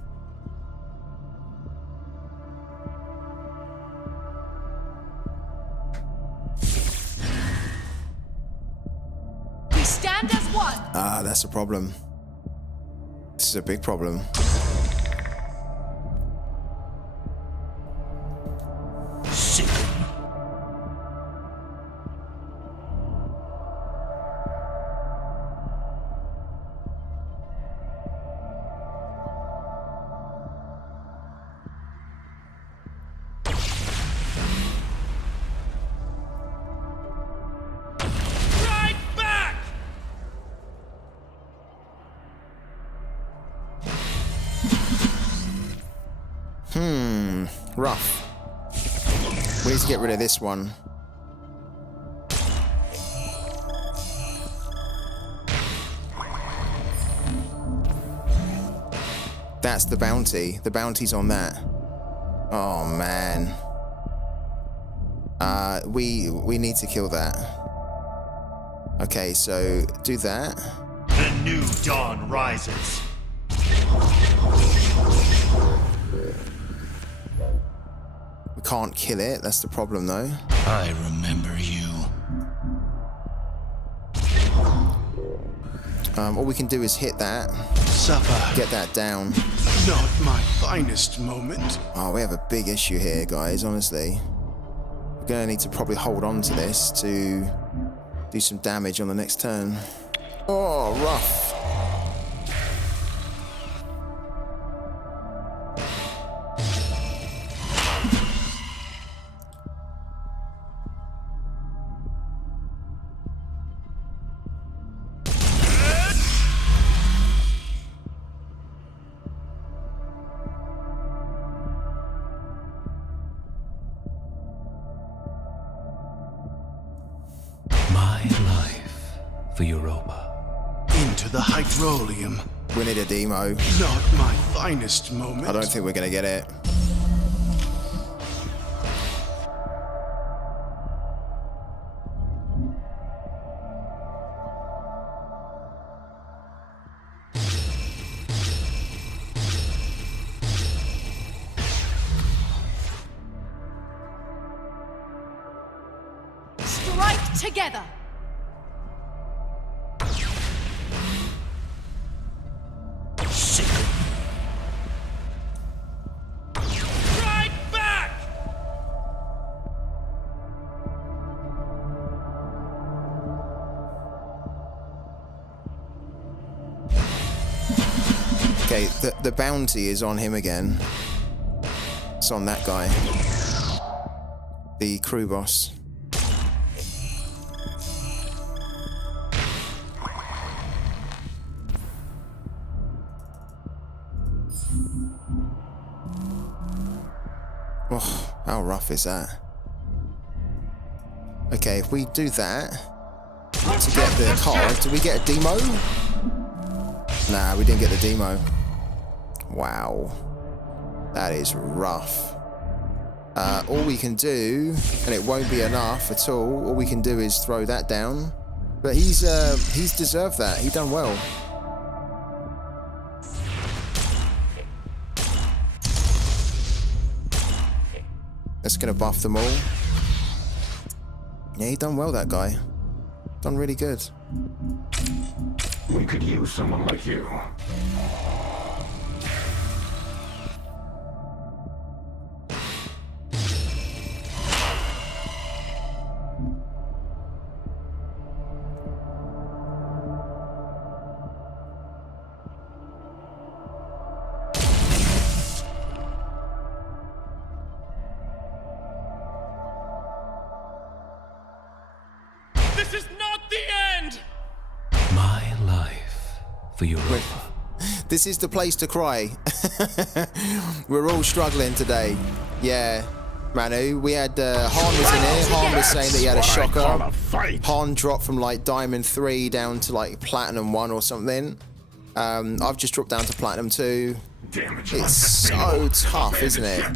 We stand as one. Ah, that's a problem. This is a big problem. Rough. We need to get rid of this one. That's the bounty. The bounty's on that. Oh man. We need to kill that. Okay, so do that. The new dawn rises. We can't kill it. That's the problem, though. I remember you. All we can do is hit that. Supper. Get that down. Not my finest moment. Oh, we have a big issue here, guys, honestly. We're going to need to probably hold on to this to do some damage on the next turn. Oh, rough. My life for Europa. Into the hydrolium. We need a demo. Not my finest moment. I don't think we're going to get it. Strike together. Strike back! Okay, the bounty is on him again. It's on that guy. The crew boss. Oh, how rough is that? Okay, if we do that to get the card, do we get a demo? Nah, we didn't get the demo. Wow. That is rough. All we can do, and it won't be enough at all we can do is throw that down. But he's deserved that. He done well. That's gonna buff them all. Yeah, he done well, that guy. Done really good. We could use someone like you. This is not the end! My life for Europa. This is the place to cry. We're all struggling today. Yeah, Manu. We had Han was in here. Han was saying that he had a shocker. Han dropped from like Diamond 3 down to like Platinum 1 or something. I've just dropped down to Platinum 2. It's so tough, isn't it?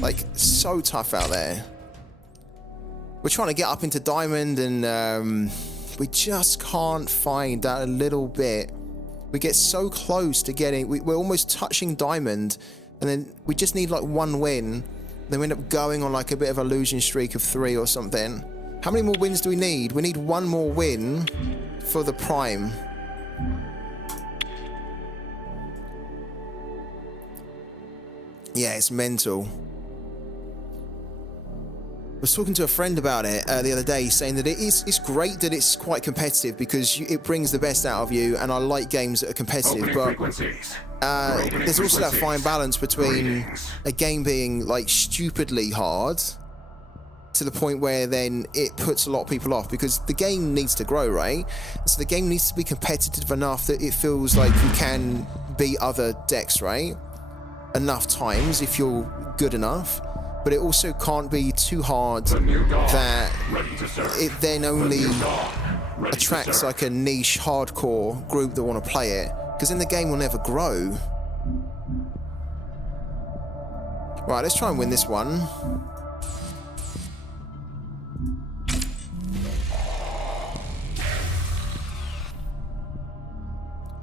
Like, so tough out there. We're trying to get up into Diamond and we just can't find that little bit We get so close to getting, we're almost touching diamond, and then we just need like one win. Then we end up going on like a bit of a losing streak of 3 or something. How many more wins do we need? We need one more win for the prime. Yeah, it's mental. I was talking to a friend about it the other day, saying that it's great that it's quite competitive because it brings the best out of you, and I like games that are competitive, but there's also that fine balance between a game being like stupidly hard to the point where then it puts a lot of people off, because the game needs to grow, right? So the game needs to be competitive enough that it feels like you can beat other decks, right? Enough times if you're good enough. But it also can't be too hard that it then only attracts like a niche hardcore group that want to play it, because then the game will never grow. Right, let's try and win this one.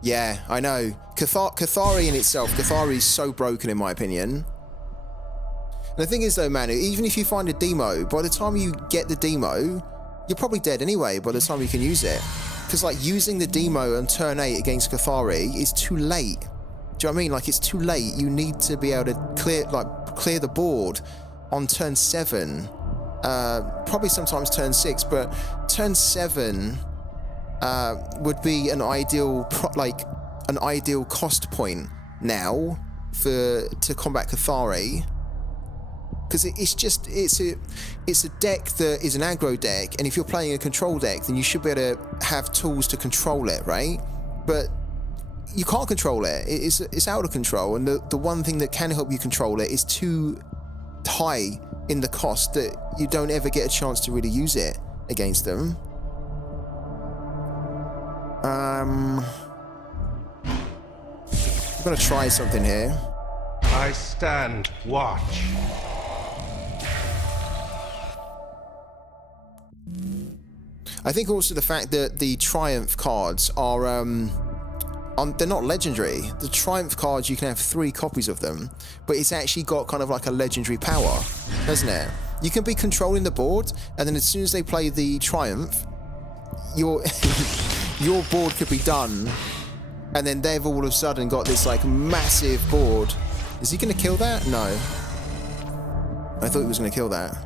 Yeah, I know. Cathari in itself, Cathari is so broken in my opinion. And the thing is though, Manu, even if you find a demo, by the time you get the demo, you're probably dead anyway by the time you can use it. Because like using the demo on turn 8 against Cathari is too late. Do you know what I mean? Like it's too late. You need to be able to clear the board on turn 7. Probably sometimes turn 6, but turn 7 would be an ideal cost point now to combat Cathari. Because it's a deck that is an aggro deck, and if you're playing a control deck, then you should be able to have tools to control it, right? But you can't control it. It's out of control, and the one thing that can help you control it is too high in the cost that you don't ever get a chance to really use it against them. I'm gonna try something here. I stand watch. I think also the fact that the Triumph cards are, they're not legendary. The Triumph cards, you can have 3 copies of them, but it's actually got kind of like a legendary power, doesn't it? You can be controlling the board, and then as soon as they play the Triumph, your board could be done, and then they've all of a sudden got this like massive board. Is he going to kill that? No. I thought he was going to kill that.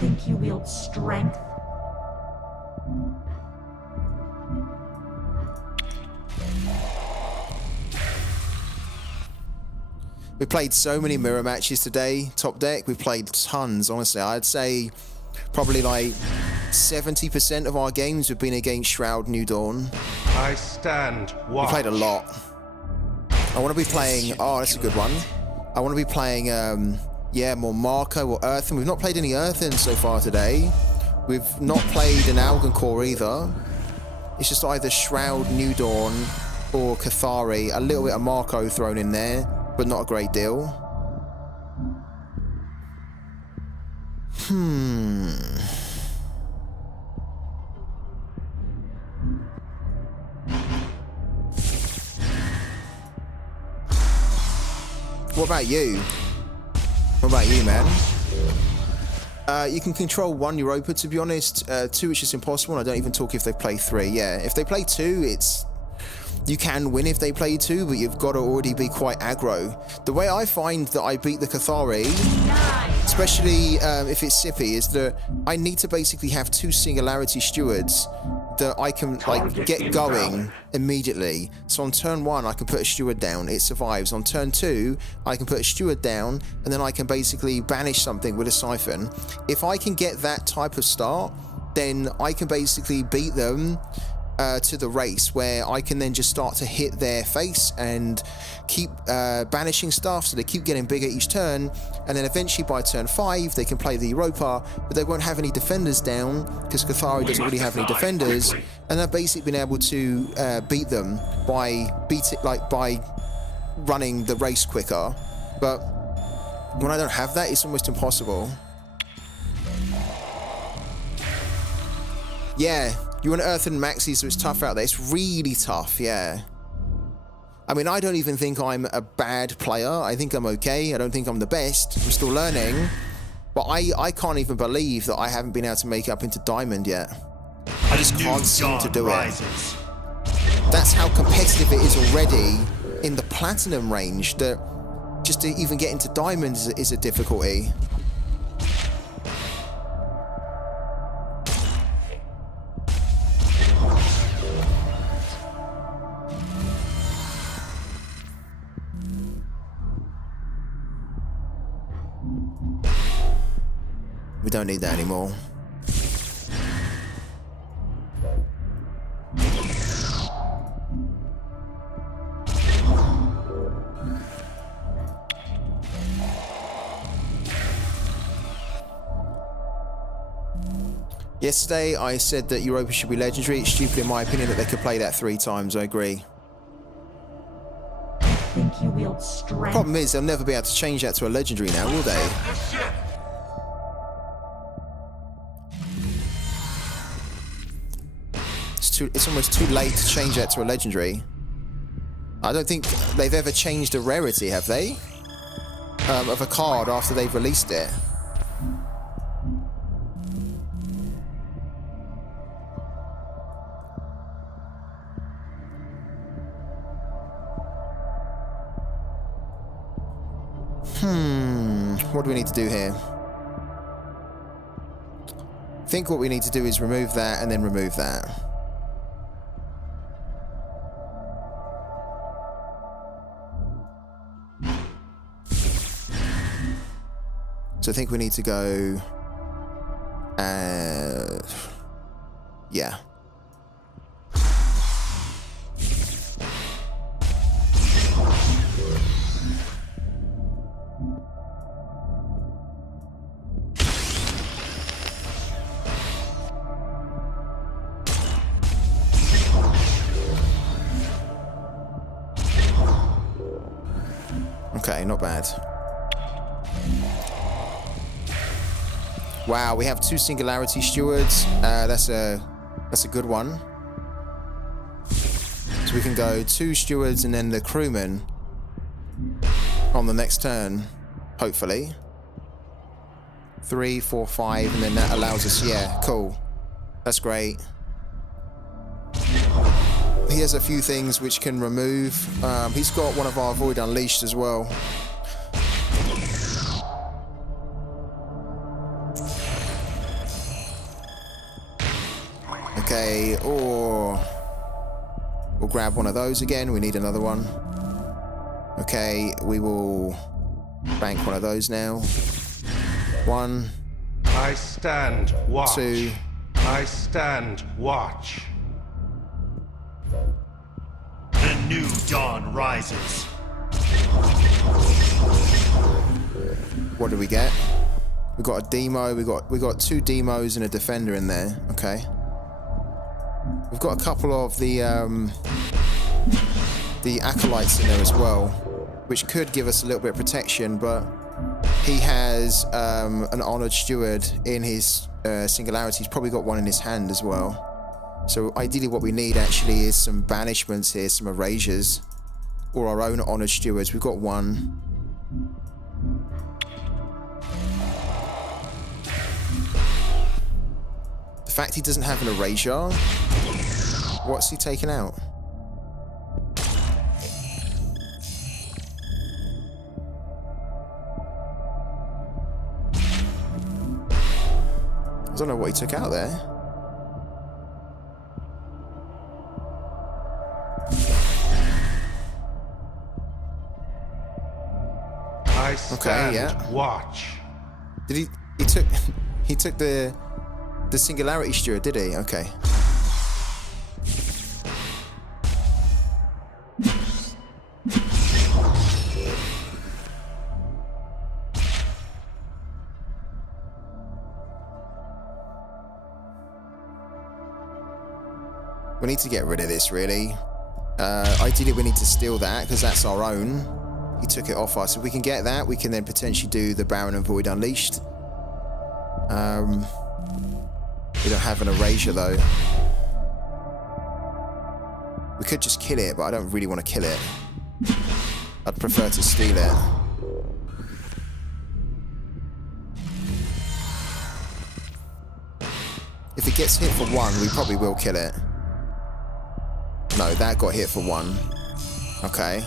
Think you wield strength? We played so many mirror matches today, top deck. We played tons, honestly. I'd say probably like 70% of our games have been against Shroud New Dawn. I stand watch. We played a lot. I want to be playing, oh, that's a good one. I want to be playing, yeah, more Marco or Earthen. We've not played any Earthen so far today. We've not played an Algoncore either. It's just either Shroud, New Dawn, or Cathari. A little bit of Marco thrown in there, but not a great deal. What about you? What about you, man? You can control 1 Europa, to be honest. 2, it's just impossible. I don't even talk if they play 3. Yeah, if they play 2, it's... You can win if they play 2, but you've got to already be quite aggro. The way I find that I beat the Cathari, especially if it's Sippy, is that I need to basically have 2 Singularity Stewards that I can like get going immediately. So on turn 1, I can put a steward down, it survives. On turn 2, I can put a steward down, and then I can basically banish something with a siphon. If I can get that type of start, then I can basically beat them to the race, where I can then just start to hit their face and keep banishing stuff, so they keep getting bigger each turn, and then eventually by turn 5 they can play the Europa, but they won't have any defenders down because Cathari doesn't really have any defenders, and they've basically been able to beat them by running the race quicker. But when I don't have that, it's almost impossible. Yeah, you're on Earth and Maxi, so it's tough out there. It's really tough, yeah. I mean, I don't even think I'm a bad player. I think I'm okay. I don't think I'm the best. I'm still learning. But I can't even believe that I haven't been able to make it up into Diamond yet. I just can't seem to do it. That's how competitive it is already in the Platinum range, that just to even get into Diamond is a difficulty. We don't need that anymore. Yesterday I said that Europa should be legendary. It's stupid in my opinion that they could play that 3 times. I agree. I think you wield strength. Problem is they'll never be able to change that to a legendary now, will they? It's almost too late to change that to a legendary. I don't think they've ever changed a rarity, have they? Of a card after they've released it. What do we need to do here? I think what we need to do is remove that and then remove that. So I think we need to go... yeah. Okay, not bad. Wow, we have 2 Singularity Stewards. That's a good one. So we can go 2 Stewards and then the Crewman on the next turn, hopefully. 3, 4, 5, and then that allows us, yeah, cool. That's great. He has a few things which can remove. He's got one of our Void Unleashed as well. Okay, or we'll grab one of those again. We need another one. Okay, we will bank one of those now. 1. I stand watch. 2. I stand watch. The new dawn rises. What do we get? We got a demo. We got 2 demos and a defender in there. Okay. We've got a couple of the acolytes in there as well, which could give us a little bit of protection, but he has an honored steward in his singularity. He's probably got one in his hand as well. So ideally what we need actually is some banishments here, some erasures, or our own honored stewards. We've got 1. The fact he doesn't have an erasure, what's he taking out? I don't know what he took out there. I stand watch. Did he took the Singularity Steward, did he? Okay. We need to get rid of this, really. Ideally, we need to steal that, because that's our own. He took it off us. If we can get that, we can then potentially do the Baron and Void Unleashed. We don't have an erasure though. We could just kill it, but I don't really want to kill it. I'd prefer to steal it. If it gets hit for 1, we probably will kill it. No, that got hit for 1. Okay.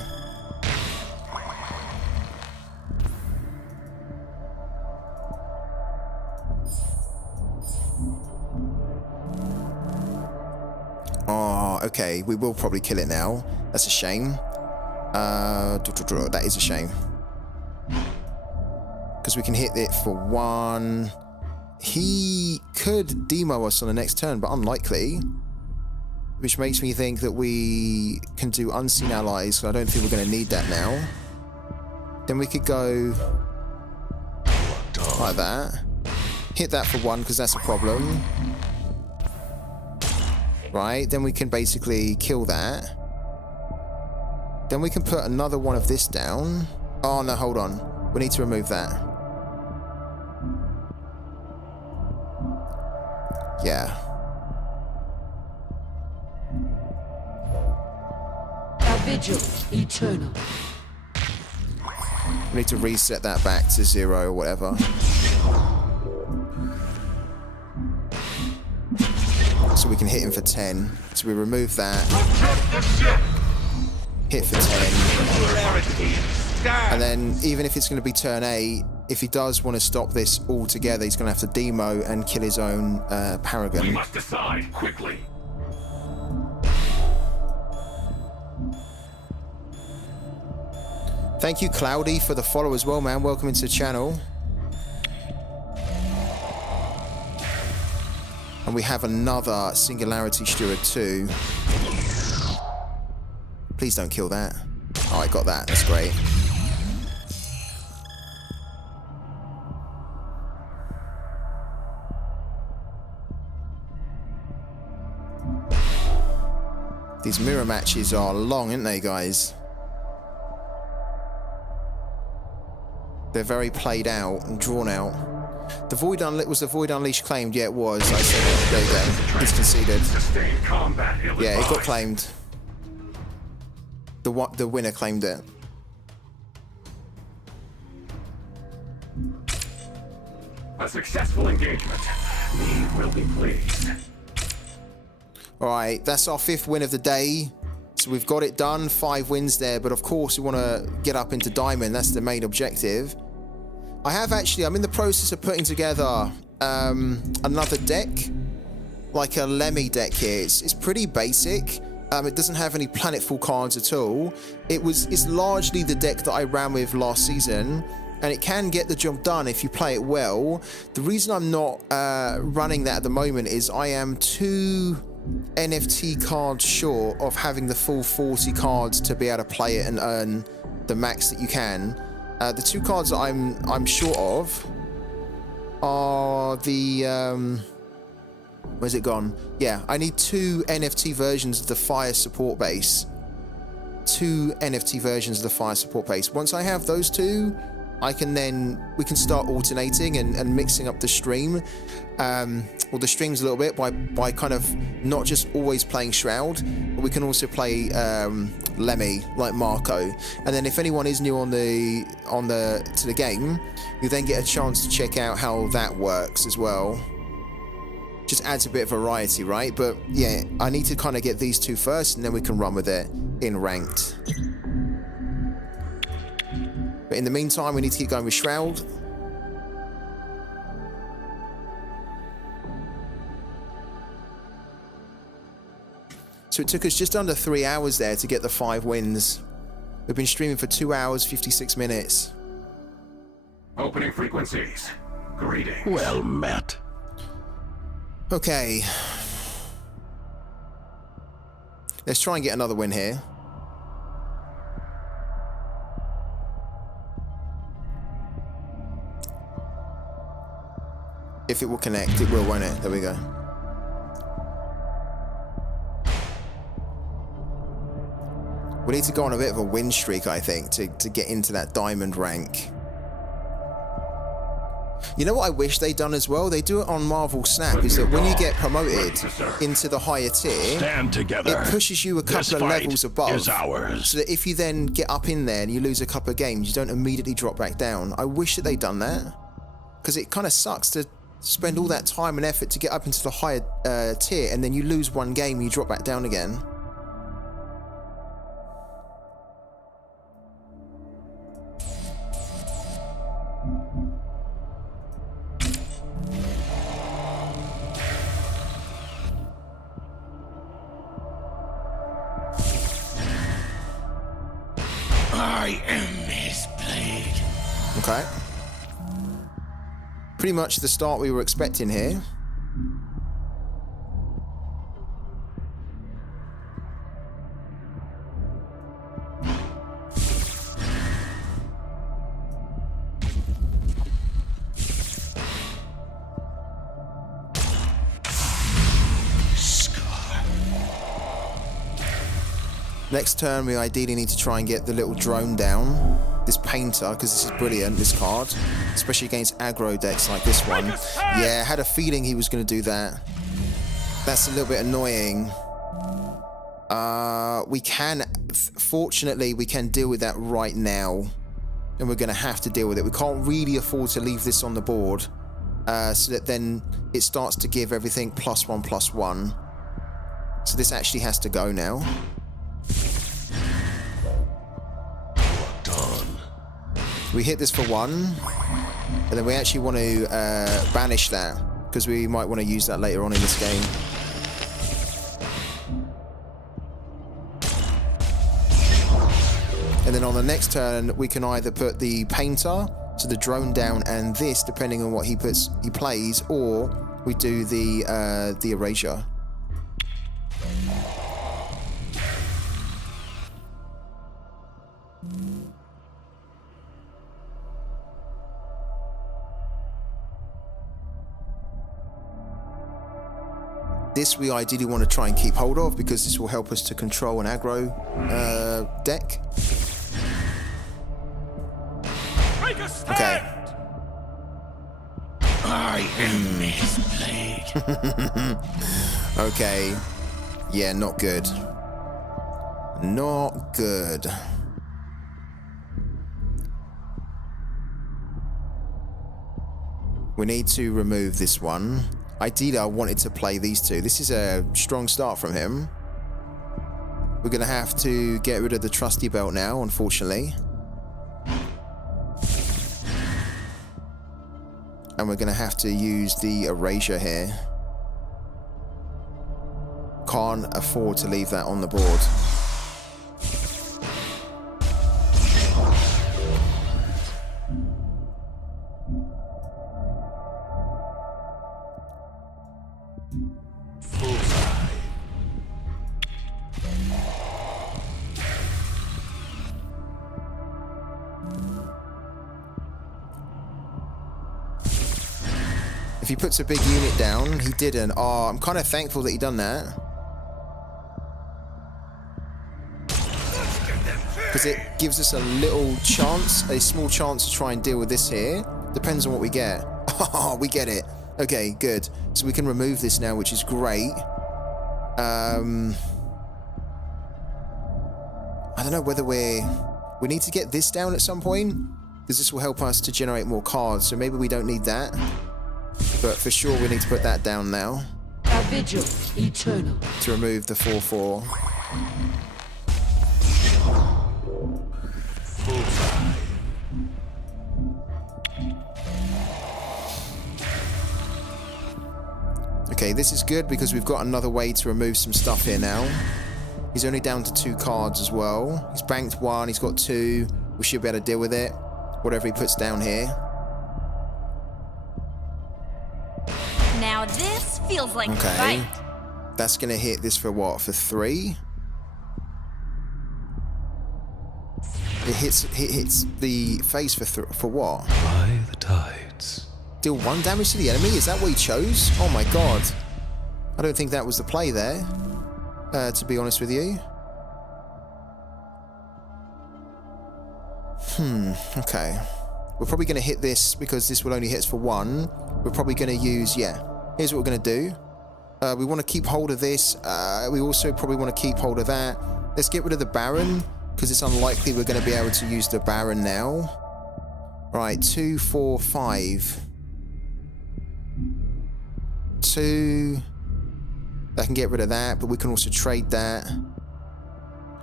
Oh, okay. We will probably kill it now. That's a shame. That is a shame. Because we can hit it for 1. He could demo us on the next turn, but unlikely. Which makes me think that we can do Unseen Allies, so I don't think we're going to need that now. Then we could go like that. Hit that for 1, because that's a problem. Right, then we can basically kill that. Then we can put another one of this down. Oh no, hold on. We need to remove that. Yeah. A vigil eternal. We need to reset that back to 0 or whatever. So we can hit him for 10. So we remove that. Hit for 10. And then even if it's going to be turn 8, if he does want to stop this altogether, he's going to have to demo and kill his own Paragon. We must decide quickly. Thank you, Cloudy, for the follow as well, man. Welcome into the channel. And we have another Singularity Steward too. Please don't kill that. Oh, I got that. That's great. These mirror matches are long, aren't they, guys? They're very played out and drawn out. The Void was the Void Unleashed claimed? Yeah, it was. I said it. There you go. He's conceded. Yeah, it got claimed. The winner claimed it. A successful engagement. We will be pleased. All right, that's our 5th win of the day. So we've got it done. 5 wins there, but of course we want to get up into Diamond. That's the main objective. I'm in the process of putting together another deck, like a Lemmy deck here. It's pretty basic. It doesn't have any planetful cards at all. It's largely the deck that I ran with last season, and it can get the job done if you play it well. The reason I'm not running that at the moment is I am 2 NFT cards short of having the full 40 cards to be able to play it and earn the max that you can. The 2 cards that I'm short of are the where's it gone? Yeah, I need 2 NFT versions of the Fire support base. 2 NFT versions of the Fire support base. Once I have those 2, we can start alternating and mixing up the stream, or the streams a little bit by kind of not just always playing Shroud, but we can also play Lemmy like Marco. And then if anyone is new to the game, you then get a chance to check out how that works as well. Just adds a bit of variety, right? But yeah, I need to kind of get these 2 first, and then we can run with it in ranked. But in the meantime, we need to keep going with Shroud. So it took us just under 3 hours there to get the 5 wins. We've been streaming for 2 hours, 56 minutes. Opening frequencies. Greetings. Well met. Okay. Let's try and get another win here. If it will connect, it will, won't it? There we go. We need to go on a bit of a win streak, I think, to get into that Diamond rank. You know what I wish they'd done as well? They do it on Marvel Snap, is that when you get promoted into the higher tier, it pushes you a couple of levels above. So that if you then get up in there and you lose a couple of games, you don't immediately drop back down. I wish that they'd done that. Because it kind of sucks to spend all that time and effort to get up into the higher tier, and then you lose one game and you drop back down again. I am his blade. Okay. Pretty much the start we were expecting here. Next turn, we ideally need to try and get the little drone down. This painter, because this is brilliant, this card. Especially against aggro decks like this one. Yeah, I had a feeling he was going to do that. That's a little bit annoying. We can, fortunately, we can deal with that right now. And we're going to have to deal with it. We can't really afford to leave this on the board. So that then it starts to give everything +1/+1. So this actually has to go now. We hit this for 1, and then we actually want to banish that, because we might want to use that later on in this game. And then on the next turn, we can either put the painter, so the drone down, and this, depending on what he plays, or we do the erasure. This we ideally want to try and keep hold of, because this will help us to control an aggro deck. Okay. I am his blade. Okay. Yeah, not good. Not good. We need to remove this one. Ideally, I wanted to play these two. This is a strong start from him. We're going to have to get rid of the trusty belt now, unfortunately. And we're going to have to use the erasure here. Can't afford to leave that on the board. If he puts a big unit down, he didn't. Oh, I'm kind of thankful that he done that. Because it gives us a little chance, a small chance to try and deal with this here. Depends on what we get. Oh, we get it. Okay, good. So we can remove this now, which is great. I don't know whether we need to get this down at some point, because this will help us to generate more cards. So maybe we don't need that. But for sure, we need to put that down now. A vigil eternal. To remove the 4/4. Okay, this is good because we've got another way to remove some stuff here now. He's only down to 2 cards as well. He's banked 1, he's got 2. We should be able to deal with it. Whatever he puts down here. Now this feels like okay. Fight. That's gonna hit this for what? For 3? It hits the face for what? By the tides. Deal 1 damage to the enemy? Is that what he chose? Oh my god. I don't think that was the play there, to be honest with you. Okay. We're probably going to hit this because this will only hit us for one. We're probably going to use, yeah, here's what we're going to do. We want to keep hold of this. We also probably want to keep hold of that. Let's get rid of the Baron because it's unlikely we're going to be able to use the Baron now. Right, 2, 4, 5. 2. I can get rid of that, but we can also trade that.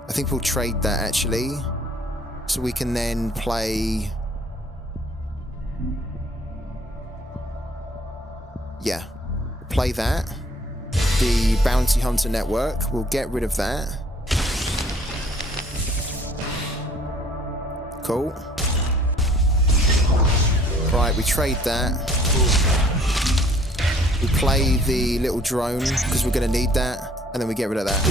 I think we'll trade that actually. So we can then play... Yeah, play that. The Bounty Hunter Network, we'll get rid of that. Cool. Right, we trade that. We play the little drone because we're going to need that, and then we get rid of that.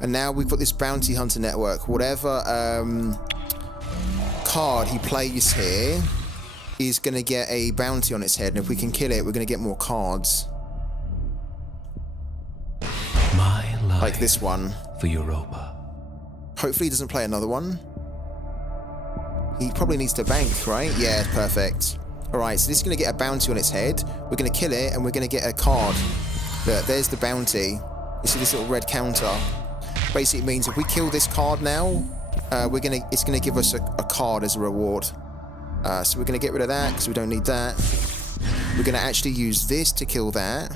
And now we've got this Bounty Hunter Network. Whatever card he plays here is going to get a bounty on its head, and if we can kill it, we're going to get more cards. My life like this one. For Europa. Hopefully he doesn't play another one. He probably needs to bank, right? Yeah, perfect. Alright, so this is going to get a bounty on its head. We're going to kill it, and we're going to get a card. Look, there's the bounty. You see this little red counter? Basically means if we kill this card now, it's going to give us a card as a reward. So we're going to get rid of that because we don't need that. We're going to actually use this to kill that.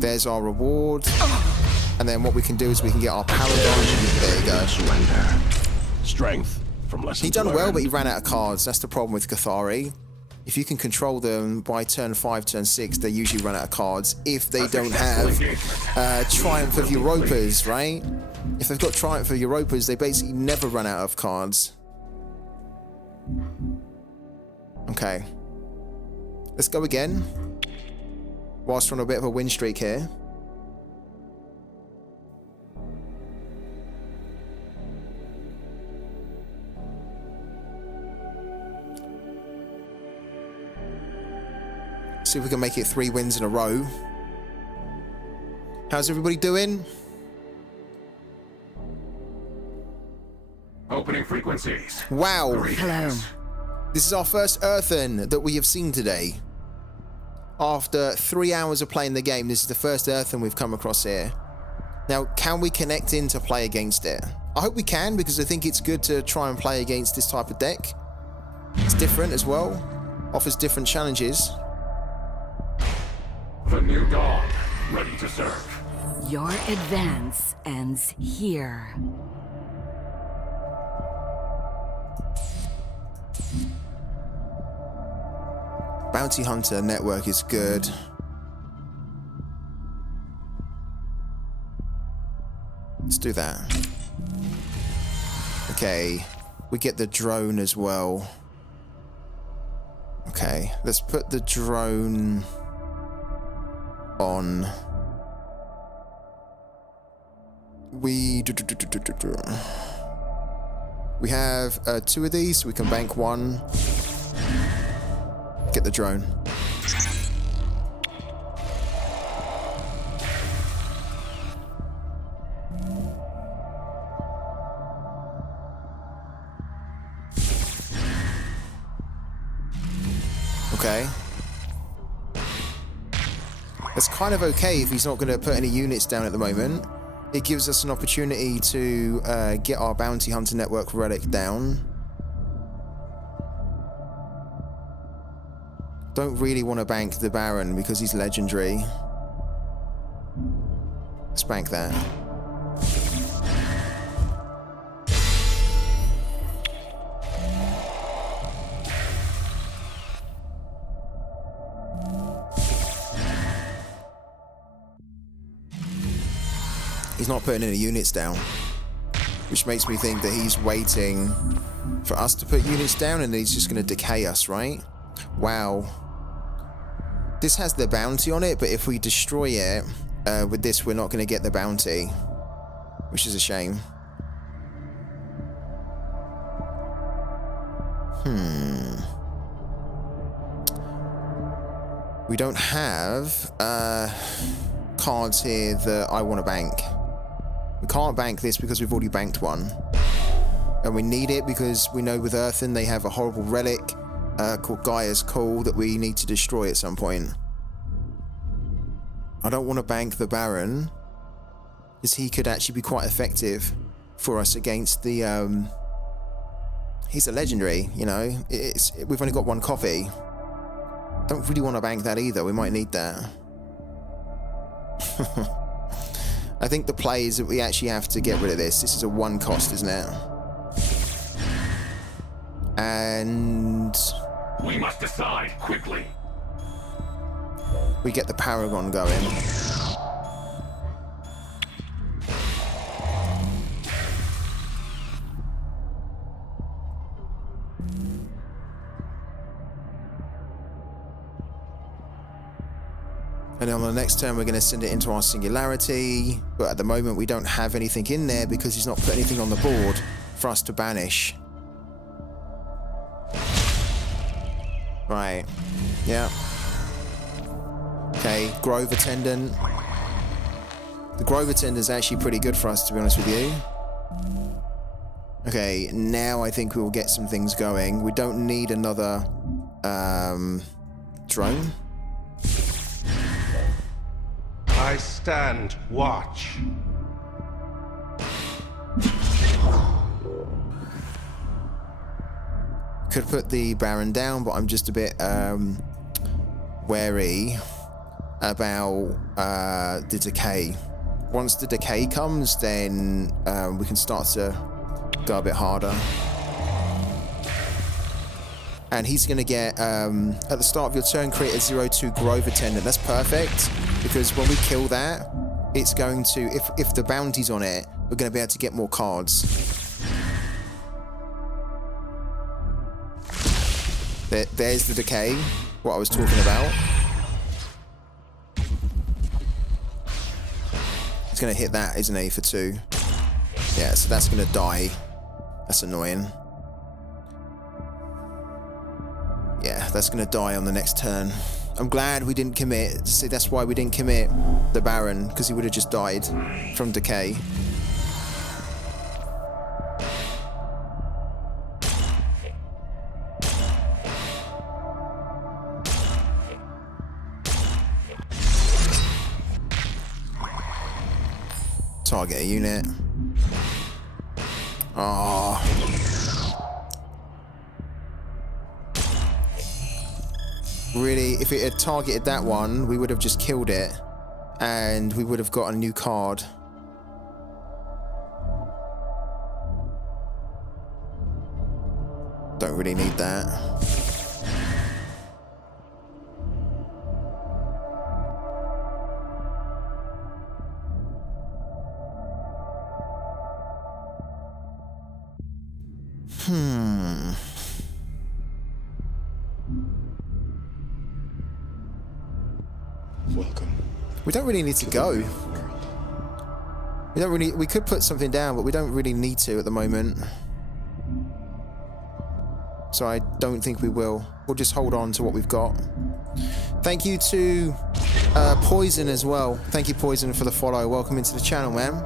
There's our reward. And then what we can do is we can get our paragon. There you go. Surrender. Strength from lessons He done learned. well, but he ran out of cards. That's the problem with Cathari. If you can control them by turn 5, turn 6, they usually run out of cards if they don't have Triumph of Europas, right? If they've got Triumph of Europas, they basically never run out of cards. Okay. Let's go again. Whilst we're on a bit of a win streak here. See if we can make it 3 wins in a row. How's everybody doing? Opening frequencies. Wow. Hello. This is our first Earthen that we have seen today. After 3 hours of playing the game, this is the first Earthen we've come across here. Now, can we connect in to play against it? I hope we can, because I think it's good to try and play against this type of deck. It's different as well. Offers different challenges. The new dawn, ready to serve. Your advance ends here. Bounty Hunter Network is good. Let's do that. Okay, we get the drone as well. Okay, let's put the drone on. We have 2 of these, so we can bank 1. Get the drone. Okay. That's kind of okay if he's not going to put any units down at the moment. It gives us an opportunity to get our Bounty Hunter Network relic down. Don't really want to bank the Baron because he's legendary. Let's bank that. He's not putting any units down, which makes me think that he's waiting for us to put units down and he's just going to decay us, right? Wow. This has the bounty on it, but if we destroy it with this, we're not going to get the bounty, which is a shame. We don't have cards here that I want to bank. We can't bank this because we've already banked one. And we need it because we know with Earthen they have a horrible relic called Gaia's Call that we need to destroy at some point. I don't want to bank the Baron because he could actually be quite effective for us against the... he's a legendary, you know. We've only got one copy. Don't really want to bank that either. We might need that. I think the play is that we actually have to get rid of this. This is a 1 cost, isn't it? And... we must decide quickly. We get the Paragon going. And then on the next turn, we're going to send it into our Singularity. But at the moment, we don't have anything in there because he's not put anything on the board for us to banish. Right. Yeah. Okay, Grove Attendant. The Grove Attendant is actually pretty good for us, to be honest with you. Okay, now I think we will get some things going. We don't need another drone. I stand watch. Could put the Baron down, but I'm just a bit wary about the decay. Once the decay comes, then we can start to go a bit harder. And he's going to get, at the start of your turn, create a 0/2 Grove Attendant. That's perfect, because when we kill that, it's going to, if the bounty's on it, we're going to be able to get more cards. There's the decay, what I was talking about. He's going to hit that, isn't he, for 2? Yeah, so that's going to die. That's annoying. Yeah, that's going to die on the next turn. I'm glad we didn't commit. See, that's why we didn't commit the Baron, because he would have just died from decay. Target a unit. Oh. Really, if it had targeted that one, we would have just killed it, and we would have got a new card. Don't really need that. Welcome. We don't really need to go. We could put something down, but we don't really need to at the moment. So I don't think we will. We'll just hold on to what we've got. Thank you to Poison as well. Thank you, Poison, for the follow. Welcome into the channel, man.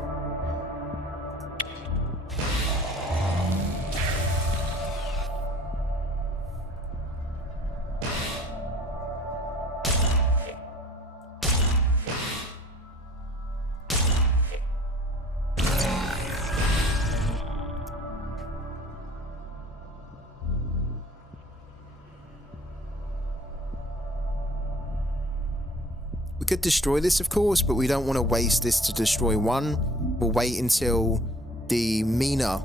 We could destroy this, of course, but we don't want to waste this to destroy one. We'll wait until the Mina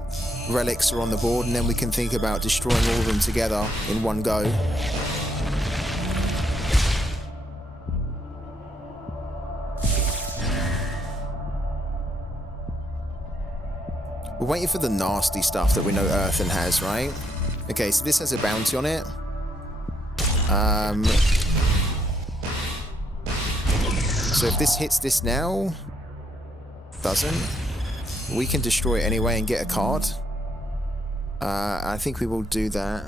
relics are on the board, and then we can think about destroying all of them together in one go. We're waiting for the nasty stuff that we know Earthen has, right? Okay, so this has a bounty on it. So if this hits this now, doesn't, we can destroy it anyway and get a card. I think we will do that.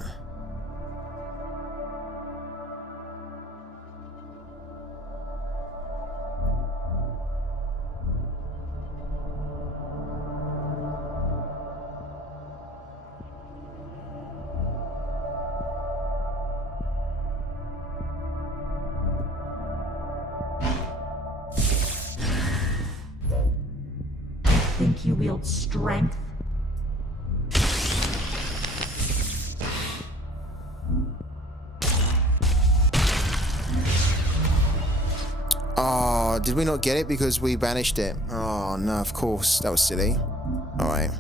think you wield strength? Oh, did we not get it because we banished it? Oh, no, of course. That was silly. Alright.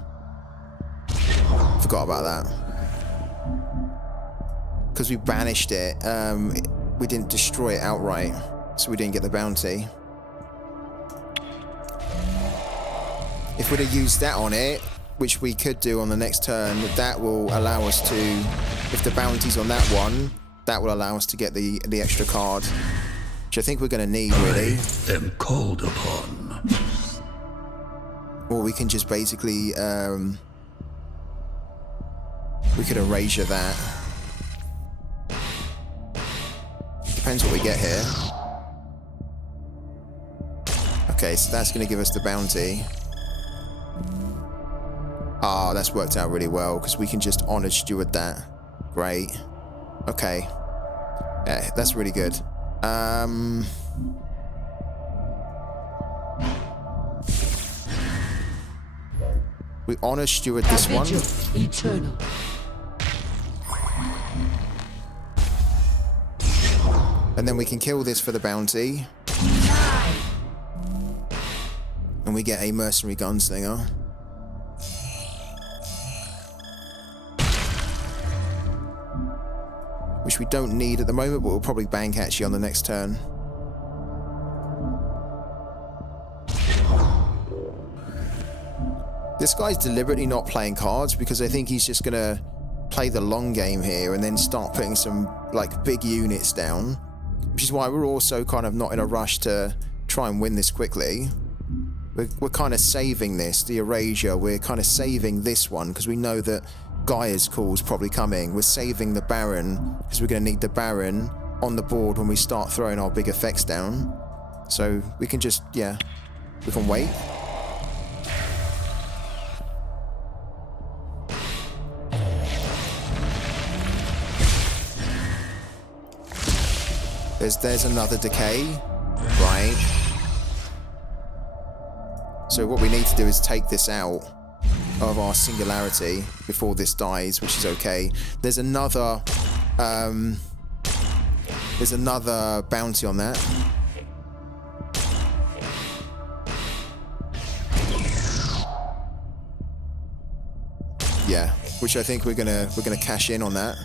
Forgot about that. Because we banished it, we didn't destroy it outright. So we didn't get the bounty. If we'd have used that on it, which we could do on the next turn, that will allow us to, if the bounty's on that one, that will allow us to get the extra card. Which I think we're going to need, really. I am called upon. Or we can just basically, we could erasure that. Depends what we get here. Okay, so that's going to give us the bounty. Ah, that's worked out really well, because we can just honor steward that. Great. Okay. Yeah, that's really good. We honor steward this one. Eternal. And then we can kill this for the bounty. And we get a mercenary gunslinger. Which we don't need at the moment, but we'll probably bank actually on the next turn. This guy's deliberately not playing cards because I think he's just gonna play the long game here and then start putting some like big units down, which is why we're also kind of not in a rush to try and win this quickly. We're kind of saving this, the erasure, we're kind of saving this one because we know that Gaia's call's probably coming. We're saving the Baron because we're going to need the Baron on the board when we start throwing our big effects down. So we can just, yeah, we can wait. There's another decay, right? So what we need to do is take this out of our singularity before this dies, which is okay. There's another bounty on that. Yeah, which I think we're gonna cash in on that.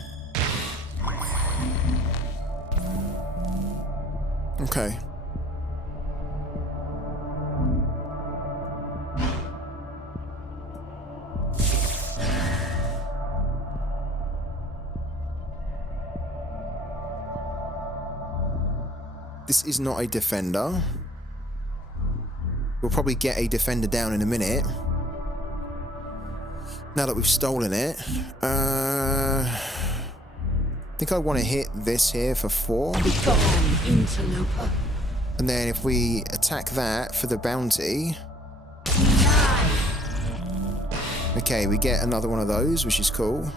Okay. This is not a defender. We'll probably get a defender down in a minute. Now that we've stolen it. I think I want to hit this here for 4. Interloper. And then if we attack that for the bounty. Okay, we get another one of those, which is cool.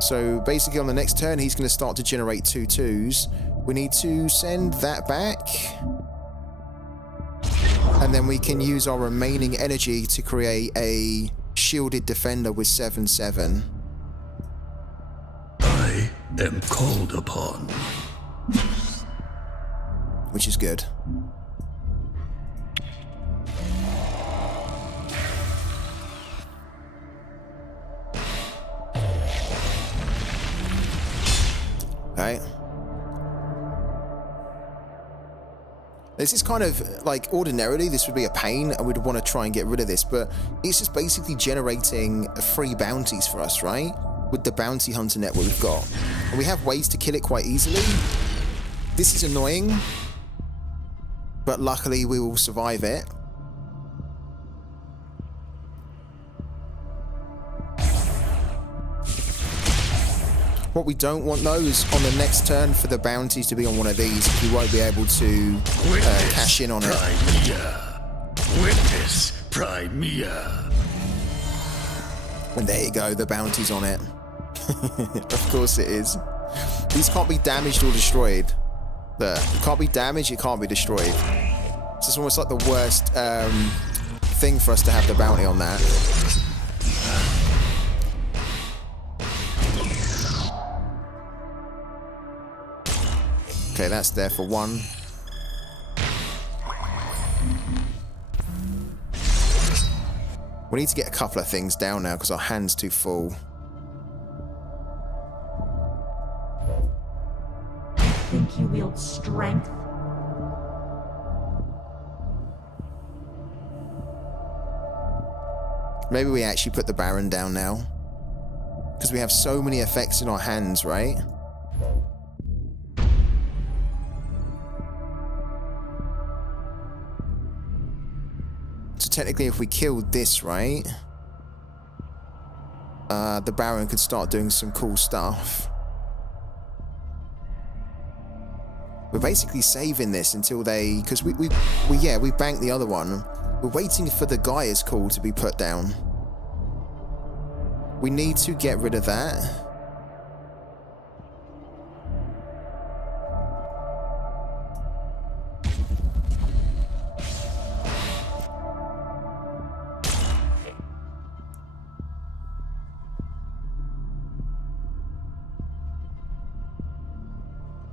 So basically on the next turn, he's going to start to generate 2 2s. We need to send that back. And then we can use our remaining energy to create a shielded defender with 7/7. I am called upon. Which is good. Right. This is kind of like, ordinarily this would be a pain and we'd want to try and get rid of this, but it's just basically generating free bounties for us, right? With the bounty hunter network we've got. And we have ways to kill it quite easily. This is annoying, but luckily we will survive it. What we don't want though is on the next turn for the bounties to be on one of these. We won't be able to cash in on it. Witness Primea. And there you go, the bounty's on it. Of course it is. These can't be damaged or destroyed. Look, it can't be damaged, it can't be destroyed. So it's almost like the worst thing for us to have the bounty on that. Okay, that's there for one. We need to get a couple of things down now because our hand's too full. I think you wield strength. Maybe we actually put the Baron down now. Because we have so many effects in our hands, right? So technically if we killed this, right? The Baron could start doing some cool stuff. We're basically saving this until they... Because we banked the other one. We're waiting for the Gaia's call to be put down. We need to get rid of that.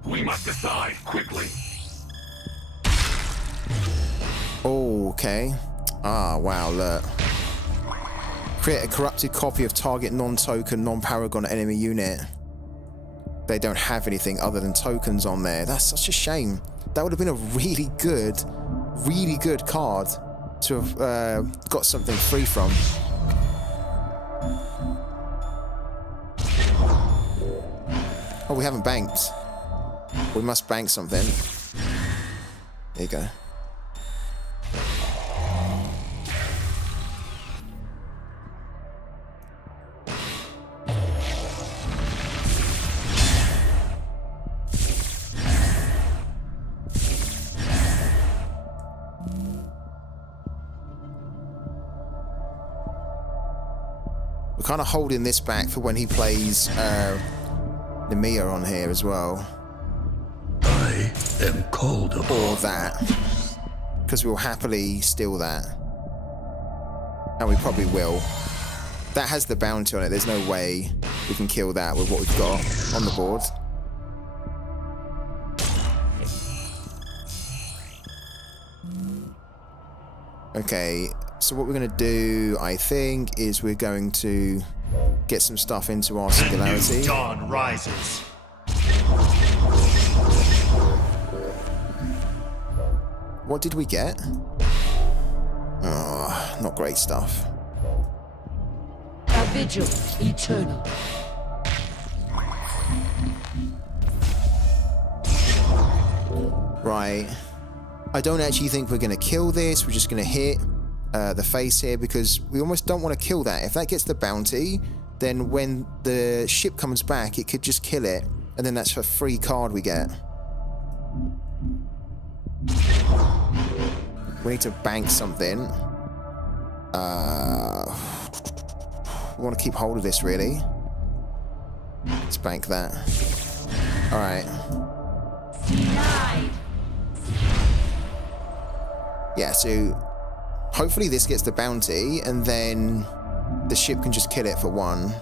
We must decide quickly. Oh, okay. Ah, wow, look. Create a corrupted copy of target non-token, non-paragon enemy unit. They don't have anything other than tokens on there. That's such a shame. That would have been a really good card to have got something free from. Oh, we haven't banked. We must bank something. There you go. We're kind of holding this back for when he plays Nemiya on here as well. I am called upon. Or that. Because we'll happily steal that. And we probably will. That has the bounty on it. There's no way we can kill that with what we've got on the board. Okay, so what we're going to do, I think, is we're going to get some stuff into our singularity. The new dawn rises. What did we get? Oh, not great stuff. A vigil eternal. Right. I don't actually think we're going to kill this. We're just going to hit the face here because we almost don't want to kill that. If that gets the bounty, then when the ship comes back, it could just kill it. And then that's a free card we get. We need to bank something. We want to keep hold of this, really. Let's bank that. All right. Yeah, so hopefully this gets the bounty, and then the ship can just kill it for one.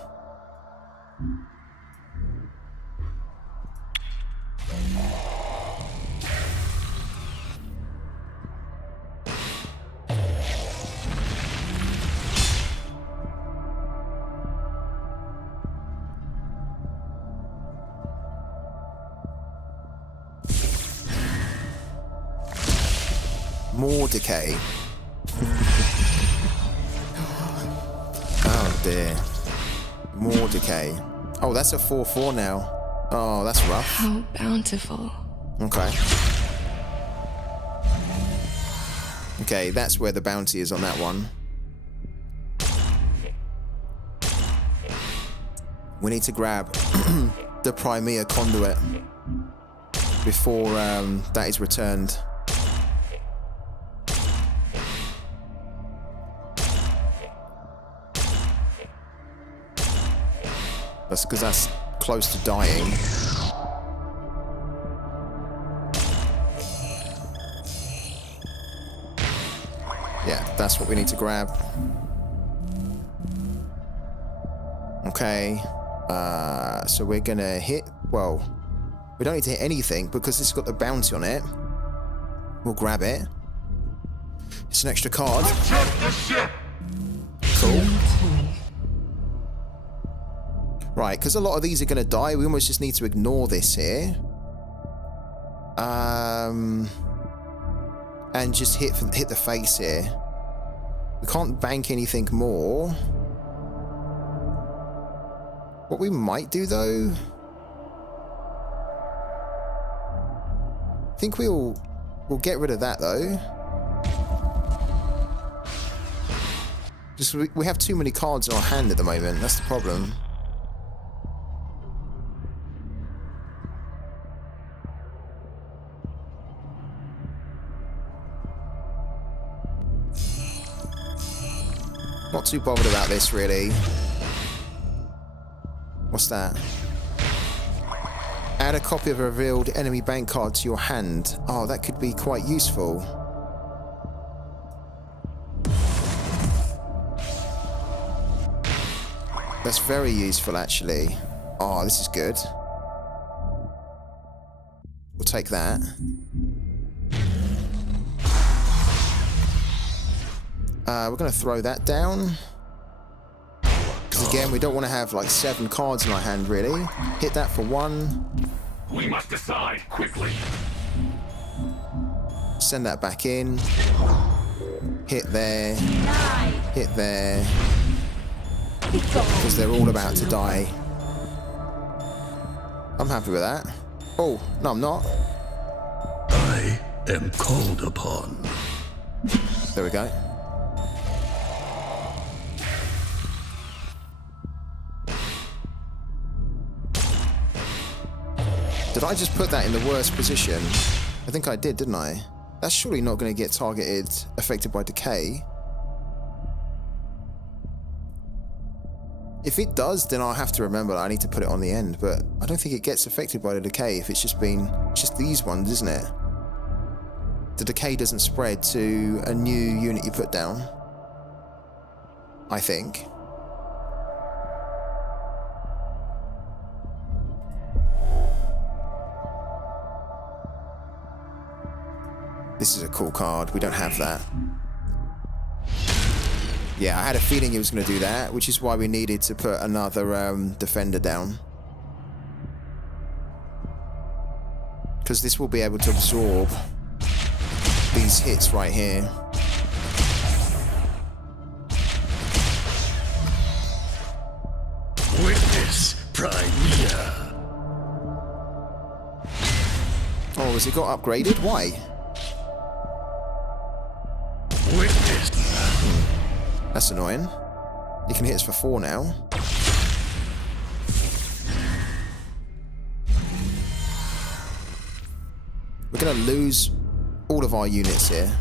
More decay. Oh dear. More decay. Oh, that's a 4/4 now. Oh, that's rough. How bountiful. Okay. Okay, that's where the bounty is on that one. We need to grab the Primea conduit before that is returned. That's because that's close to dying. That's what we need to grab. Okay. So we're gonna hit... Well, we don't need to hit anything because this has got the bounty on it. We'll grab it. It's an extra card. Cool. Right, because a lot of these are going to die, we almost just need to ignore this here. And just hit the face here. We can't bank anything more. What we might do, though... I think we'll get rid of that, though. Just we have too many cards in our hand at the moment. That's the problem. Not too bothered about this, really. What's that? Add a copy of a revealed enemy bank card to your hand. Oh, that could be quite useful. That's very useful, actually. Oh, this is good. We'll take that. We're going to throw that down. Because again, we don't want to have like 7 cards in our hand, really. Hit that for 1. We must decide quickly. Send that back in. Hit there. Hit there. Because they're all about to die. I'm happy with that. Oh, no, I'm not. I am called upon. There we go. Did I just put that in the worst position? I think I did, didn't I? That's surely not going to get targeted, affected by decay. If it does, then I'll have to remember that I need to put it on the end, but I don't think it gets affected by the decay if it's just these ones, isn't it? The decay doesn't spread to a new unit you put down. I think. This is a cool card. We don't have that. Yeah, I had a feeling he was going to do that, which is why we needed to put another defender down. Because this will be able to absorb these hits right here. Witness Primea. Oh, has it got upgraded? Why? Witness. That's annoying. You can hit us for 4 now. We're going to lose all of our units here.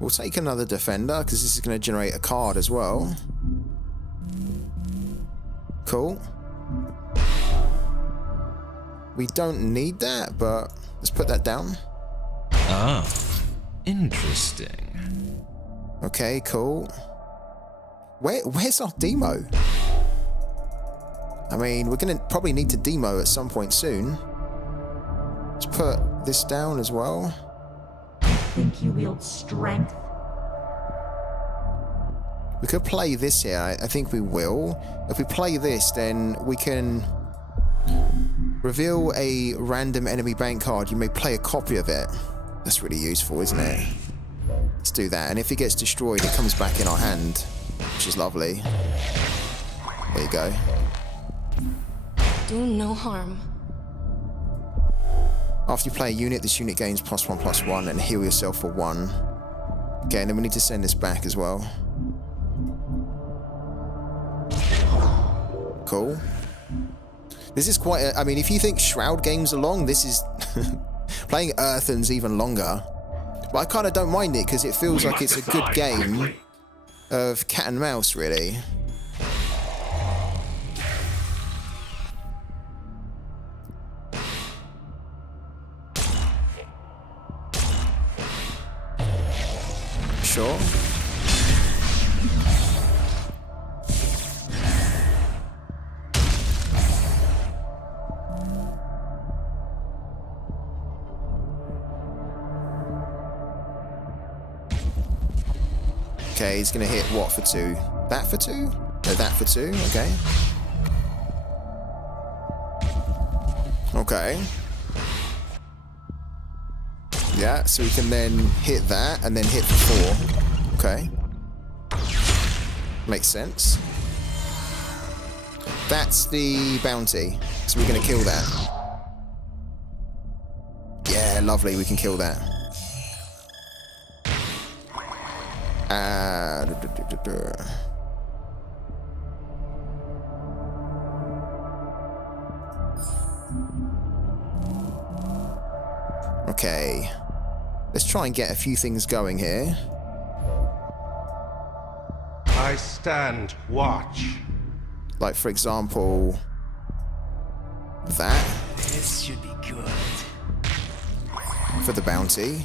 We'll take another defender, because this is going to generate a card as well. Cool. We don't need that, but let's put that down. Ah, interesting. Okay, cool. Where's our demo? I mean, we're going to probably need to demo at some point soon. Let's put this down as well. Think you wield strength? We could play this here. I think we will. If we play this, then we can reveal a random enemy bank card. You may play a copy of it. That's really useful, isn't it? Let's do that. And if it gets destroyed, it comes back in our hand, which is lovely. There you go. Do no harm. After you play a unit, this unit gains +1/+1 and heal yourself for 1. Okay, and then we need to send this back as well. Cool. This is quite a, I mean, if you think Shroud games are long, this is... Playing Earthen's even longer. But I kind of don't mind it, because it feels like it's a good game of cat and mouse, really. Sure. Okay, he's gonna hit what for 2? That for 2? No, that for 2, okay. Okay. Yeah, so we can then hit that and then hit for 4. Okay. Makes sense. That's the bounty. So we're gonna kill that. Yeah, lovely, we can kill that. Okay. Let's try and get a few things going here. I stand watch. Like, for example, that. This should be good. For the bounty.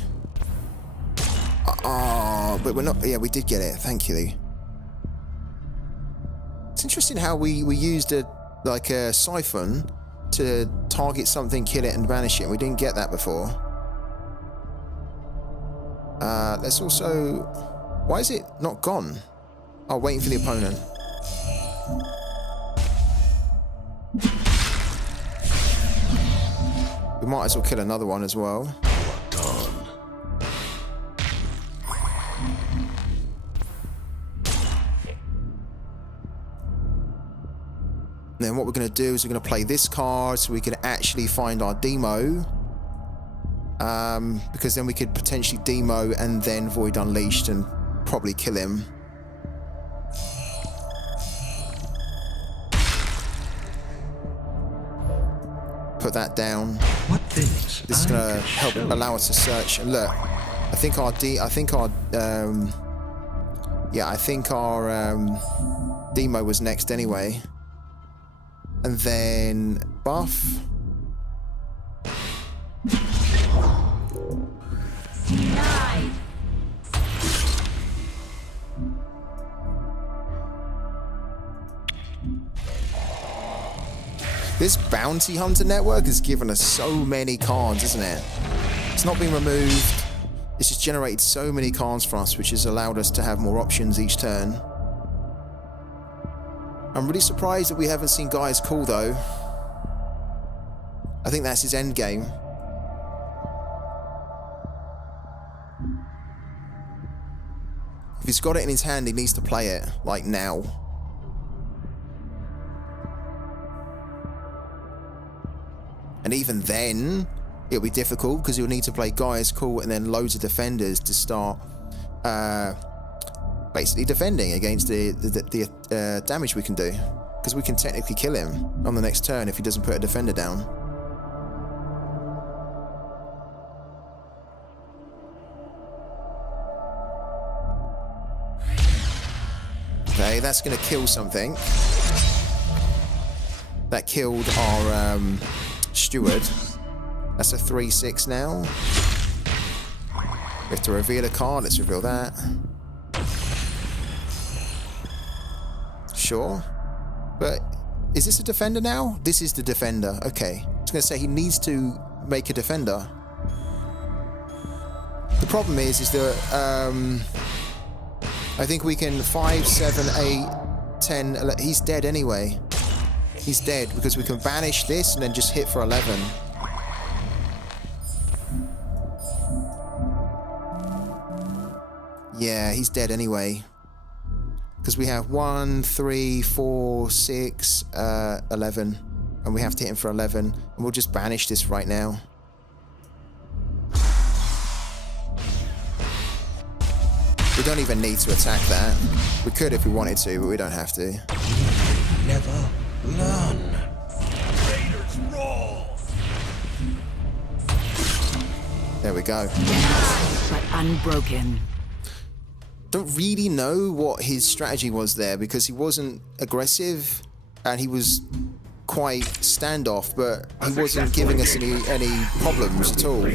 Oh, but we're not... Yeah, we did get it. Thank you. It's interesting how we used a siphon to target something, kill it, and banish it. We didn't get that before. Let's also... Why is it not gone? Oh, waiting for the opponent. We might as well kill another one as well. Then what we're going to do is we're going to play this card so we can actually find our demo. Because then we could potentially demo and then Void Unleashed and probably kill him. Put that down. What things? This is going to help allow us to search. And look, I think our demo was next anyway. And then buff. Denied. This Bounty Hunter network has given us so many cards, isn't it? It's not been removed. It's just generated so many cards for us, which has allowed us to have more options each turn. I'm really surprised that we haven't seen Guy's Call, though. I think that's his end game. If he's got it in his hand, he needs to play it, like, now. And even then, it'll be difficult, because you'll need to play Guy's Call and then loads of defenders to start basically defending against the damage we can do. Because we can technically kill him on the next turn if he doesn't put a defender down. Okay, that's going to kill something. That killed our steward. That's a 3/6 now. We have to reveal a card. Let's reveal that. Sure. But is this a defender now? This is the defender. Okay. I was going to say he needs to make a defender. The problem is that I think we can 5, 7, 8, 10, 11. He's dead anyway. He's dead because we can banish this and then just hit for 11. Yeah, he's dead anyway. Because we have 1, 3, 4, 6, 11. And we have to hit him for 11. And we'll just banish this right now. We don't even need to attack that. We could if we wanted to, but we don't have to. Never learn. Raiders roll! There we go. But unbroken. Don't really know what his strategy was there because he wasn't aggressive and he was quite standoff, but he wasn't giving us any problems at all.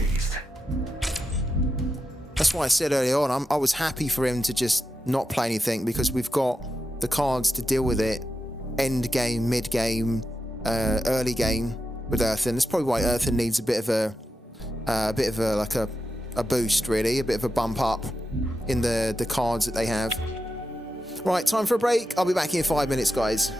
That's why I said earlier on, I was happy for him to just not play anything because we've got the cards to deal with it. End game, mid game, early game with Earthen. That's probably why Earthen needs a bit of a boost, really, a bit of a bump up in the cards that they have. Right, time for a break. I'll be back in 5 minutes, guys.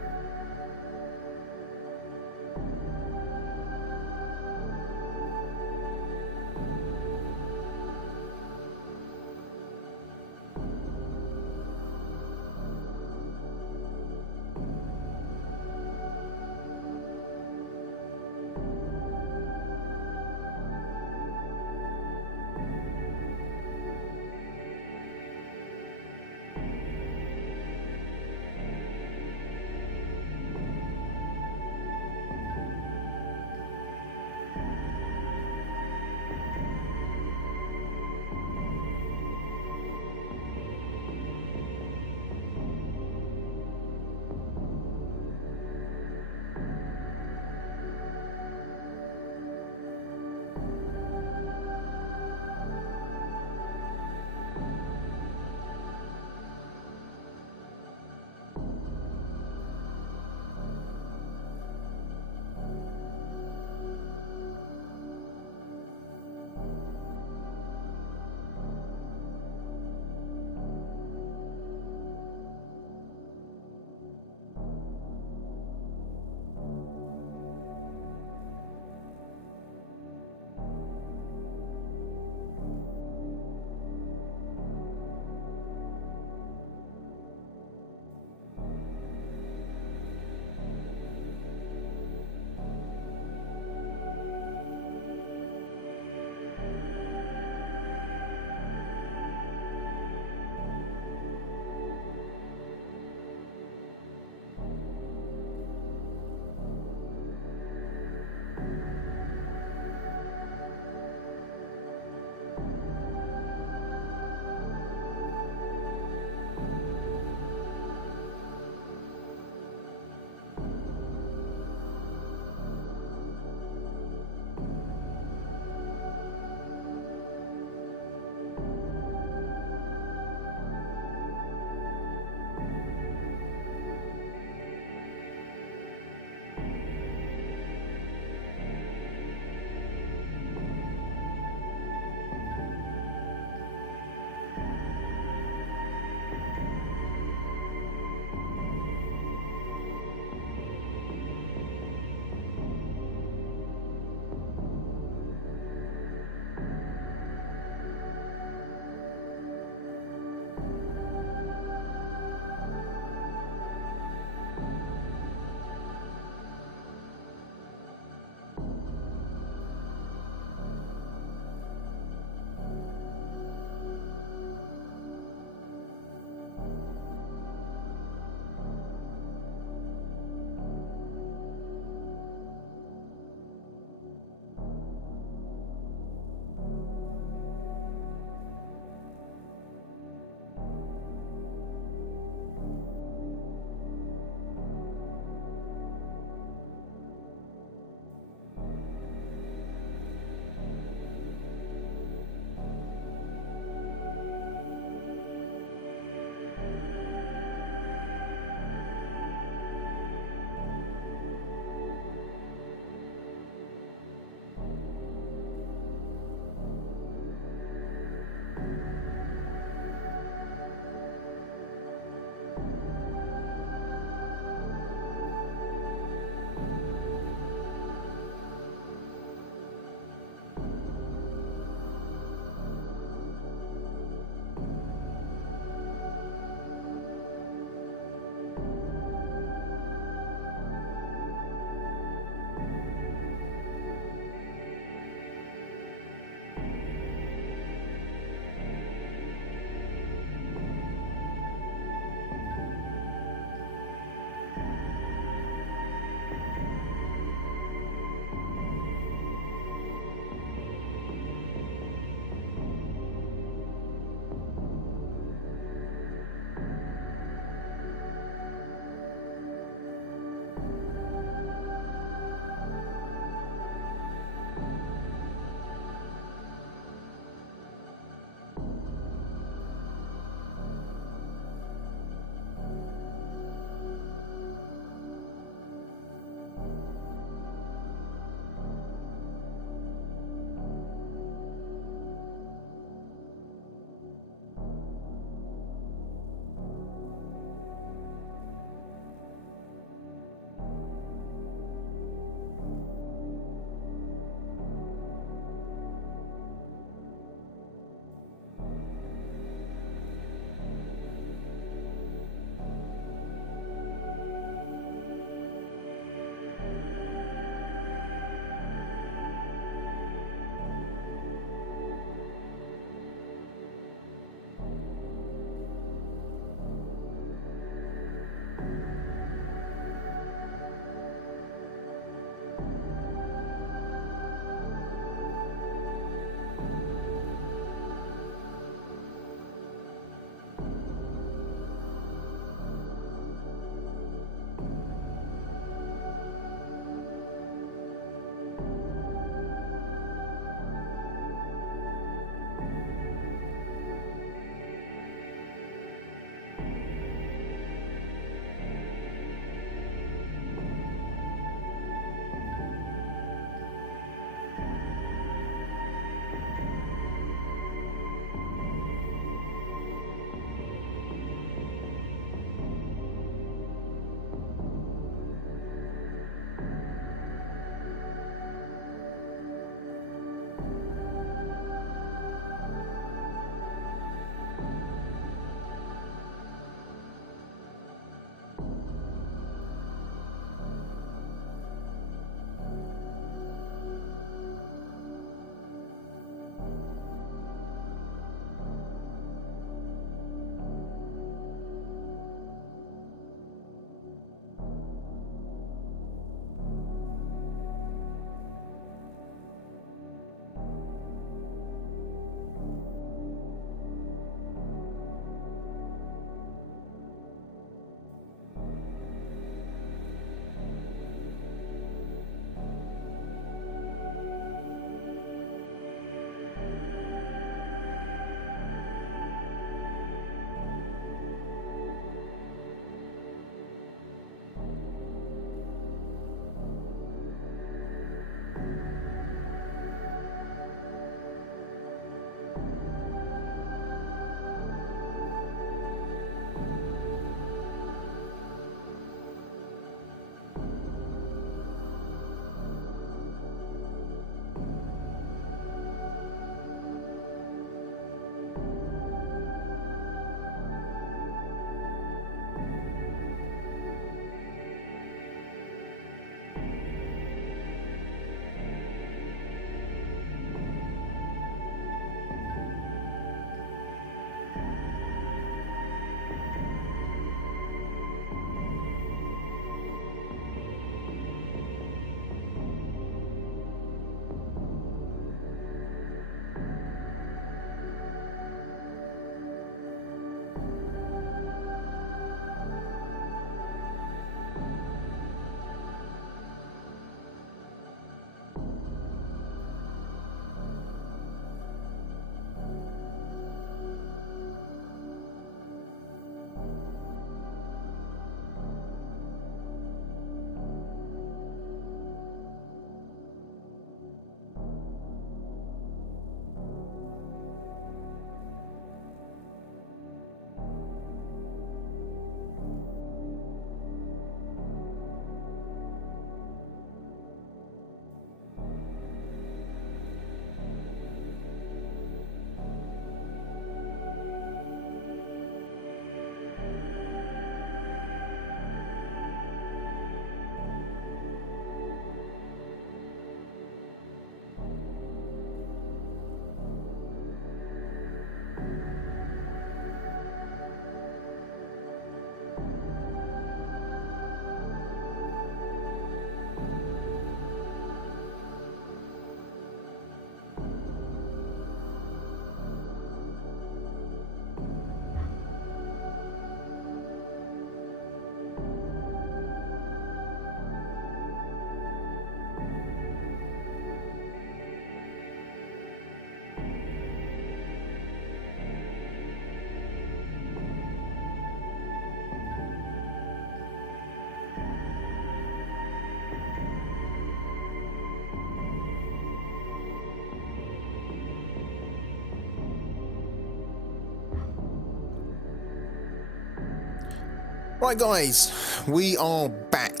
Right, guys, we are back.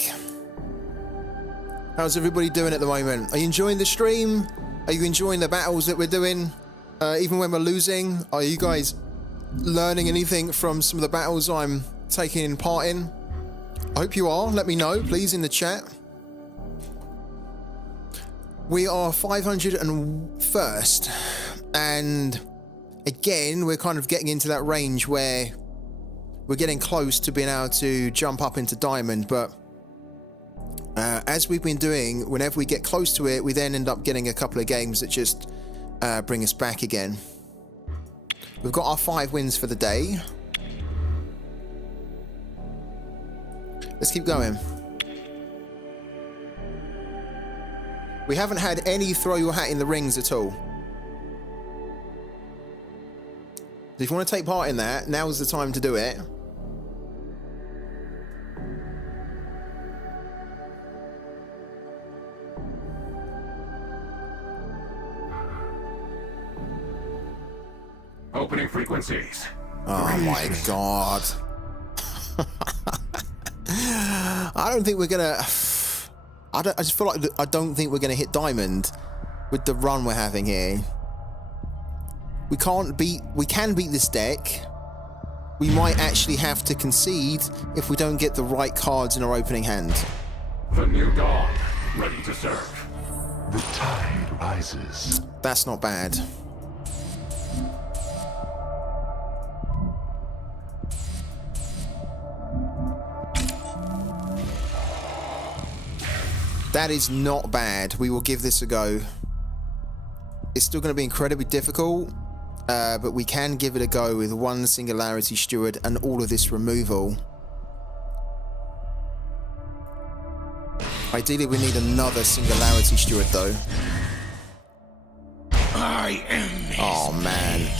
How's everybody doing at the moment? Are you enjoying the stream? Are you enjoying the battles that we're doing? Even when we're losing, are you guys learning anything from some of the battles I'm taking part in? I hope you are. Let me know, please, in the chat. We are 501st, and again, we're kind of getting into that range where we're getting close to being able to jump up into diamond, but as we've been doing, whenever we get close to it, we then end up getting a couple of games that just bring us back again. We've got our 5 wins for the day. Let's keep going. We haven't had any throw your hat in the rings at all. If you want to take part in that, now's the time to do it. Opening frequencies. Oh my god. I don't think we're gonna... I just feel like I don't think we're gonna hit diamond with the run we're having here. We can beat this deck. We might actually have to concede if we don't get the right cards in our opening hand. The new dawn, ready to serve. The tide rises. That's not bad. That is not bad. We will give this a go. It's still going to be incredibly difficult, but we can give it a go with 1 Singularity Steward and all of this removal. Ideally, we need another Singularity Steward, though. I am. Oh, man.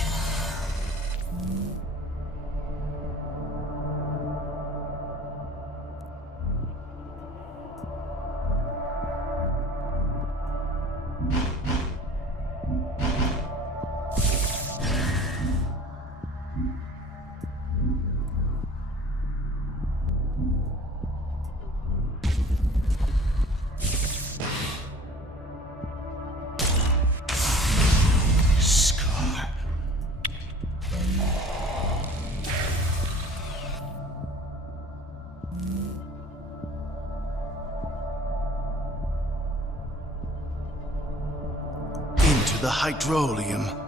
the hydrolium.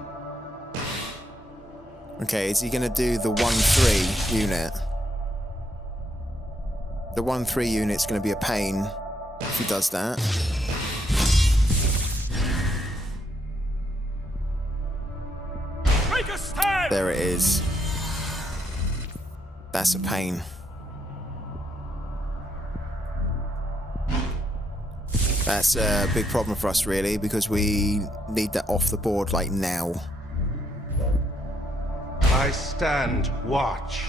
Okay, is he going to do the 1-3 unit? The 1-3 unit's going to be a pain if he does that. Make a stand! There it is. That's a pain. That's a big problem for us, really, because we need that off the board, like, now. I stand watch.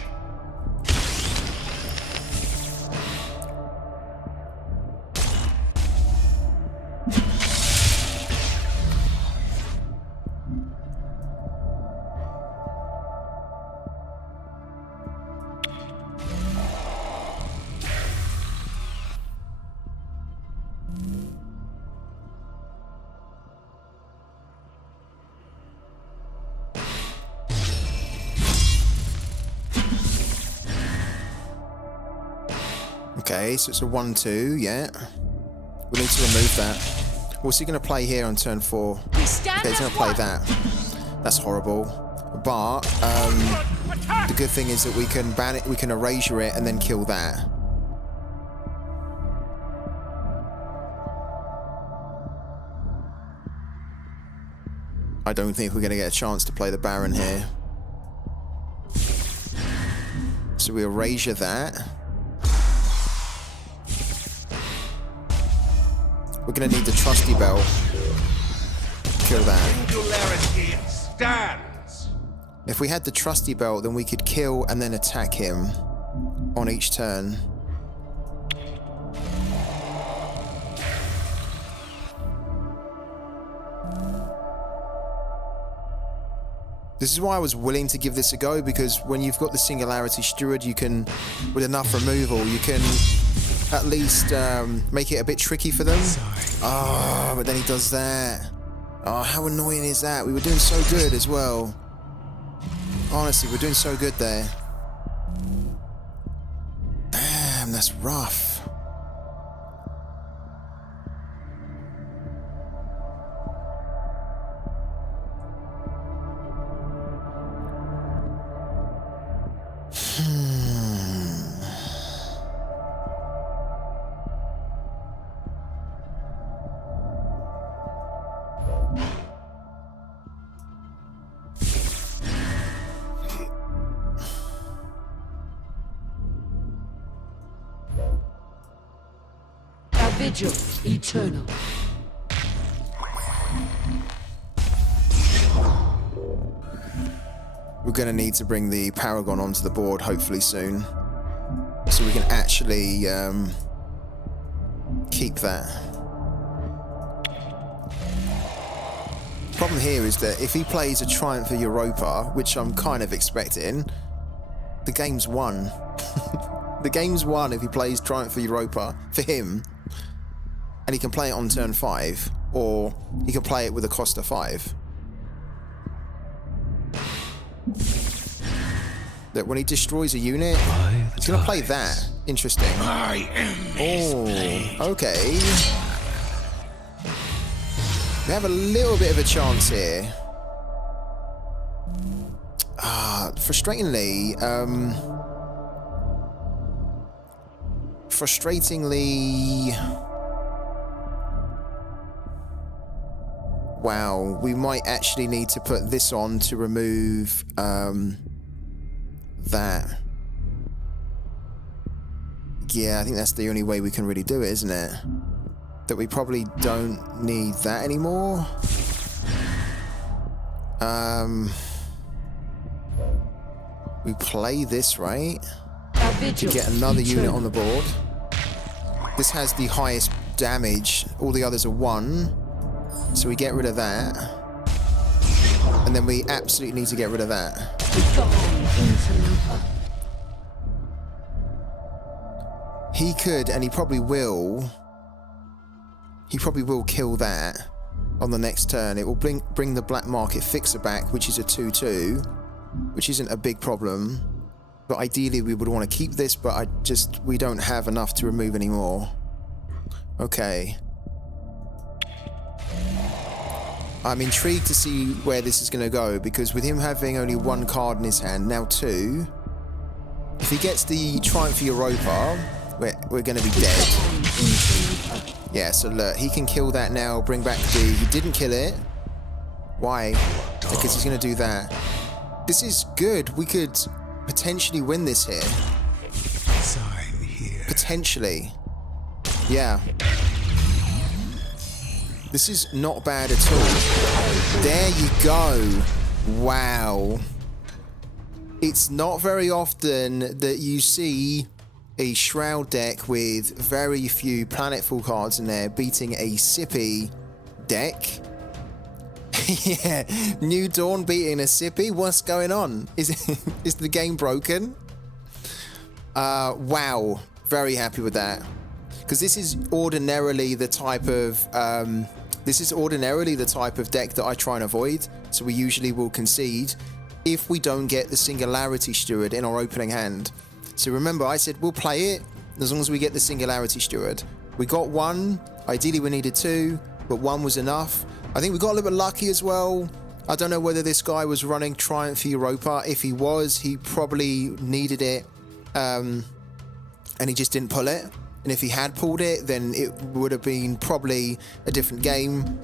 Okay, so it's a 1-2, yeah. We need to remove that. What's he going to play here on turn 4? Okay, he's going to play that. That's horrible. But the good thing is that we can ban it, we can erasure it, and then kill that. I don't think we're going to get a chance to play the Baron here. So we erasure that. We're going to need the trusty bell. Kill that. Singularity stands. If we had the trusty belt, then we could kill and then attack him on each turn. This is why I was willing to give this a go, because when you've got the Singularity Steward, you can, with enough removal, you can at least make it a bit tricky for them. Oh, but then he does that. Oh, how annoying is that? We were doing so good as well. Honestly, we're doing so good there. Damn, that's rough. Vigil eternal. We're going to need to bring the Paragon onto the board hopefully soon, so we can actually keep that. Problem here is that if he plays a Triumph of Europa, which I'm kind of expecting, the game's won. The game's won if he plays Triumph of Europa for him. And he can play it on turn 5, or he can play it with a cost of 5. That when he destroys a unit, he's going to play that. Interesting. Oh, okay. We have a little bit of a chance here. Frustratingly, wow, we might actually need to put this on to remove that. Yeah, I think that's the only way we can really do it, isn't it? That we probably don't need that anymore. We play this, right? To get another unit on the board. This has the highest damage. All the others are 1. So we get rid of that. And then we absolutely need to get rid of that. He could, and he probably will. He probably will kill that on the next turn. It will bring the Black Market Fixer back, which is a 2/2, which isn't a big problem. But ideally we would want to keep this, but we don't have enough to remove anymore. Okay. I'm intrigued to see where this is going to go, because with him having only one card in his hand, now two, if he gets the Triumph Europa, we're going to be dead. Yeah, so look, he can kill that now, bring back the... He didn't kill it. Why? Because he's going to do that. This is good. We could potentially win this here. Sign here. Potentially. Yeah. This is not bad at all. There you go. Wow. It's not very often that you see a Shroud deck with very few planetfall cards in there beating a Sippy deck. Yeah, New Dawn beating a Sippy. What's going on? Is the game broken? Wow, very happy with that, because this is ordinarily the type of deck that I try and avoid. So we usually will concede if we don't get the Singularity Steward in our opening hand. So remember, I said we'll play it as long as we get the Singularity Steward. We got one. Ideally, we needed two, but one was enough. I think we got a little bit lucky as well. I don't know whether this guy was running Triumph Europa. If he was, he probably needed it, and he just didn't pull it. And if he had pulled it, then it would have been probably a different game,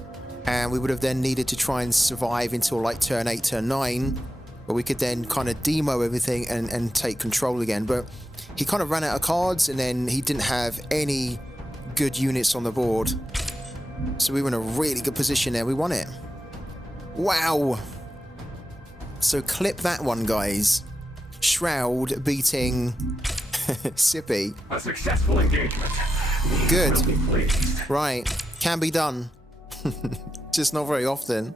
and we would have then needed to try and survive until like turn 8, turn 9, where we could then kind of demo everything and take control again. But he kind of ran out of cards, and then he didn't have any good units on the board. So we were in a really good position there. We won it. Wow. So clip that one, guys. Shroud beating Sippy. A successful engagement. Good. Right. Can be done. Just not very often.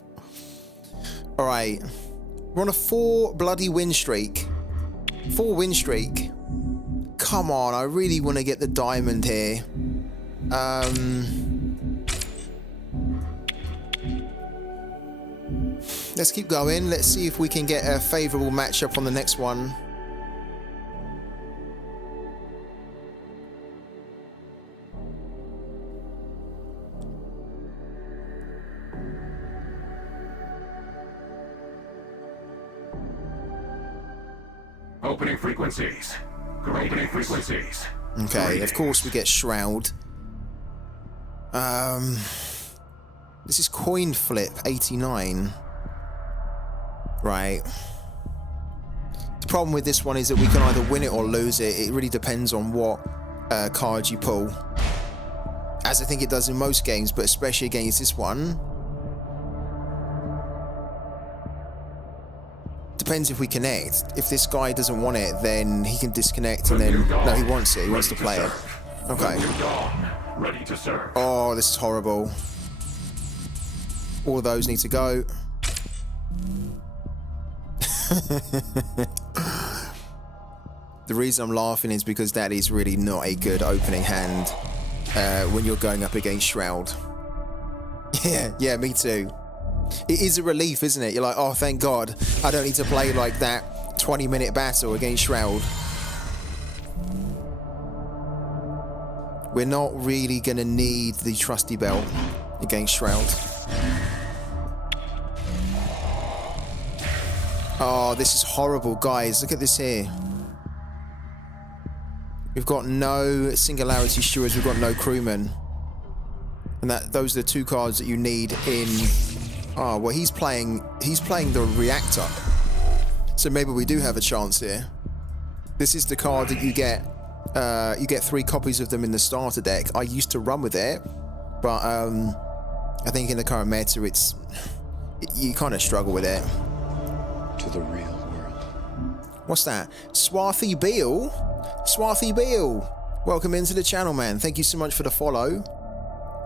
All right. We're on a 4 bloody win streak. 4 win streak. Come on. I really want to get the diamond here. Let's keep going. Let's see if we can get a favorable matchup on the next one. Opening frequencies. Opening frequencies. Okay, of course we get Shroud. This is coin flip 89. Right. The problem with this one is that we can either win it or lose it. It really depends on what cards you pull. As I think it does in most games, but especially against this one. Depends if we connect. If this guy doesn't want it, then he can disconnect, and then... No, he wants it. He wants to play it. Okay. Ready to serve. Oh, this is horrible. All of those need to go. The reason I'm laughing is because that is really not a good opening hand when you're going up against Shroud. Yeah, me too. It is a relief, isn't it? You're like, oh, thank God, I don't need to play like that 20-minute battle against Shroud. We're not really going to need the trusty belt against Shroud. Oh, this is horrible, guys. Look at this here. We've got no Singularity Stewards. We've got no Crewmen. And those are the 2 cards that you need in... Oh, well, he's playing the Reactor. So maybe we do have a chance here. This is the card that you get 3 copies of them in the starter deck. I used to run with it, but I think in the current meta, you kind of struggle with it. To the real world. What's that? Swarthy Beale? Swarthy Beale! Welcome into the channel, man. Thank you so much for the follow.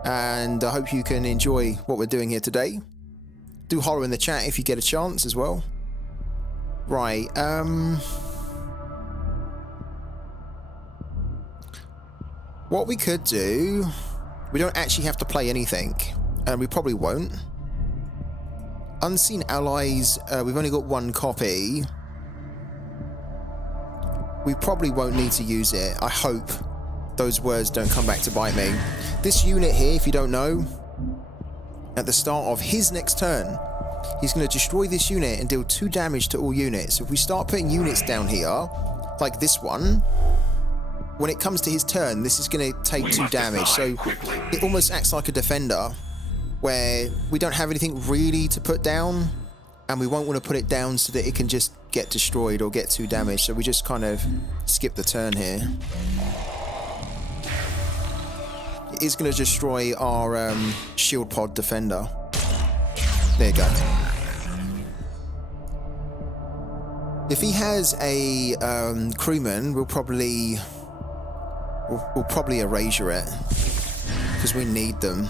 And I hope you can enjoy what we're doing here today. Do holler in the chat if you get a chance as well. Right, what we could do... We don't actually have to play anything. And we probably won't. Unseen Allies, we've only got 1 copy. We probably won't need to use it. I hope those words don't come back to bite me. This unit here, if you don't know, at the start of his next turn, he's going to destroy this unit and deal 2 damage to all units. If we start putting units down here, like this one, when it comes to his turn, this is going to take 2 damage. So it almost acts like a defender, where we don't have anything really to put down, and we won't want to put it down so that it can just get destroyed or get 2 damage. So we just kind of skip the turn here. It is going to destroy our shield pod defender. There you go. If he has a crewman, we'll probably erasure it because we need them.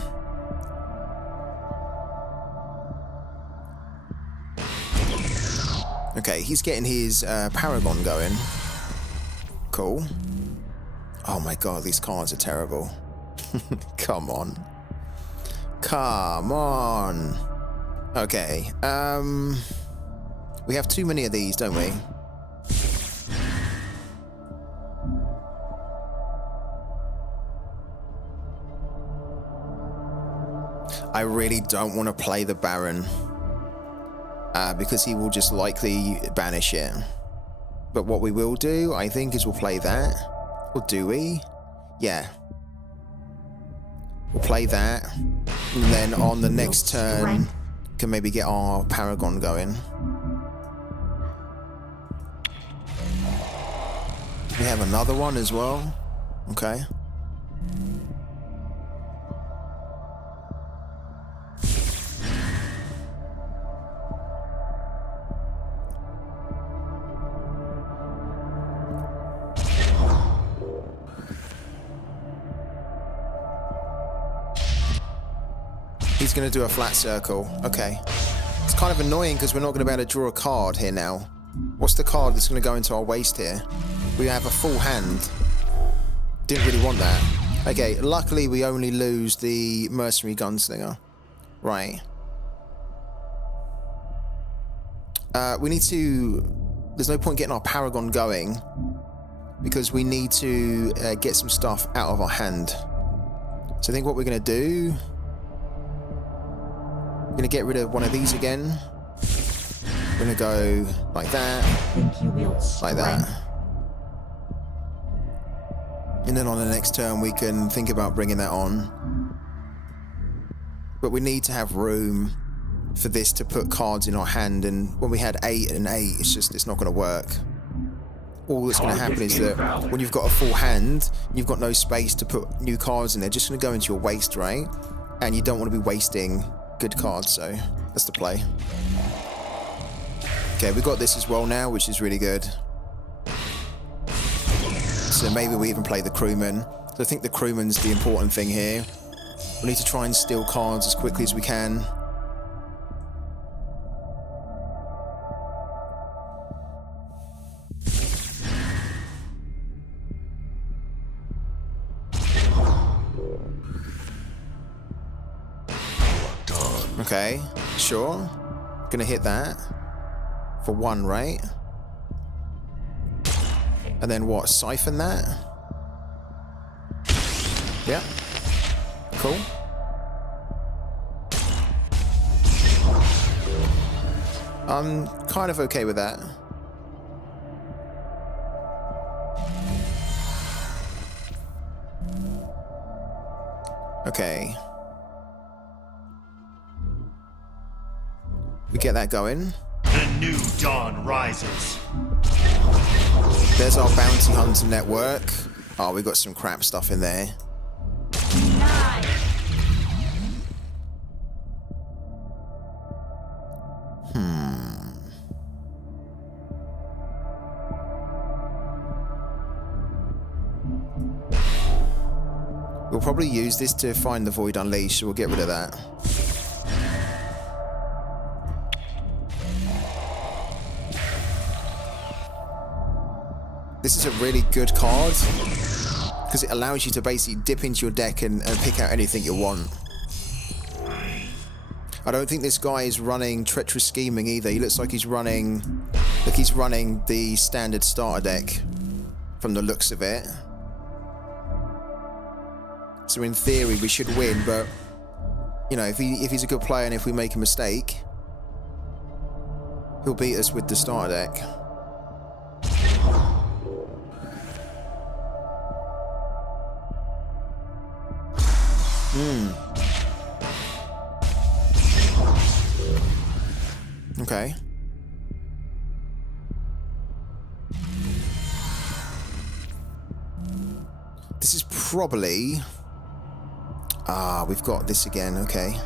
Okay, he's getting his Paragon going. Cool. Oh my god, these cards are terrible. Come on. Come on. Okay, we have too many of these, don't we? I really don't want to play the Baron. Because he will just likely banish it. But what we will do, I think, is we'll play that. Or do we? Yeah. We'll play that. And then on the next turn, can maybe get our Paragon going. We have another one as well. Okay. He's going to do a flat circle. Okay. It's kind of annoying because we're not going to be able to draw a card here now. What's the card that's going to go into our waste here? We have a full hand. Didn't really want that. Okay, luckily we only lose the Mercenary Gunslinger. Right. We need to... There's no point getting our Paragon going because we need to get some stuff out of our hand. So I think what we're going to do... We're going to get rid of one of these again. We're going to go like that. Like that. And then on the next turn we can think about bringing that on. But we need to have room for this to put cards in our hand, and when we had 8 and 8, it's not going to work. All that's going to happen is that when you've got a full hand, you've got no space to put new cards in there, just going to go into your waste, right? And you don't want to be wasting good cards, so that's the play. Okay, we got this as well now, which is really good. So maybe we even play the crewman. So I think the crewman's the important thing here. We need to try and steal cards as quickly as we can. Okay, sure. Gonna hit that for 1, right? And then what? Siphon that? Yeah. Cool. I'm kind of okay with that. Okay. We get that going. The new dawn rises. There's our bounty hunter network. Oh, we got some crap stuff in there. 9. We'll probably use this to find the Void Unleashed, so we'll get rid of that. This is a really good card because it allows you to basically dip into your deck and pick out anything you want. I don't think this guy is running Treacherous Scheming either. He looks like he's running... Look, he's running the standard starter deck from the looks of it. So in theory we should win, but you know, if he's a good player and if we make a mistake, he'll beat us with the starter deck. Okay. This is probably... Ah, we've got this again, okay.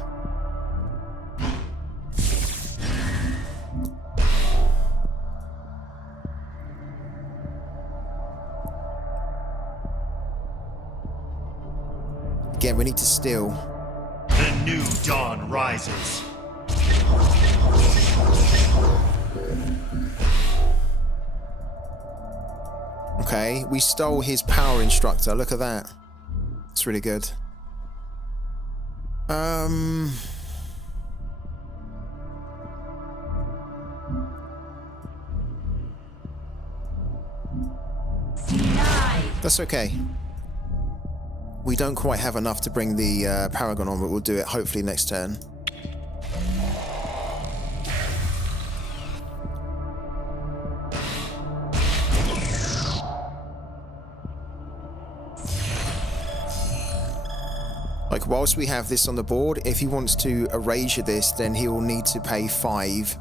Again, we need to steal. The new dawn rises. Okay, we stole his power instructor. Look at that. It's really good. That's okay. We don't quite have enough to bring the Paragon on, but we'll do it hopefully next turn. Like, whilst we have this on the board, if he wants to erasure this, then he will need to pay 5.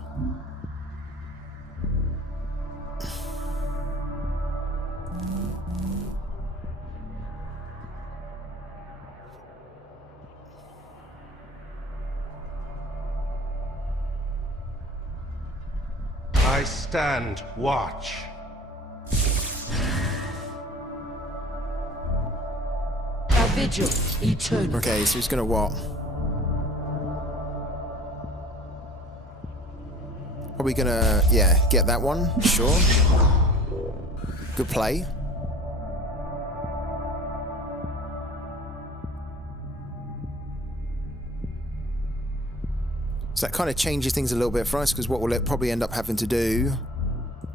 I stand watch. A vigil eternal. Okay, so he's gonna what? Are we gonna, yeah, get that one? Sure. Good play. So that kind of changes things a little bit for us, because what we'll probably end up having to do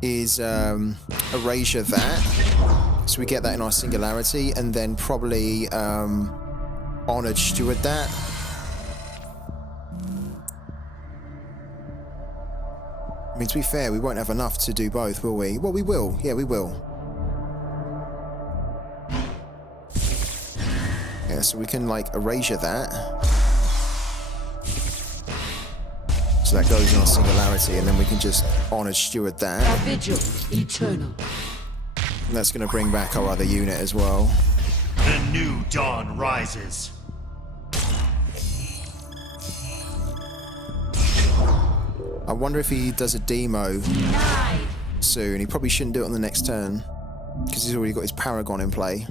is erasure that. So we get that in our singularity, and then probably honored steward that. I mean, to be fair, we won't have enough to do both, will we? Well, we will. Yeah, we will. Yeah, so we can, like, erasure that. So that goes in our singularity, and then we can just honored steward that. A vigil eternal. And that's going to bring back our other unit as well. The new dawn rises. I wonder if he does a demo soon. He probably shouldn't do it on the next turn, because he's already got his Paragon in play.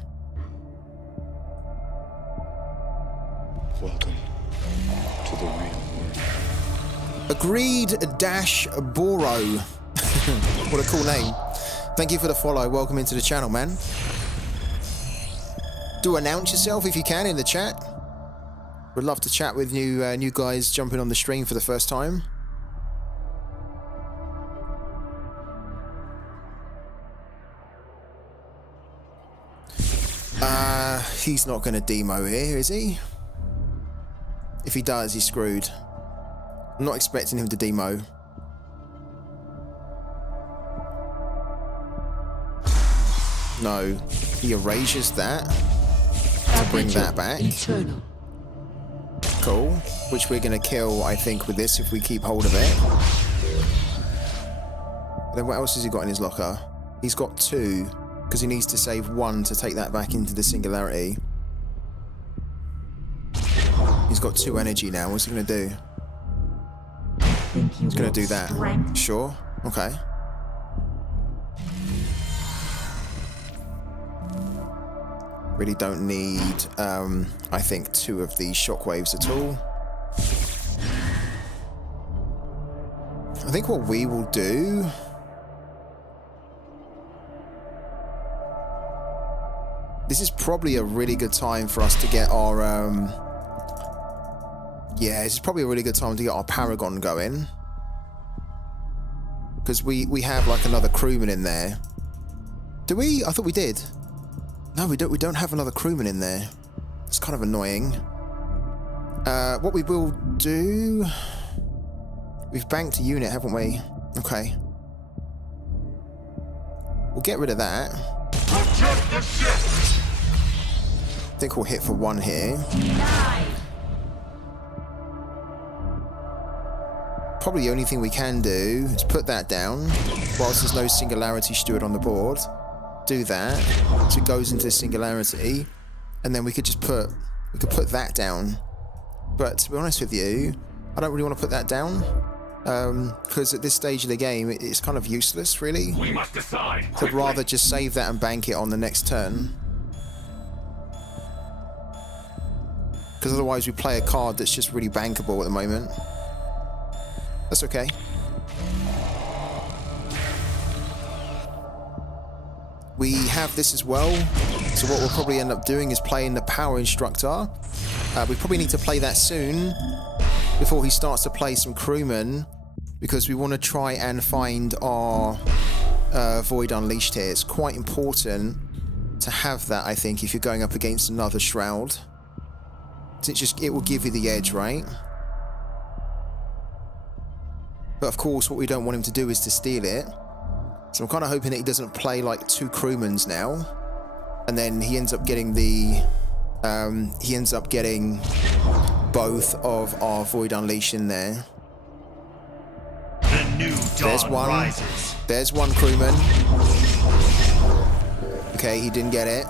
Welcome to the real world. Agreed dash Boro. What a cool name. Thank you for the follow. Welcome into the channel, man. Do announce yourself if you can in the chat. Would love to chat with new guys jumping on the stream for the first time. He's not going to demo here, is he? If he does, he's screwed. I'm not expecting him to demo. No, he erases that to bring that back. Eternal. Cool. Which we're going to kill, I think, with this if we keep hold of it. Then what else has he got in his locker? He's got 2, because he needs to save 1 to take that back into the singularity. He's got 2 energy now. What's he going to do? He's going to do that. Sure. Okay. Really don't need, I think, 2 of these shockwaves at all. I think what we will do... This is probably a really good time for us to get our... Yeah, this is probably a really good time to get our Paragon going. Because we have, like, another crewman in there. Do we? I thought we did. No, we don't have another crewman in there. It's kind of annoying. What we will do... We've banked a unit, haven't we? Okay. We'll get rid of that. I think we'll hit for 1 here. Probably the only thing we can do is put that down whilst there's no Singularity Steward on the board. Do that, so it goes into Singularity, and then we could just put that down. But to be honest with you, I don't really want to put that down because at this stage of the game, it's kind of useless, really. We must decide. I'd rather just save that and bank it on the next turn. Because otherwise we play a card that's just really bankable at the moment. That's okay. We have this as well. So what we'll probably end up doing is playing the Power Instructor. We probably need to play that soon before he starts to play some crewmen, because we want to try and find our Void Unleashed here. It's quite important to have that, I think, if you're going up against another Shroud. It will give you the edge, right? But of course, what we don't want him to do is to steal it. So I'm kind of hoping that he doesn't play like 2 crewmans now, and then he ends up getting the both of our Void Unleash in there. The new dawn rises. There's 1 crewman. Okay, he didn't get it.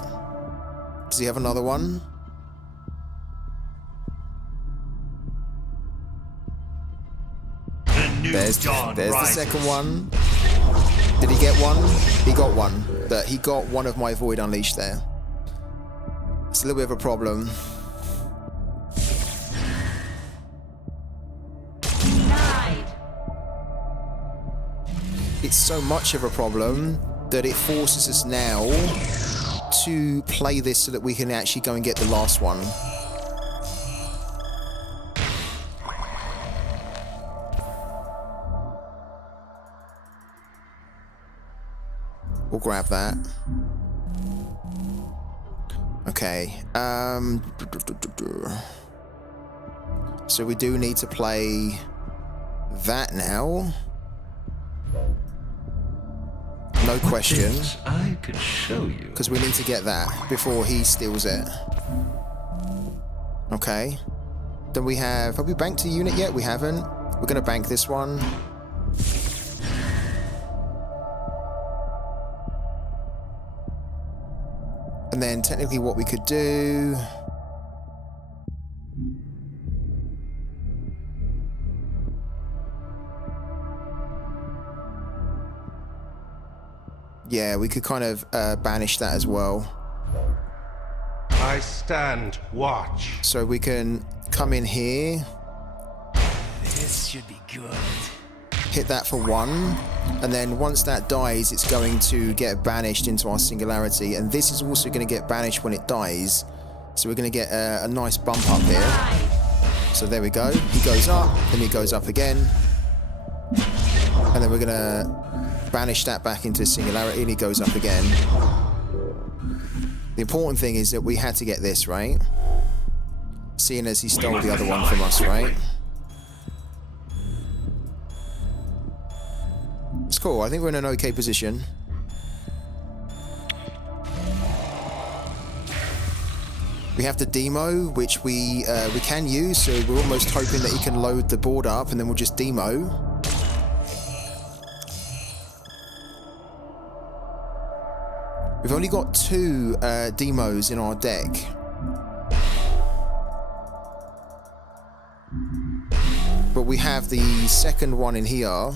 Does he have another one? There's the second one. Did he get one? He got one. But he got one of my Void Unleashed there. It's a little bit of a problem. It's so much of a problem that it forces us now to play this so that we can actually go and get the last one. We'll grab that. Okay. So we do need to play that now. No question. I could show you. Because we need to get that before he steals it. Okay. Then we have we banked a unit yet? We haven't. We're going to bank this one. And then technically what we could do... Yeah, we could kind of banish that as well. I stand watch. So we can come in here. This should be good. Hit that for 1, and then once that dies, it's going to get banished into our Singularity, and this is also going to get banished when it dies. So we're going to get a nice bump up here. So there we go. He goes up, then he goes up again, and then we're going to banish that back into Singularity, and he goes up again. The important thing is that we had to get this, right? Seeing as he stole the other one from us, right? It's cool. I think we're in an okay position. We have the demo, which we can use, so we're almost hoping that he can load the board up, and then we'll just demo. We've only got 2 demos in our deck. But we have the second one in here.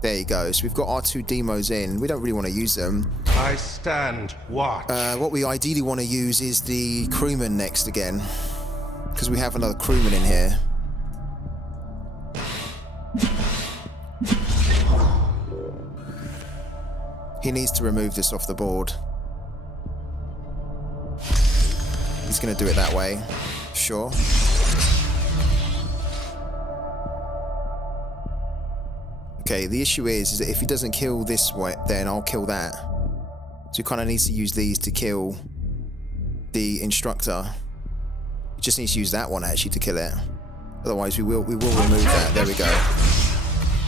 There you go. So we've got our 2 demos in. We don't really want to use them. I stand watch. What we ideally want to use is the crewman next again, because we have another crewman in here. He needs to remove this off the board. He's going to do it that way. Sure. Okay, the issue is that if he doesn't kill this way, then I'll kill that. So he kind of needs to use these to kill the instructor. Just need to use that one actually to kill it. Otherwise we will remove that. There we go.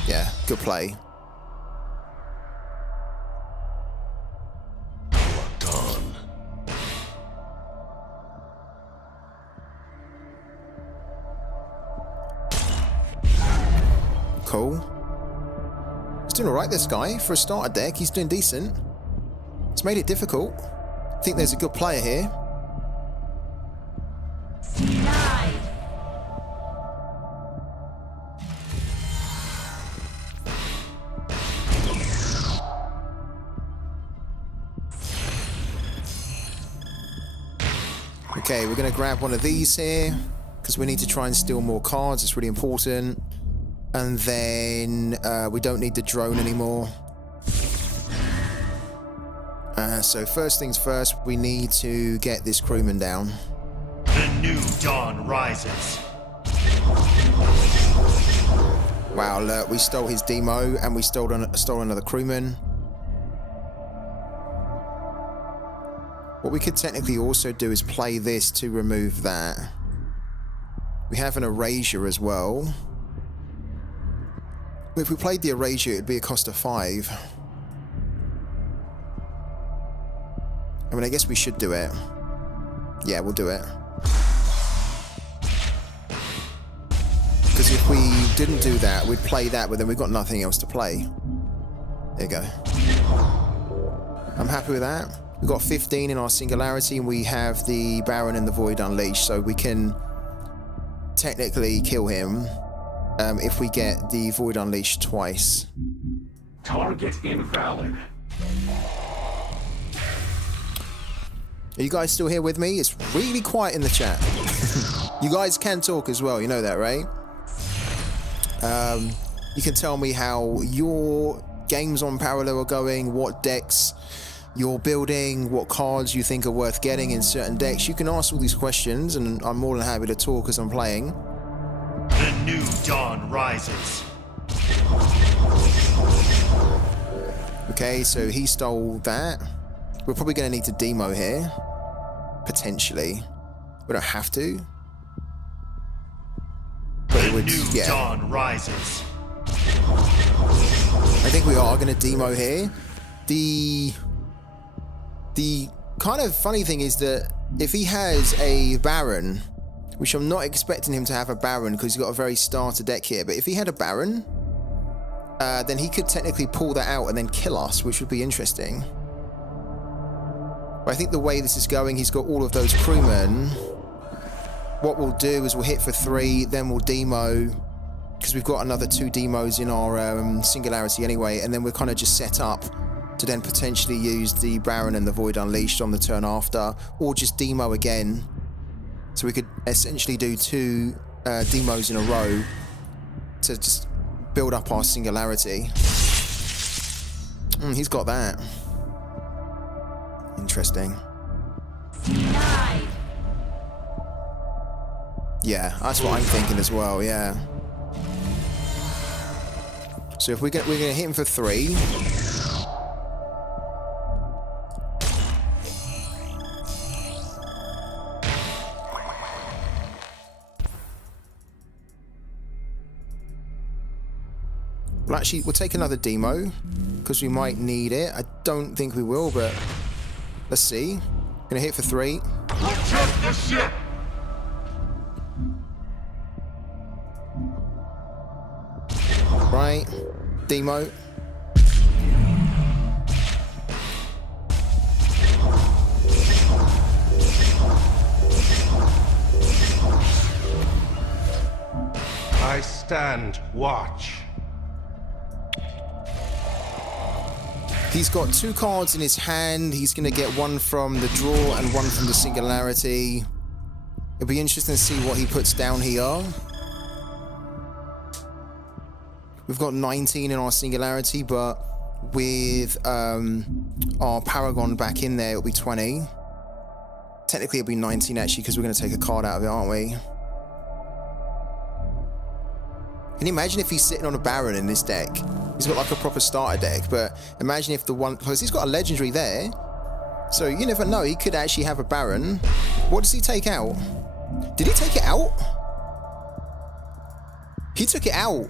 Yeah, good play. Done. Cool. He's doing alright, this guy. For a starter deck, he's doing decent. It's made it difficult. I think there's a good player here. Okay, we're going to grab one of these here because we need to try and steal more cards. It's really important. And then we don't need the drone anymore. So first things first, we need to get this crewman down. The new dawn rises. Wow, look, we stole his demo and we stole another crewman. What we could technically also do is play this to remove that. We have an erasure as well. If we played the erasure, it'd be a cost of 5. I mean, I guess we should do it. Yeah, we'll do it. Because if we didn't do that, we'd play that, but then we've got nothing else to play. There you go. I'm happy with that. We've got 15 in our singularity, and we have the Baron and the Void Unleashed, so we can technically kill him if we get the Void Unleashed twice. Target invalid. Are you guys still here with me? It's really quiet in the chat. You guys can talk as well, you know that, right? You can tell me how your games on Parallel are going, what decks you're building, what cards you think are worth getting in certain decks. You can ask all these questions, and I'm more than happy to talk as I'm playing. The new dawn rises. Okay, so he stole that. We're probably going to need to demo here. Potentially. We don't have to. But it would, New dawn rises. I think we are going to demo here. The kind of funny thing is that if he has a Baron, which I'm not expecting him to have a Baron because he's got a very starter deck here, but if he had a Baron, then he could technically pull that out and then kill us, which would be interesting. But I think the way this is going, he's got all of those crewmen. What we'll do is we'll hit for 3, then we'll demo, because we've got another 2 demos in our singularity anyway, and then we're kind of just set up to then potentially use the Baron and the Void Unleashed on the turn after, or just demo again. So we could essentially do 2 demos in a row to just build up our singularity. He's got that. Interesting. Yeah, that's what I'm thinking as well, yeah. So if we're going to hit him for 3. Well, actually, we'll take another demo, because we might need it. I don't think we will, but let's see. Gonna hit for 3. Protect the ship! Right. Demo. I stand watch. He's got 2 cards in his hand. He's going to get 1 from the draw and 1 from the singularity. It'll be interesting to see what he puts down here. We've got 19 in our singularity, but with our Paragon back in there, it'll be 20. Technically, it'll be 19 actually, because we're going to take a card out of it, aren't we? Can you imagine if he's sitting on a Baron in this deck? He's got like a proper starter deck, but imagine if the one, because he's got a legendary there, so you never know, he could actually have a Baron. What does he take out? Did he take it out? He took it out.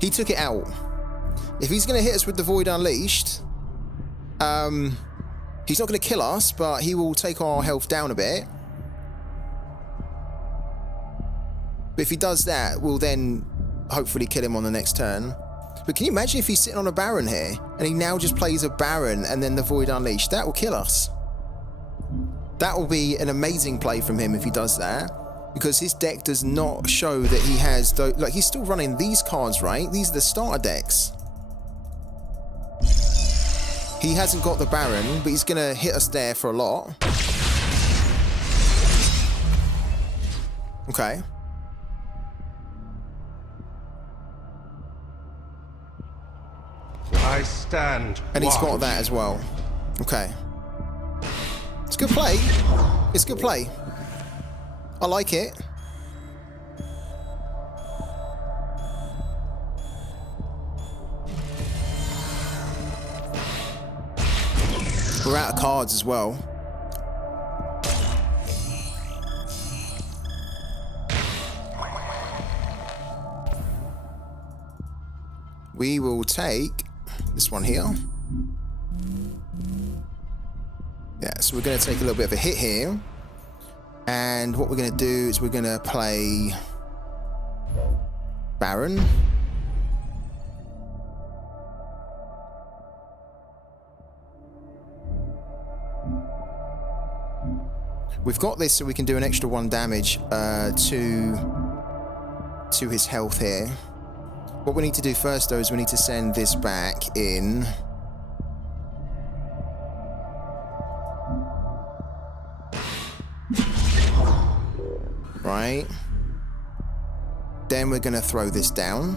He took it out. If he's going to hit us with the Void Unleashed, he's not going to kill us, but he will take our health down a bit. But if he does that, we'll then hopefully kill him on the next turn. But can you imagine if he's sitting on a Baron here, and he now just plays a Baron and then the Void Unleashed? That will kill us. That will be an amazing play from him if he does that, because his deck does not show that he has, like, he's still running these cards, right? These are the starter decks. He hasn't got the Baron, but he's gonna hit us there for a lot. Okay. I stand. And he's got that as well. Okay. It's good play. It's good play. I like it. We're out of cards as well. We will take this one here. Yeah, so we're going to take a little bit of a hit here. And what we're going to do is we're going to play Baron. We've got this so we can do an extra 1 damage to his health here. What we need to do first, though, is we need to send this back in. Right. Then we're going to throw this down.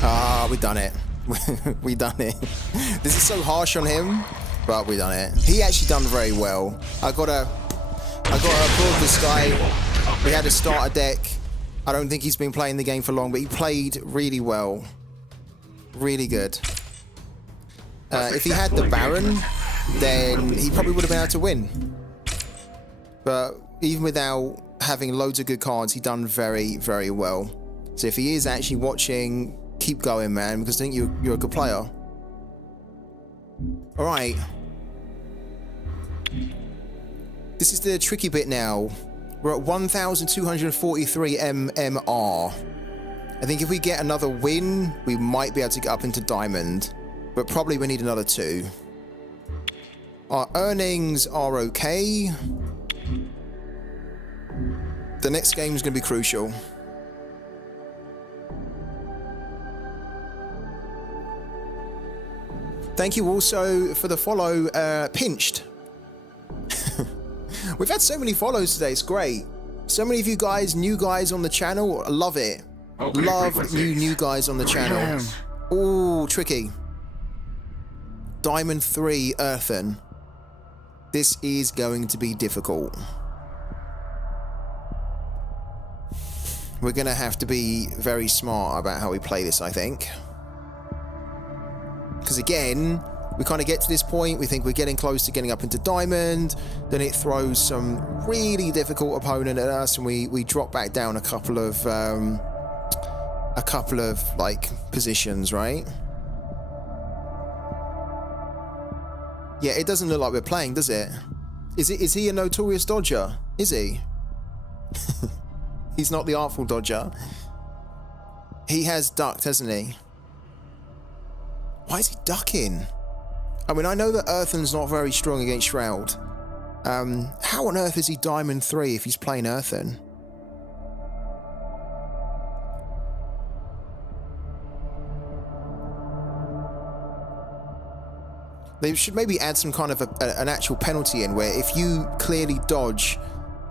Ah, we done it. We done it. This is so harsh on him, but we done it. He actually done very well. I gotta applaud this guy. We had a starter deck. I don't think he's been playing the game for long, but he played really well. Really good. If he had the Baron, then he probably would have been able to win. But even without having loads of good cards, he done very, very well. So if he is actually watching, keep going, man, because I think you're a good player. All right. This is the tricky bit now. We're at 1,243 MMR. I think if we get another win, we might be able to get up into Diamond, but probably we need another 2. Our earnings are okay. The next game is going to be crucial. Thank you also for the follow, Pinched. We've had so many follows today, it's great. So many of you guys, new guys on the channel, love it. Love new guys on the channel. Ooh, tricky. Diamond 3 Earthen. This is going to be difficult. We're going to have to be very smart about how we play this, I think. Because again, we kind of get to this point, we think we're getting close to getting up into Diamond, then it throws some really difficult opponent at us, and we drop back down a couple of like positions, right? Yeah, it doesn't look like we're playing, does it? Is he a notorious dodger? Is he? He's not the artful dodger. He has ducked, hasn't he? Why is he ducking? I mean, I know that Earthen's not very strong against Shroud. How on earth is he Diamond 3 if he's playing Earthen? They should maybe add some kind of an actual penalty in where if you clearly dodge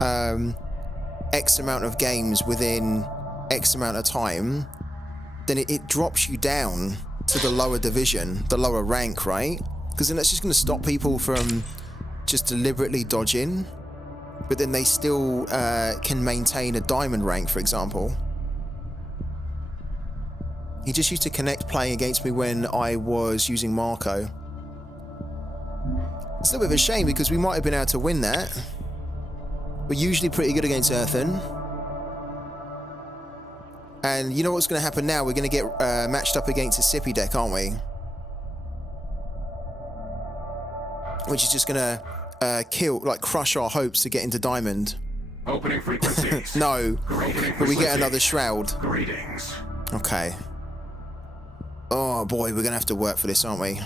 X amount of games within X amount of time, then it drops you down to the lower division, the lower rank, right? Because then that's just going to stop people from just deliberately dodging, but then they still can maintain a diamond rank, for example. He just used to connect playing against me when I was using Marco. It's a little bit of a shame because we might have been able to win that. We're usually pretty good against Earthen. And you know what's going to happen now? We're going to get matched up against a Sippy deck, aren't we? Which is just going to kill, like crush our hopes to get into Diamond. Opening frequencies. No, but we get another Shroud. Greetings. Okay. Oh boy, we're going to have to work for this, aren't we?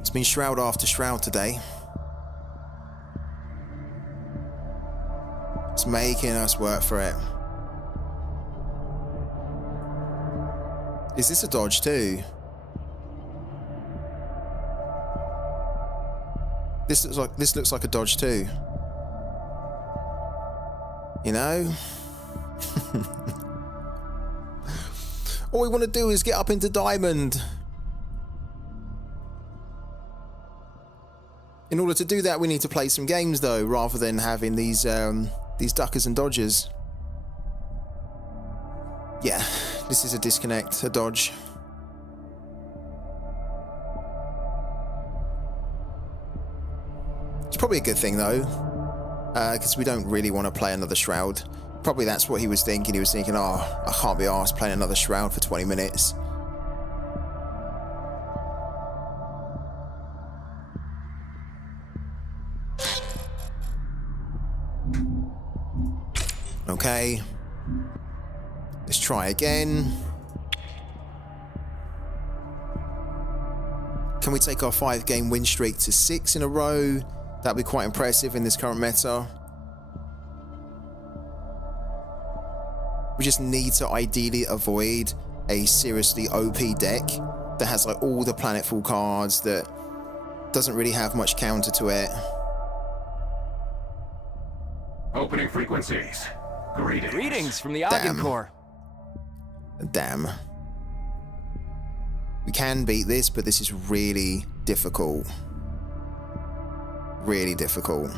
It's been Shroud after Shroud today. It's making us work for it. Is this a dodge too? This looks like a dodge too. You know? All we want to do is get up into Diamond. In order to do that, we need to play some games though, rather than having these duckers and dodgers. Yeah, this is a disconnect, a dodge. It's probably a good thing though, because we don't really want to play another Shroud. Probably that's what he was thinking. He was thinking, oh, I can't be arsed playing another Shroud for 20 minutes. Okay. Let's try again. Can we take our 5-game win streak to 6 in a row? That'd be quite impressive in this current meta. We just need to ideally avoid a seriously OP deck that has like all the planetfall cards, that doesn't really have much counter to it. Opening frequencies. Greetings. Greetings from the Ogden Core. Damn. We can beat this, but this is really difficult. Really difficult.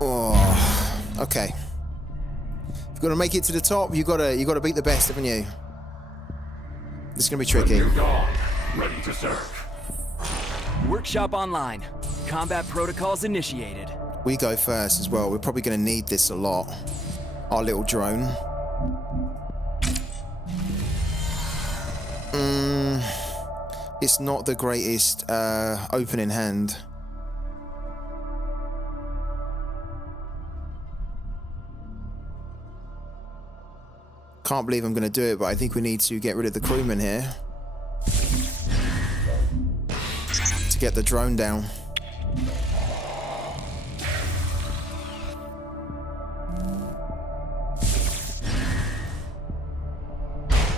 Oh, okay. If you're gonna make it to the top, you gotta beat the best, haven't you? This is gonna be tricky. New dawn, ready to serve. Workshop online. Combat protocols initiated. We go first as well. We're probably gonna need this a lot. Our little drone. It's not the greatest opening hand. Can't believe I'm going to do it, but I think we need to get rid of the crewman here to get the drone down.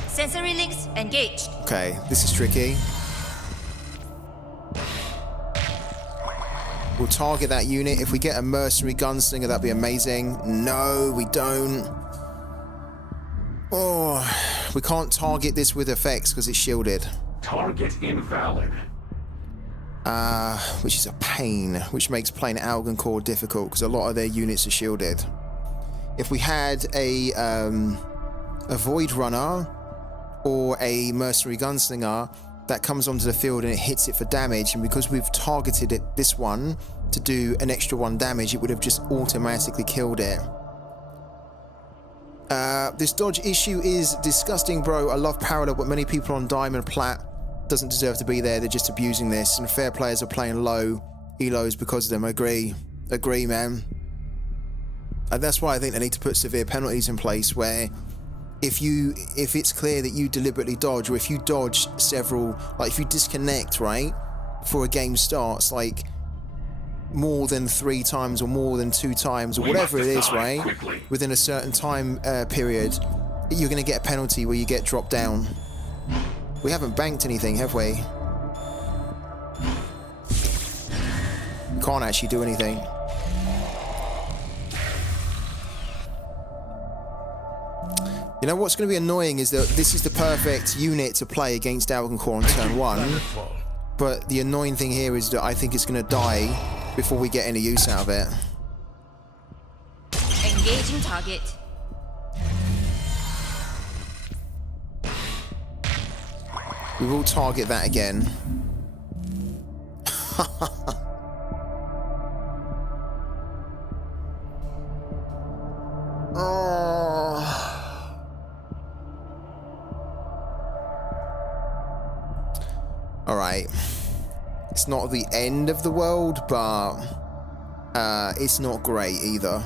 Sensory links engaged. Okay, this is tricky. We'll target that unit. If we get a mercenary gunslinger, that'd be amazing. No, we don't. Oh, we can't target this with effects because it's shielded. Target invalid. Which is a pain, which makes playing Algon Core difficult because a lot of their units are shielded. If we had a Void Runner or a mercenary gunslinger that comes onto the field and it hits it for damage, and because we've targeted it, this one, to do an extra 1 damage, it would have just automatically killed it. This dodge issue is disgusting, bro. I love Parallel, but many people on Diamond Plat doesn't deserve to be there. They're just abusing this, and fair players are playing low elos because of them. Agree, man. And that's why I think they need to put severe penalties in place where if it's clear that you deliberately dodge, or if you dodge several, like if you disconnect, right, before a game starts, like more than 3 times or more than 2 times or whatever it is, right, quickly. within a certain time period, you're going to get a penalty where you get dropped down. We haven't banked anything, have we? Can't actually do anything. You know what's going to be annoying is that this is the perfect unit to play against Algon Core on turn 1, but the annoying thing here is that I think it's going to die before we get any use out of it. Engaging target. We will target that again. Alright. It's not the end of the world, but it's not great either.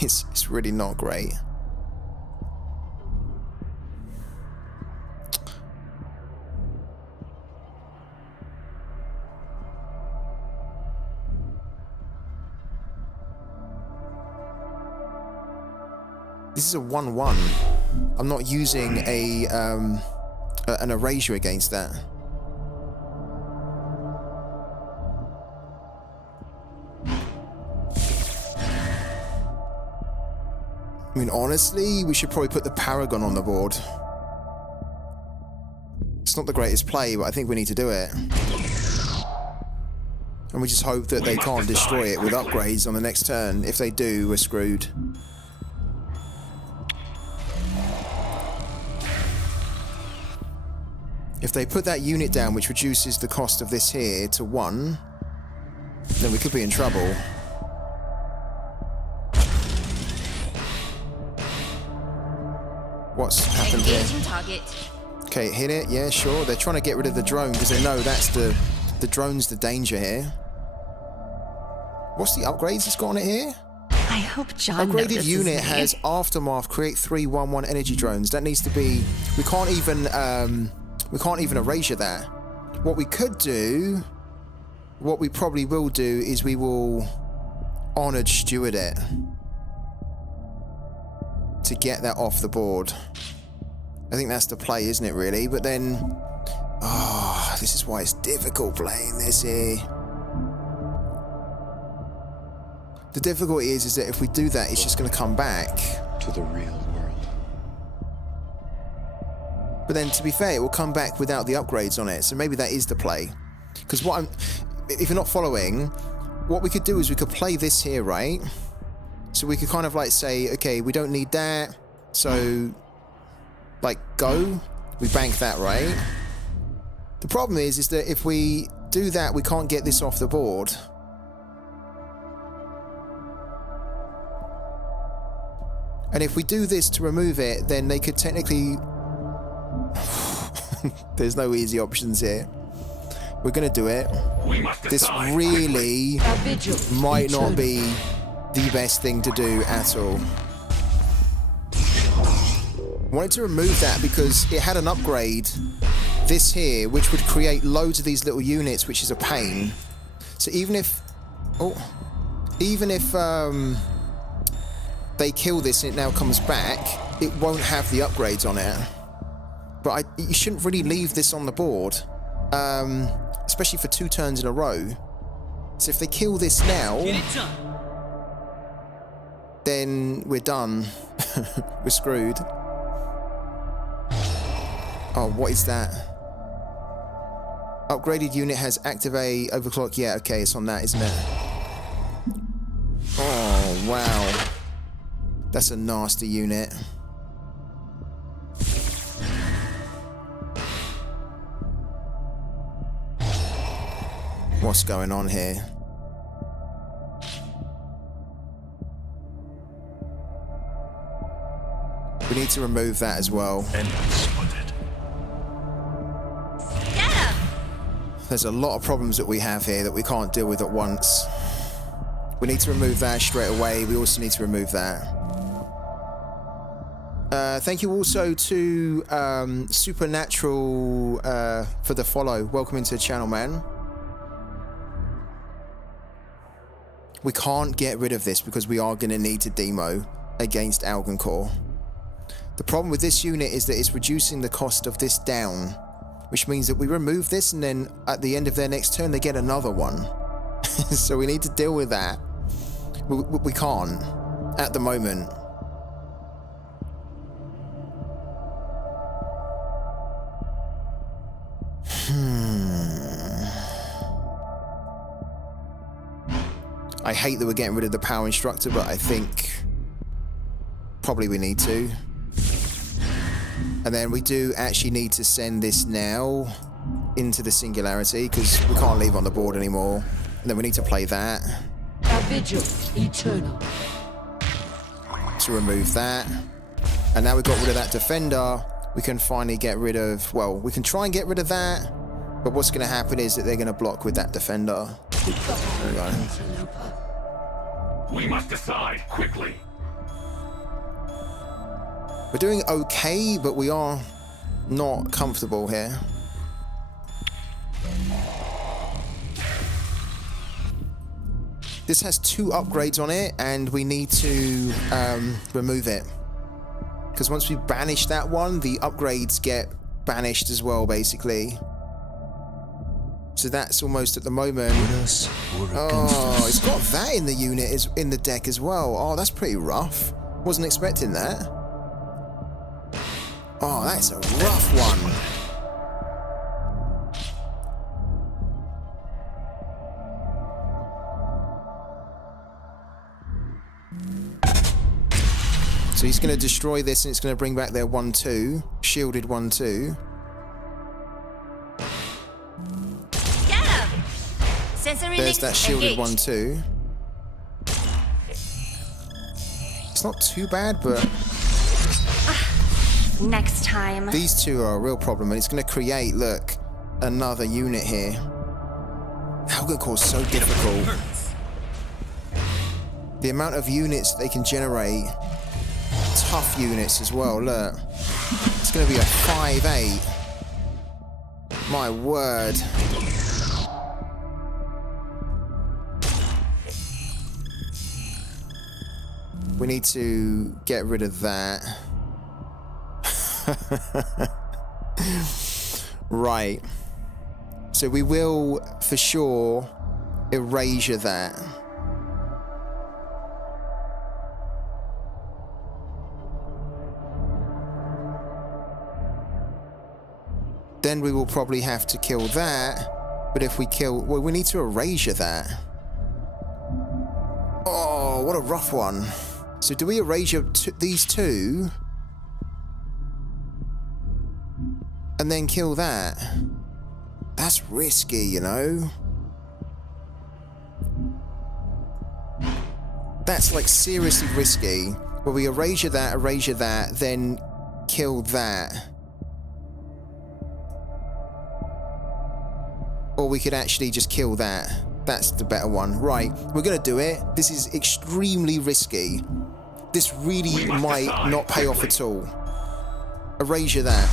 It's really not great. This is a 1-1. I'm not using an erasure against that. I mean, honestly, we should probably put the Paragon on the board. It's not the greatest play, but I think we need to do it. And we just hope that they can't destroy it with upgrades on the next turn. If they do, we're screwed. If they put that unit down, which reduces the cost of this here to 1, then we could be in trouble. What's happened here? Target. Okay, hit it. Yeah, sure. They're trying to get rid of the drone because they know that's the drone's the danger here. What's the upgrades it's got on it here? I hope John Upgraded unit has aftermath. Create 3 1/1 energy drones. That needs to be. We can't even erasure that. What we could do, what we probably will do, is we will honored steward it to get that off the board. I think that's the play, isn't it, really? But then, this is why it's difficult playing this here. The difficulty is that if we do that, it's just going to come back to the real world. But then, to be fair, it will come back without the upgrades on it. So maybe that is the play. Because if you're not following, what we could do is we could play this here, right? So we could kind of like say, okay, we don't need that. So, like, go. We bank that, right? The problem is that if we do that, we can't get this off the board. And if we do this to remove it, then they could technically... There's no easy options here. We're going to do it. This really might not be the best thing to do at all. I wanted to remove that because it had an upgrade, this here, which would create loads of these little units, which is a pain. So even if... they kill this and it now comes back, it won't have the upgrades on it. But you shouldn't really leave this on the board, especially for 2 turns in a row. So if they kill this now, then we're done. We're screwed. Oh, what is that? Upgraded unit has activate overclock. Yeah, okay, it's on that, isn't it? Oh, wow. That's a nasty unit. What's going on here? We need to remove that as well. There's a lot of problems that we have here that we can't deal with at once. We need to remove that straight away. We also need to remove that. Thank you also to Supernatural for the follow. Welcome into the channel, man. We can't get rid of this because we are going to need to demo against Algoncore. The problem with this unit is that it's reducing the cost of this down, which means that we remove this and then at the end of their next turn they get another one. So we need to deal with that. We can't at the moment. I hate that we're getting rid of the power instructor, but I think Probably we need to. And then we do actually need to send this now into the singularity because we can't leave on the board anymore. And then we need to play that. A vigil eternal. To remove that. And now we've got rid of that defender. We can finally get rid of, well, we can try and get rid of that. But what's going to happen is that they're going to block with that defender. There we go. We must decide quickly. We're doing okay, but we are not comfortable here. This has 2 upgrades on it, and we need to remove it. Because once we banish that one, the upgrades get banished as well, basically. So that's almost at the moment. Oh, it's got that in the unit, is in the deck as well. Oh, that's pretty rough. Wasn't expecting that. Oh, that's a rough one. So he's going to destroy this and it's going to bring back their 1-2. Shielded 1-2. Get him! Sensory There's links that shielded engaged. 1-2. It's not too bad, but Next time. these two are a real problem, and it's going to create, look, another unit here. Algon Core is so difficult. The amount of units they can generate, tough units as well, look. It's going to be a 5-8. My word. We need to get rid of that. Right. So we will, for sure, erasure that. Then we will probably have to kill that. But if we kill... Well, we need to erasure that. Oh, what a rough one. So do we erasure these two? And then kill that? That's risky, you know? That's like seriously risky. Where we erasure that, then kill that. Or we could actually just kill that. That's the better one. Right, we're gonna do it. This is extremely risky. This really might not pay off at all. Erasure that.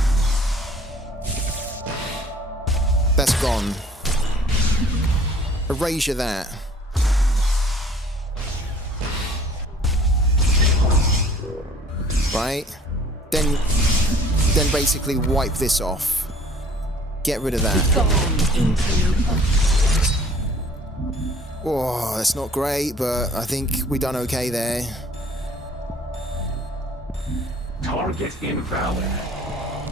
That's gone. Erasure that. Right? Then basically wipe this off. Get rid of that. Oh, that's not great, but I think we done okay there. Target invalid.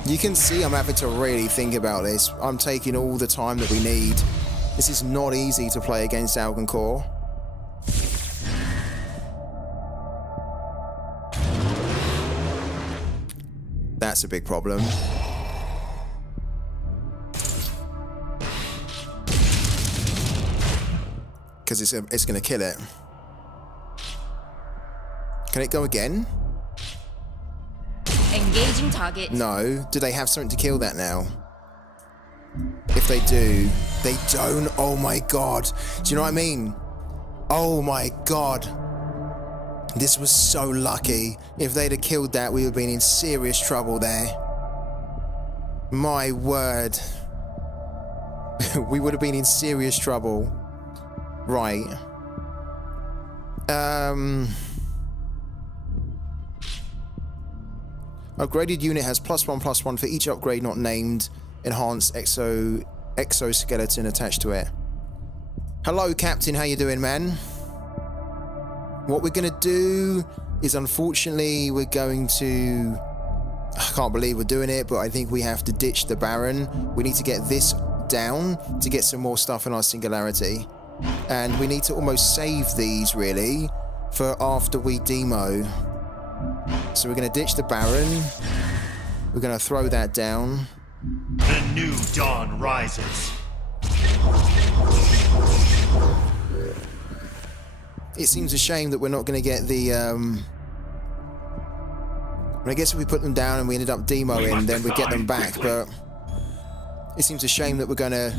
You can see I'm having to really think about this. I'm taking all the time that we need. This is not easy to play against Algon Core. That's a big problem. Because it's going to kill it. Can it go again? Engaging target. No. Do they have something to kill that now? If they do, they don't. Oh my god. Do you know what I mean? Oh my god. This was so lucky. If they'd have killed that, we would have been in serious trouble there. My word. We would have been in serious trouble. Right. Upgraded unit has +1/+1 for each upgrade not named. Enhanced exoskeleton attached to it. Hello, Captain. How you doing, man? What we're gonna do is, unfortunately, we're going to... I can't believe we're doing it, but I think we have to ditch the Baron. We need to get this down to get some more stuff in our singularity. And we need to almost save these, really, for after we demo. So we're going to ditch the Baron. We're going to throw that down. The new dawn rises. It seems a shame that we're not going to get the... I guess if we put them down and we ended up demoing, then we'd get them back, but... It seems a shame that we're going to...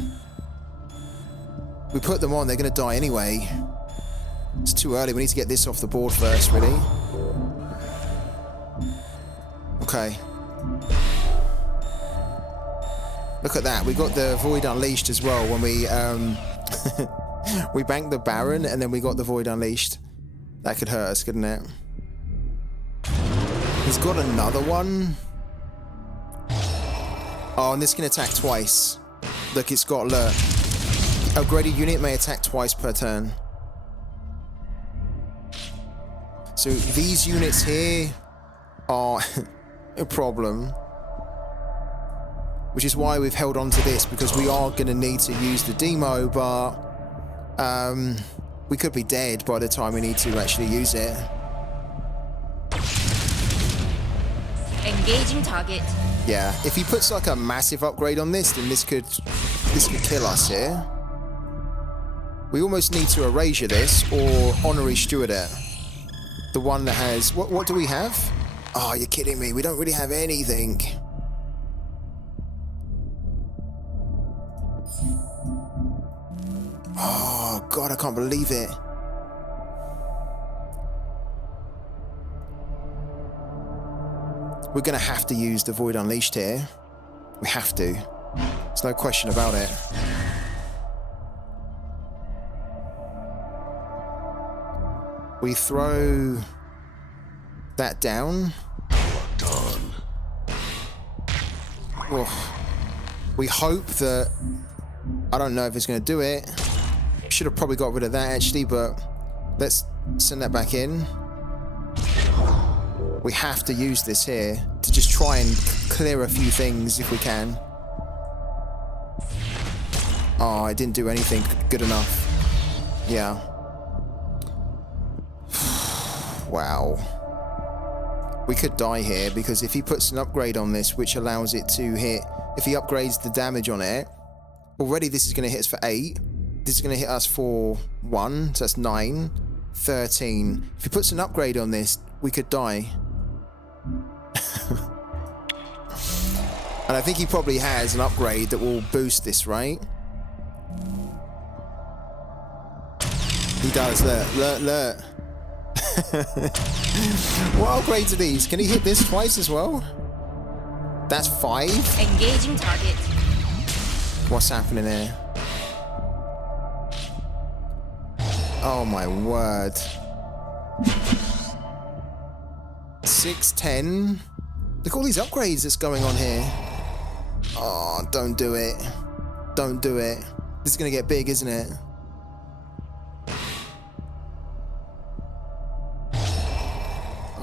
We put them on, they're going to die anyway. It's too early, we need to get this off the board first, really. Okay. Look at that, we got the Void Unleashed as well when we... we banked the Baron and then we got the Void Unleashed. That could hurt us, couldn't it? He's got another one. Oh, and this can attack twice. Look, it's got alert. Upgraded unit may attack twice per turn. So these units here are a problem. Which is why we've held on to this, because we are going to need to use the demo, but we could be dead by the time we need to actually use it. Engaging target. Yeah, if he puts like a massive upgrade on this, then this could kill us here. We almost need to erasure this or honorary steward it. The one that has what do we have? Oh, you're kidding me. We don't really have anything. Oh god, I can't believe it. We're gonna have to use the Void Unleashed here. We have to. There's no question about it. We throw that down. Done. Oh. We hope that... I don't know if it's going to do it. Should have probably got rid of that actually, but let's send that back in. We have to use this here to just try and clear a few things if we can. Oh, it didn't do anything good enough. Yeah. Wow. We could die here because if he puts an upgrade on this, which allows it to hit, if he upgrades the damage on it, already this is going to hit us for 8. This is going to hit us for 1, so that's 9, 13. If he puts an upgrade on this, we could die. And I think he probably has an upgrade that will boost this, right? He does, look. What upgrades are these? Can he hit this twice as well? That's 5? Engaging target. What's happening here? Oh my word. 6, 10. Look at all these upgrades that's going on here. Oh, don't do it. Don't do it. This is going to get big, isn't it?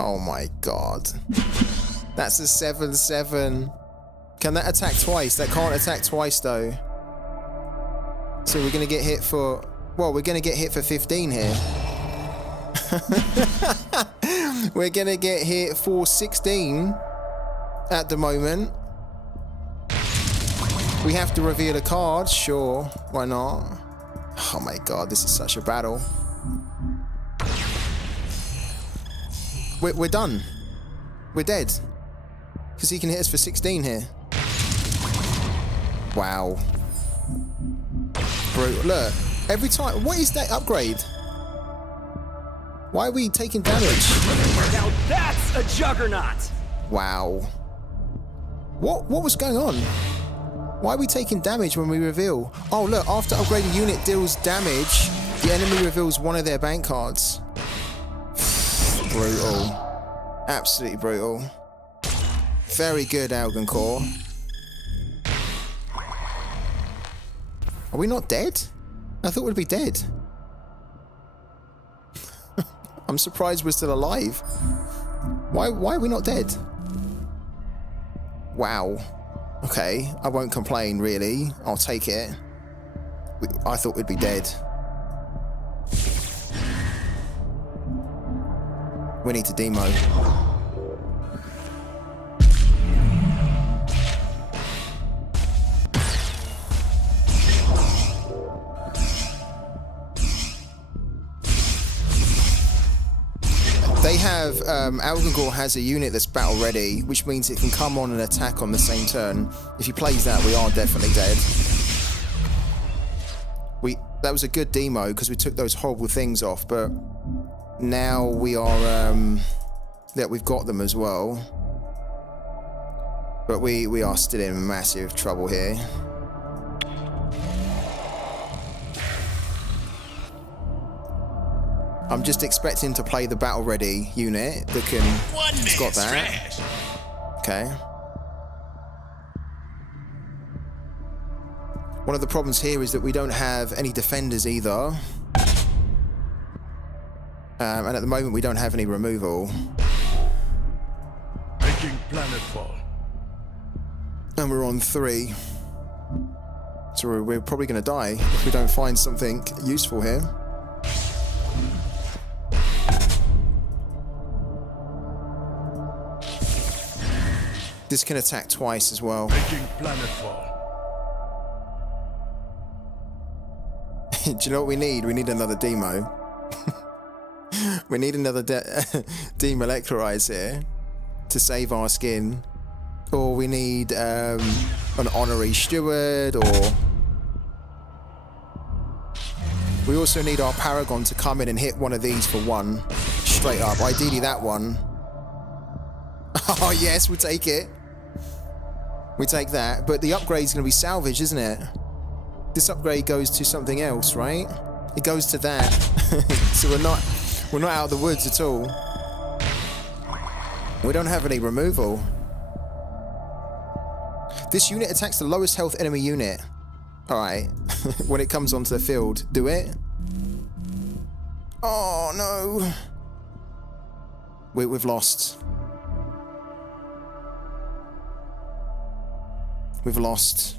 Oh my god. That's a 7/7. Can that attack twice? That can't attack twice though. So we're going to get hit for... Well, we're going to get hit for 15 here. We're going to get hit for 16 at the moment. We have to reveal a card. Sure, why not? Oh my god, this is such a battle. We're done. We're dead. Because he can hit us for 16 here. Wow. Brutal. Look, every time... What is that upgrade? Why are we taking damage? Now that's a juggernaut! Wow. What was going on? Why are we taking damage when we reveal? Oh look, after upgraded unit deals damage, the enemy reveals one of their bank cards. Brutal. Absolutely brutal. Very good, Core. Are we not dead? I thought we'd be dead. I'm surprised we're still alive. Why are we not dead? Wow. Okay, I won't complain, really. I'll take it. I thought we'd be dead. We need to demo. have Algengor has a unit that's battle ready, which means it can come on and attack on the same turn. If he plays that, we are definitely dead. That was a good demo because we took those horrible things off, but now we are we've got them as well. But we are still in massive trouble here. I'm just expecting to play the battle ready unit that can. It's got that. Okay. One of the problems here is that we don't have any defenders either. And at the moment we don't have any removal. Making planetfall. And we're on 3. So we're probably going to die if we don't find something useful here. This can attack twice as well. Making planetfall. Do you know what we need? We need another demo. We need another demolectarize here to save our skin. Or we need an honorary steward, or we also need our paragon to come in and hit one of these for 1 straight up. Ideally that one. Oh yes, we'll take it. We take that, but the upgrade's going to be salvaged, isn't it? This upgrade goes to something else, right? It goes to that. So we're not out of the woods at all. We don't have any removal. This unit attacks the lowest health enemy unit. Alright. When it comes onto the field. Do it. Oh no. We've lost. We've lost.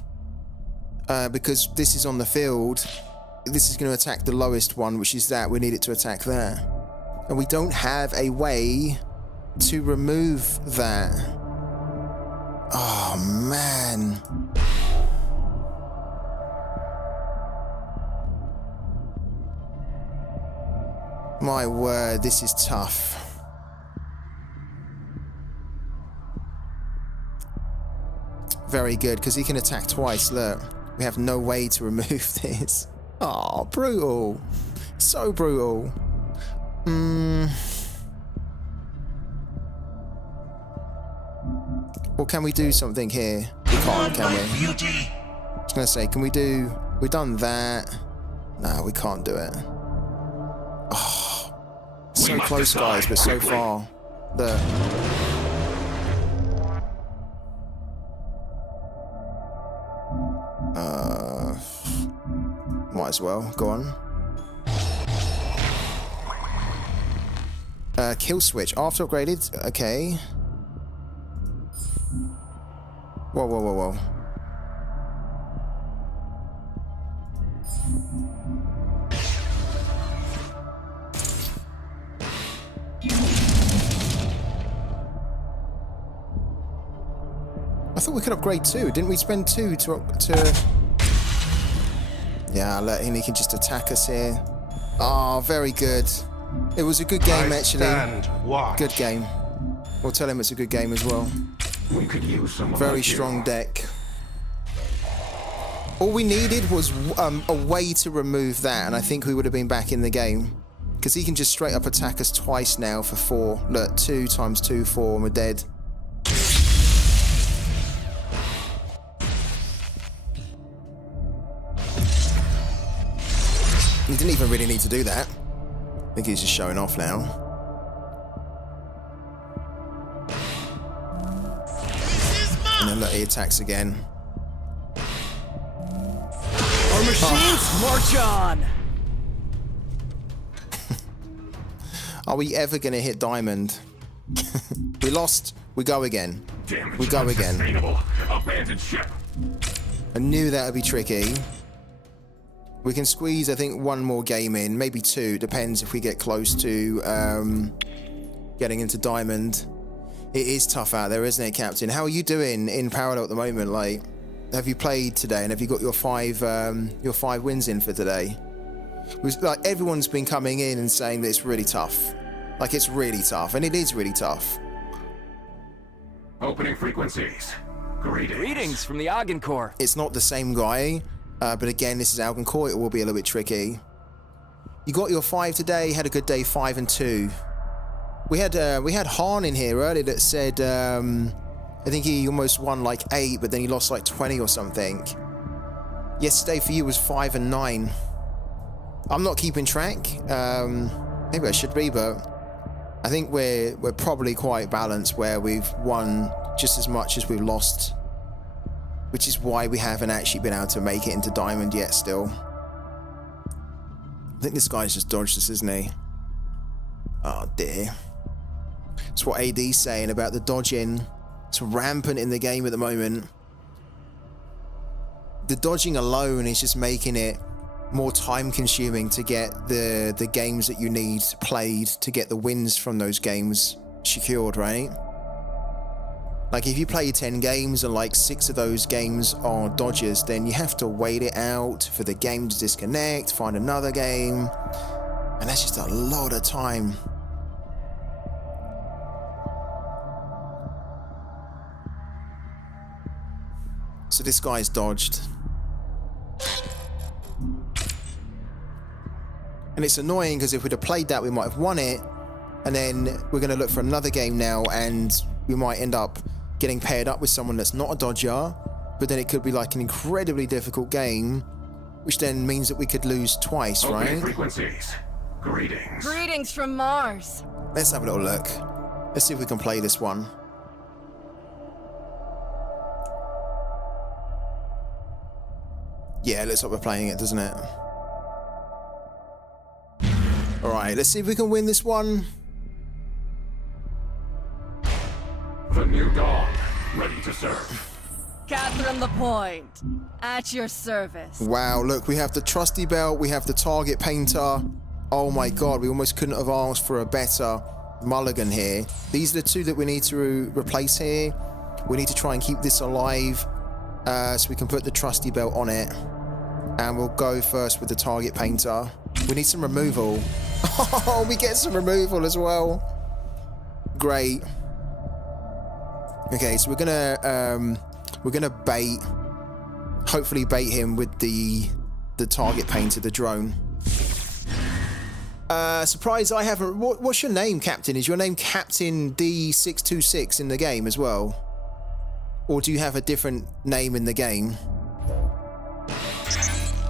Because this is on the field. This is going to attack the lowest one, which is that. We need it to attack there. And we don't have a way to remove that. Oh, man. My word, this is tough. Very good, because he can attack twice. Look, we have no way to remove this. Oh, brutal. So brutal. Well, can we do something here? We can't, can we? I was going to say, can we do... We've done that. No, we can't do it. Oh, so close, guys, but so far. Look. Might as well. Go on. Kill switch. After upgraded. Okay. Whoa, whoa, whoa, whoa. I thought we could upgrade 2. Didn't we spend 2 to... Yeah, let him. He can just attack us here. Oh, very good. It was a good game, actually. Good game. We'll tell him it's a good game as well. We could use some very strong deck. All we needed was a way to remove that, and I think we would have been back in the game. Because he can just straight up attack us twice now for 4. Look, 2 times 2, 4, and we're dead. He didn't even really need to do that. I think he's just showing off now. And then look, he attacks again. Our machines march on! Are we ever going to hit diamond? We lost. We go again. We go again. Abandoned ship. I knew that would be tricky. We can squeeze, I think, 1 more game in, maybe 2. Depends if we get close to getting into diamond. It is tough out there, isn't it, Captain? How are you doing in parallel at the moment? Like, have you played today, and have you got your 5 wins in for today? Like, everyone's been coming in and saying that it's really tough. Like, it's really tough, and it is really tough. Opening frequencies. Greetings from the Agincore. It's not the same guy, but again, this is Agincore. It will be a little bit tricky. You got your 5 today. Had a good day, 5 and 2. We had Han in here earlier that said I think he almost won like 8, but then he lost like 20 or something. Yesterday for you was 5 and 9. I'm not keeping track. Maybe I should be, but I think we're probably quite balanced where we've won just as much as we've lost, which is why we haven't actually been able to make it into Diamond yet still. I think this guy's just dodged us, isn't he? Oh dear. That's what AD's saying about the dodging. It's rampant in the game at the moment. The dodging alone is just making it more time consuming to get the games that you need played to get the wins from those games secured, right? Like if you play 10 games and like 6 of those games are dodges, then you have to wait it out for the game to disconnect, find another game, and that's just a lot of time. So this guy's dodged. And it's annoying because if we'd have played that, we might have won it. And then we're going to look for another game now, and we might end up getting paired up with someone that's not a dodger. But then it could be like an incredibly difficult game, which then means that we could lose twice, right? Frequencies. Greetings. Greetings from Mars. Let's have a little look. Let's see if we can play this one. Yeah, it looks like we're playing it, doesn't it? Alright, let's see if we can win this one. The new dawn, ready to serve. Catherine LaPointe, at your service. Wow, look, we have the trusty belt, we have the target painter. Oh my god, we almost couldn't have asked for a better mulligan here. These are the 2 that we need to replace here. We need to try and keep this alive so we can put the trusty belt on it. And we'll go first with the target painter. We need some removal. Oh, we get some removal as well. Great. Okay, so we're gonna bait, hopefully bait him with the target painter, the drone. Surprise, I haven't. What's your name, Captain? Is your name Captain D626 in the game as well, or do you have a different name in the game?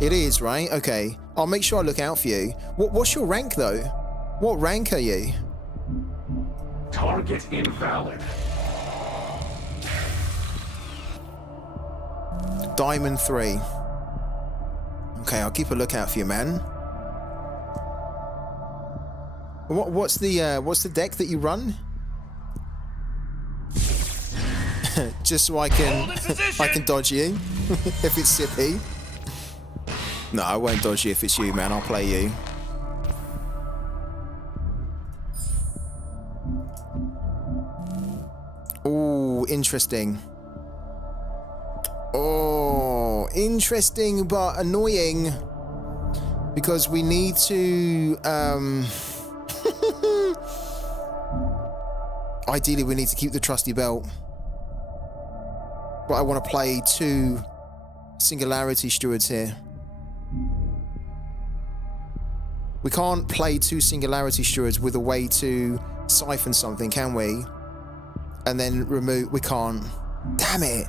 It is, right? Okay. I'll make sure I look out for you. What's your rank, though? What rank are you? Target invalid. Diamond 3. Okay, I'll keep a lookout for you, man. What's the deck that you run? Just so I can dodge you if it's Sippy. No, I won't dodge you if it's you, man. I'll play you. Oh, interesting. Oh, interesting but annoying. Because we need to... Ideally, we need to keep the trusty belt. But I want to play 2 Singularity Stewards here. We can't play 2 Singularity Stewards with a way to siphon something, can we? And then remove... We can't. Damn it!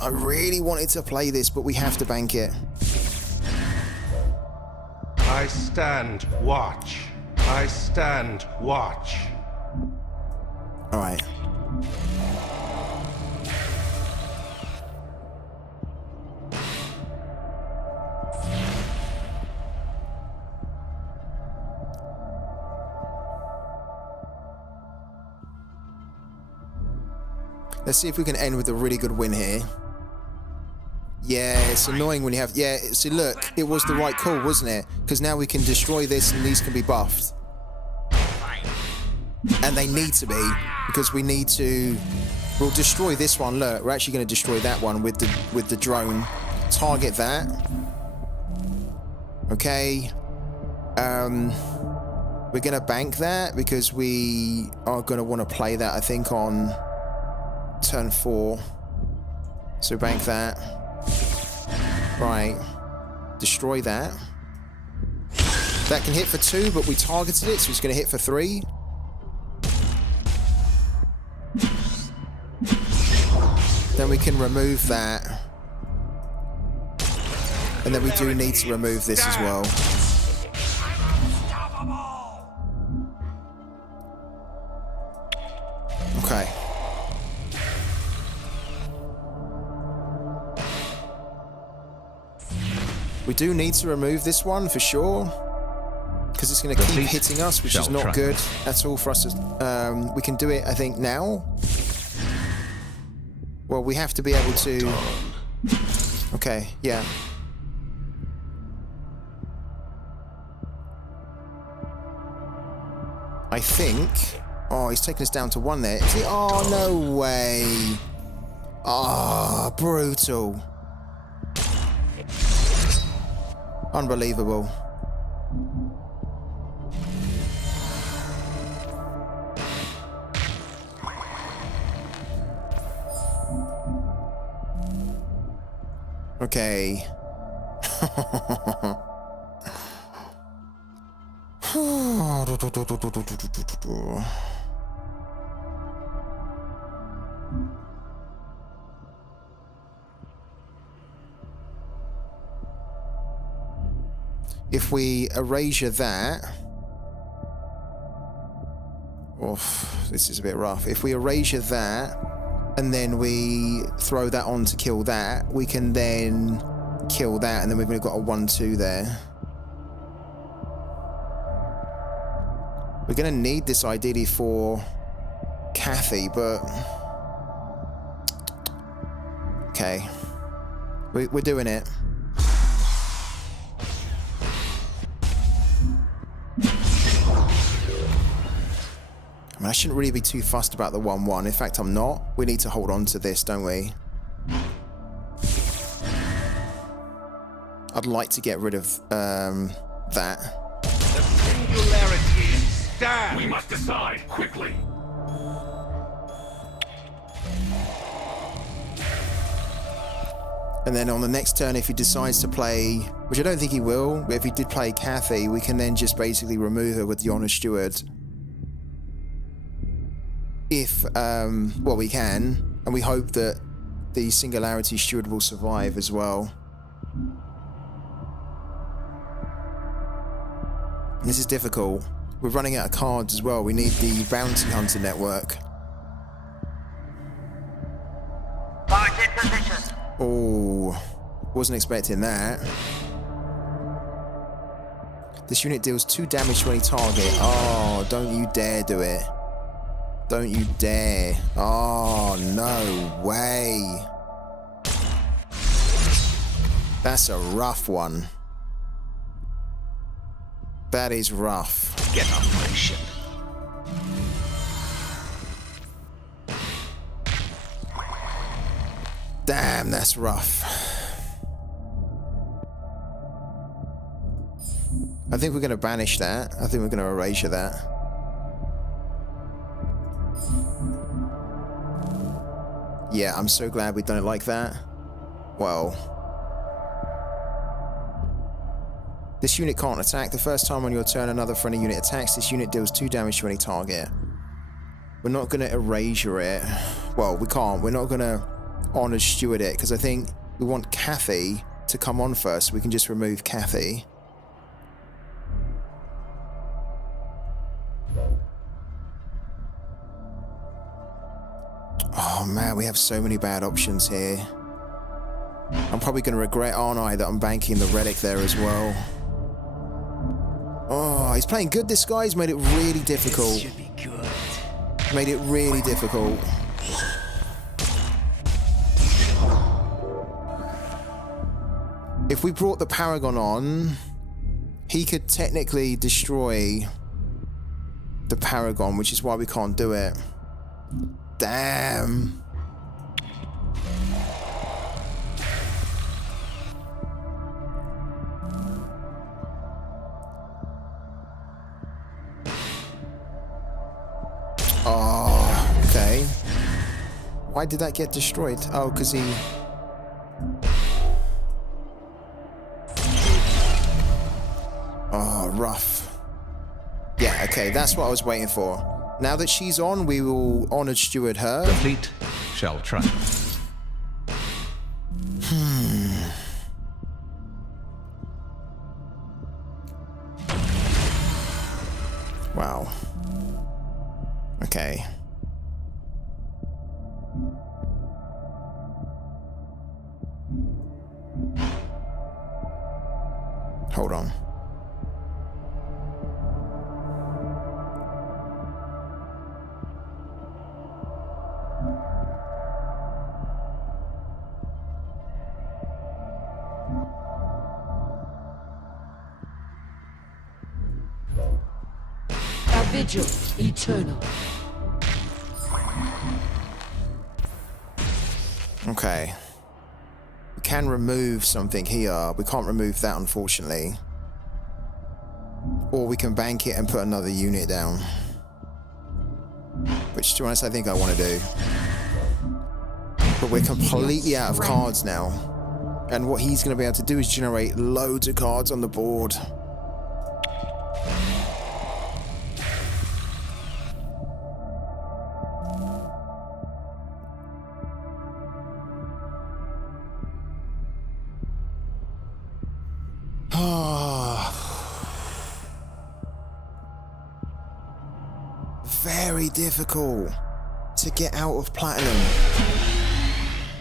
I really wanted to play this, but we have to bank it. I stand watch. I stand watch. Alright. Let's see if we can end with a really good win here. Yeah, it's annoying when you have... Yeah, see, look, it was the right call, wasn't it? Because now we can destroy this and these can be buffed. And they need to be, because we need to... We'll destroy this one. Look, we're actually going to destroy that one with the drone. Target that. Okay. We're We're going to bank that because we are going to want to play that, I think, on turn 4. So bank that. Right. Destroy that. That can hit for 2, but we targeted it, so it's going to hit for 3. Then we can remove that. And then we do need to remove this as well. Okay. We do need to remove this one for sure, because it's going to keep hitting us, which is not good at all for us to, we can do it, I think, now. Well, we have to be able to... Okay, yeah. I think... Oh, he's taking us down to 1 there. Is he? Oh, no way. Ah, brutal. Unbelievable. Okay. If we erasure that... Oof, this is a bit rough. If we erasure that, and then we throw that on to kill that, we can then kill that, and then we've only got a 1-2 there. We're going to need this ideally for Kathy, but... Okay. We're doing it. I mean, I shouldn't really be too fussed about the 1-1. In fact, I'm not. We need to hold on to this, don't we? I'd like to get rid of that. The singularity stands. We must decide quickly. And then on the next turn, if he decides to play, which I don't think he will, but if he did play Kathy, we can then just basically remove her with the Honor Steward. If, well, we can, and we hope that the Singularity Steward will survive as well. This is difficult. We're running out of cards as well. We need the Bounty Hunter network. Oh, wasn't expecting that. This unit deals 2 damage to any target. Oh, don't you dare do it. Don't you dare. Oh, no way. That's a rough one. That is rough. Get off my ship. Damn, that's rough. I think we're going to banish that. I think we're going to erasure that. Yeah, I'm so glad we've done it like that. Well. This unit can't attack. The first time on your turn another friendly unit attacks, this unit deals 2 damage to any target. We're not going to erasure it. Well, we can't. We're not going to Honor Steward it, because I think we want Kathy to come on first. So we can just remove Kathy. Oh man, we have so many bad options here. I'm probably going to regret, aren't I, that I'm banking the relic there as well. Oh, he's playing good, this guy. He's made it really difficult. This should be good. Made it really difficult. If we brought the Paragon on, he could technically destroy the Paragon, which is why we can't do it. Damn. Why did that get destroyed? Oh, because he... Oh, rough. Yeah, okay, that's what I was waiting for. Now that she's on, we will honored steward her. The fleet shall triumph. Wow. Okay. Hold on. A vigil eternal. Okay. We can remove something here. We can't remove that, unfortunately. Or we can bank it and put another unit down. Which, to be honest, I think I want to do. But we're completely out of cards now. And what he's going to be able to do is generate loads of cards on the board. Very difficult to get out of platinum.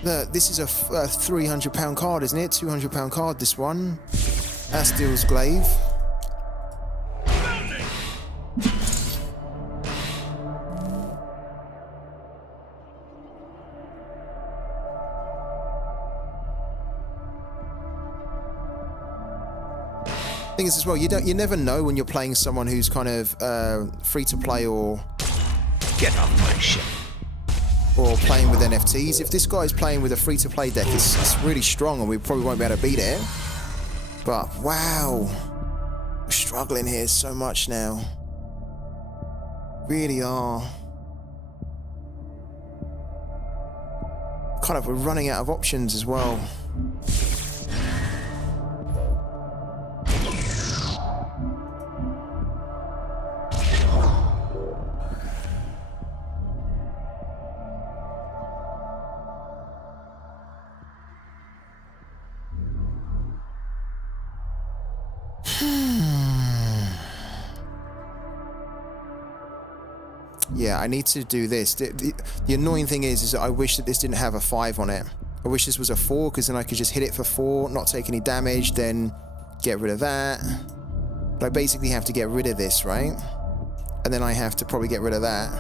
Look, this is a £300 card, isn't it? £200 card, this one. Astil's Glaive. Thing is as well, you never know when you're playing someone who's kind of free to play or Get off my ship. Or playing with NFTs. If this guy's playing with a free to play deck, it's really strong and we probably won't be able to beat it. But wow, we're struggling here so much now. Really are. Kind of, we're running out of options as well. Yeah, I need to do this. The annoying thing is that I wish that this didn't have a 5 on it. I wish this was a 4, because then I could just hit it for 4, not take any damage, then get rid of that. But I basically have to get rid of this, right? And then I have to probably get rid of that.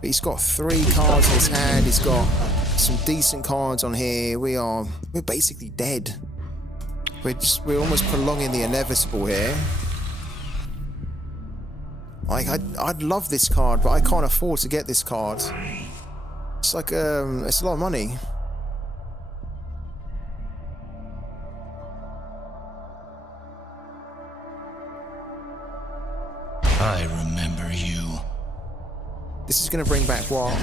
But he's got 3 cards in his hand. He's got some decent cards on here. We're basically dead. We're almost prolonging the inevitable here. Like I'd love this card, but I can't afford to get this card. It's like it's a lot of money. I remember you. This is going to bring back what?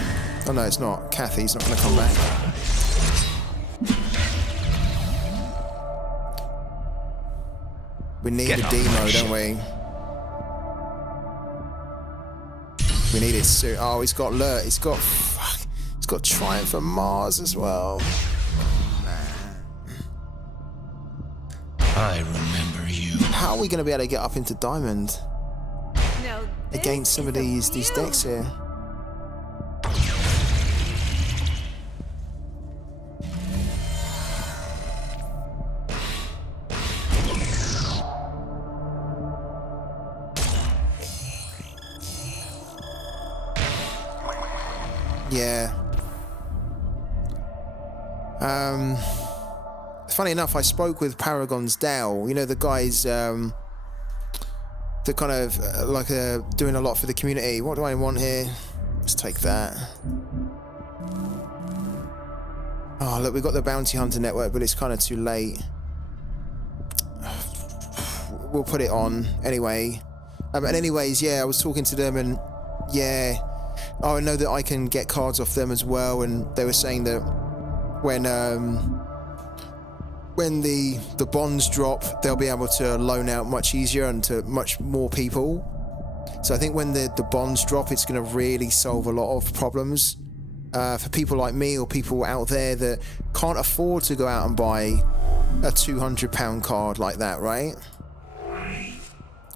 Oh no, it's not. Kathy's not going to come back. We need a demo, don't we? We need it soon. Oh, he's got Lurt. He's got Triumph of Mars as well. I remember you. How are we going to be able to get up into Diamond against some of these decks here? Yeah. Funny enough, I spoke with Paragon's Dow. You know, the guys that kind of doing a lot for the community. What do I want here? Let's take that. Oh, look, we've got the Bounty Hunter network, but it's kind of too late. we'll put it on anyway. And anyways, yeah, I was talking to them, and yeah, I know that I can get cards off them as well. And they were saying that when the bonds drop, they'll be able to loan out much easier and to much more people. So I think when the bonds drop, it's going to really solve a lot of problems for people like me or people out there that can't afford to go out and buy a £200 card like that, right?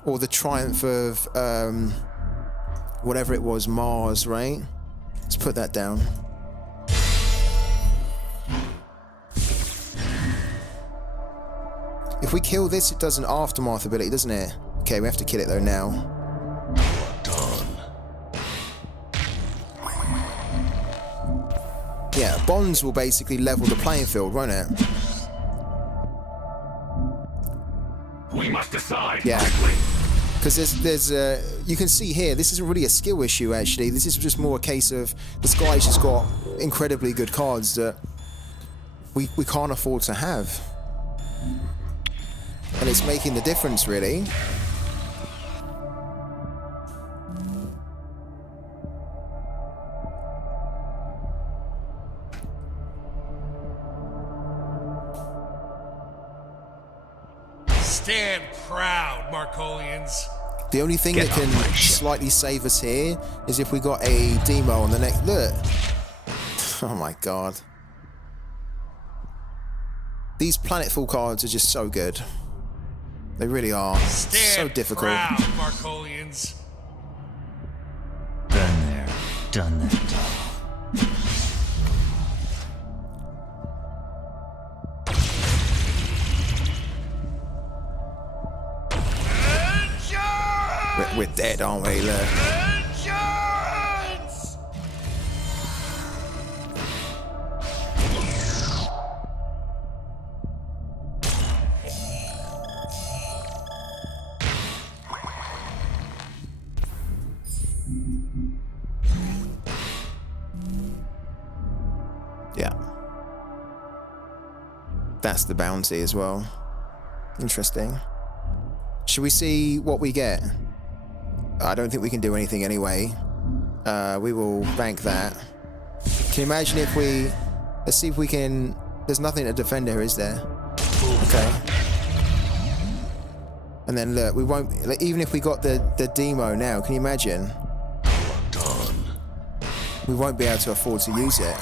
Or the Triumph of whatever it was, Mars, right? Let's put that down. If we kill this, it does an aftermath ability, doesn't it? Okay, we have to kill it though now. Yeah, bonds will basically level the playing field, won't it? We must decide. Yeah. Because there's you can see here, this isn't really a skill issue actually. This is just more a case of this guy's just got incredibly good cards that we can't afford to have. And it's making the difference, really. Stand proud, Markolians. The only thing that can slightly save us here is if we got a demo on the next... Look. Oh my god. These planetful cards are just so good. They really are. So difficult. Stand proud, Markolians. Been there, done that. We're dead, aren't we? Look. Yeah. That's the bounty as well. Interesting. Should we see what we get? I don't think we can do anything anyway. We will bank that. Can you imagine if we... Let's see if we can... There's nothing to defend here, is there? Okay. And then look, we won't... Like, even if we got the demo now, can you imagine? We won't be able to afford to use it.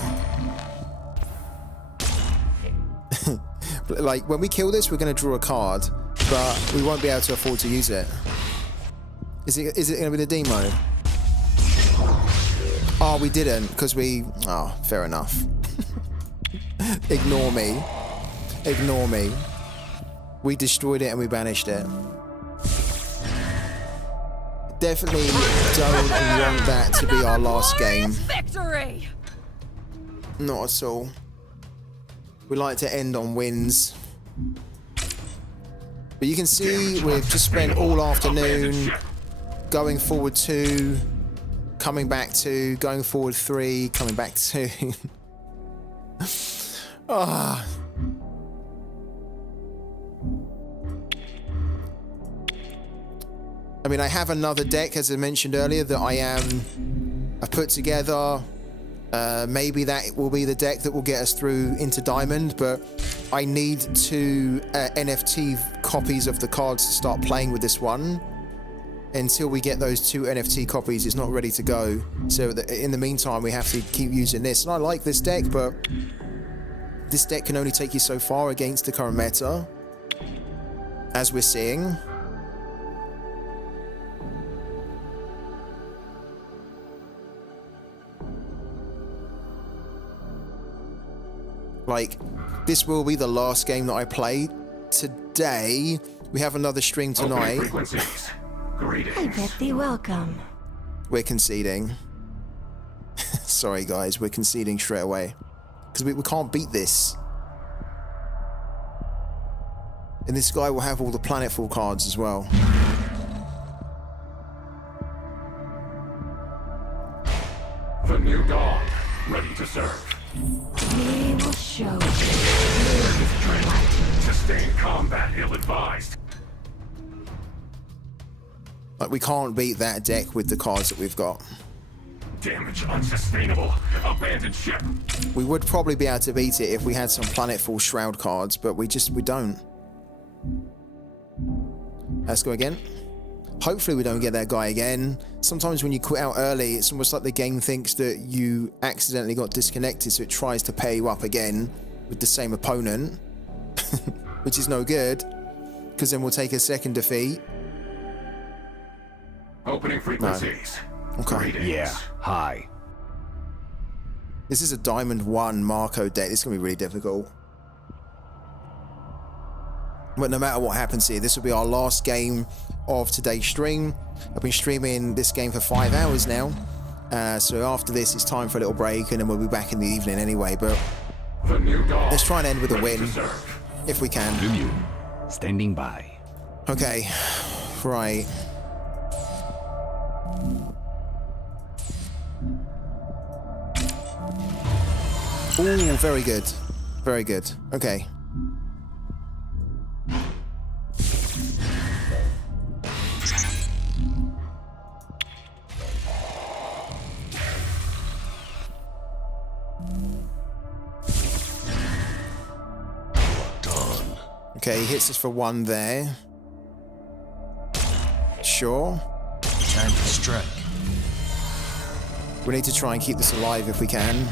Like, when we kill this, we're going to draw a card, but we won't be able to afford to use it. Is it going to be the demo? Oh, we didn't, because we... Oh, fair enough. Ignore me. Ignore me. We destroyed it and we banished it. Definitely don't want that to be our last game. Victory! Not at all. We like to end on wins. But you can see we've just spent all afternoon going forward 2, coming back 2, going forward 3, coming back 2. Ah. I mean, I have another deck, as I mentioned earlier, that I've put together. Maybe that will be the deck that will get us through into Diamond, but I need 2 NFT copies of the cards to start playing with this one. Until we get those 2 NFT copies, it's not ready to go. So in the meantime, we have to keep using this. And I like this deck, but this deck can only take you so far against the current meta, as we're seeing. Like, this will be the last game that I play today. We have another stream tonight. I bid thee welcome. We're conceding. Sorry guys, we're conceding straight away. Because we can't beat this. And this guy will have all the planetful cards as well. The new dawn, ready to serve. We will show you. Sustained combat ill-advised. Like, we can't beat that deck with the cards that we've got. Damage unsustainable. Abandoned ship. We would probably be able to beat it if we had some Planetfall Shroud cards, but we don't. Let's go again. Hopefully we don't get that guy again. Sometimes when you quit out early, it's almost like the game thinks that you accidentally got disconnected, so it tries to pair you up again with the same opponent, which is no good, because then we'll take a second defeat. Opening frequencies. No. Okay. Greetings. Yeah, hi. This is a Diamond 1 Marco deck. This is going to be really difficult. But no matter what happens here, this will be our last game of today's stream. I've been streaming this game for 5 hours now. So after this, it's time for a little break, and then we'll be back in the evening anyway. But The new dawn. let's try and end with a Ready win, to serve. if we can. New. Standing by. Okay, right. Ooh, very good. Very good. Okay. Okay, he hits us for 1 there. Sure. Time to strike. We need to try and keep this alive if we can.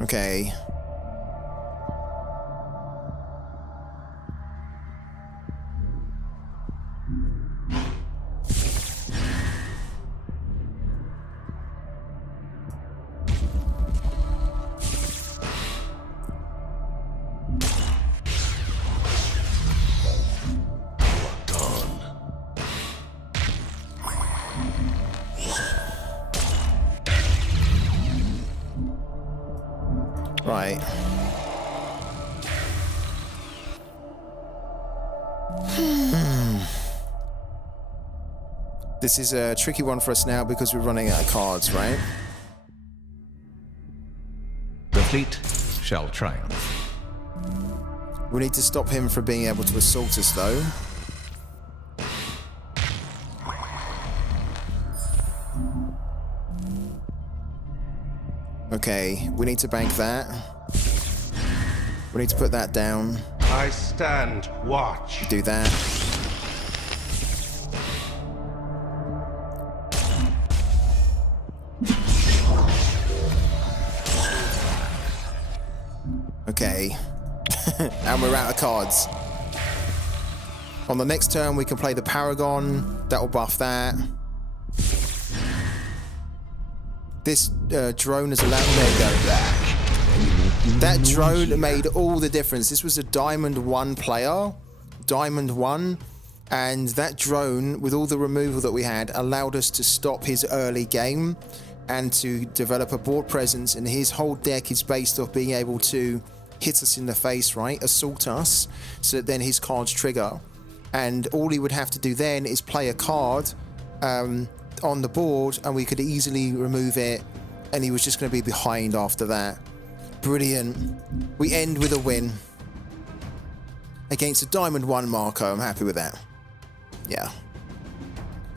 Okay. Right. This is a tricky one for us now because we're running out of cards, right? The fleet shall triumph. We need to stop him from being able to assault us, though. Okay, we need to bank that. We need to put that down. I stand watch. Do that. Okay. And we're out of cards. On the next turn, we can play the Paragon. That'll buff that. This drone is allowed. There you go. That drone made all the difference. This was a Diamond 1 player. Diamond 1. And that drone, with all the removal that we had, allowed us to stop his early game and to develop a board presence. And his whole deck is based off being able to hit us in the face, right? Assault us, so that then his cards trigger. And all he would have to do then is play a card on the board, and we could easily remove it, and he was just going to be behind after that. Brilliant. We end with a win against a Diamond 1 Marco. I'm happy with that. Yeah.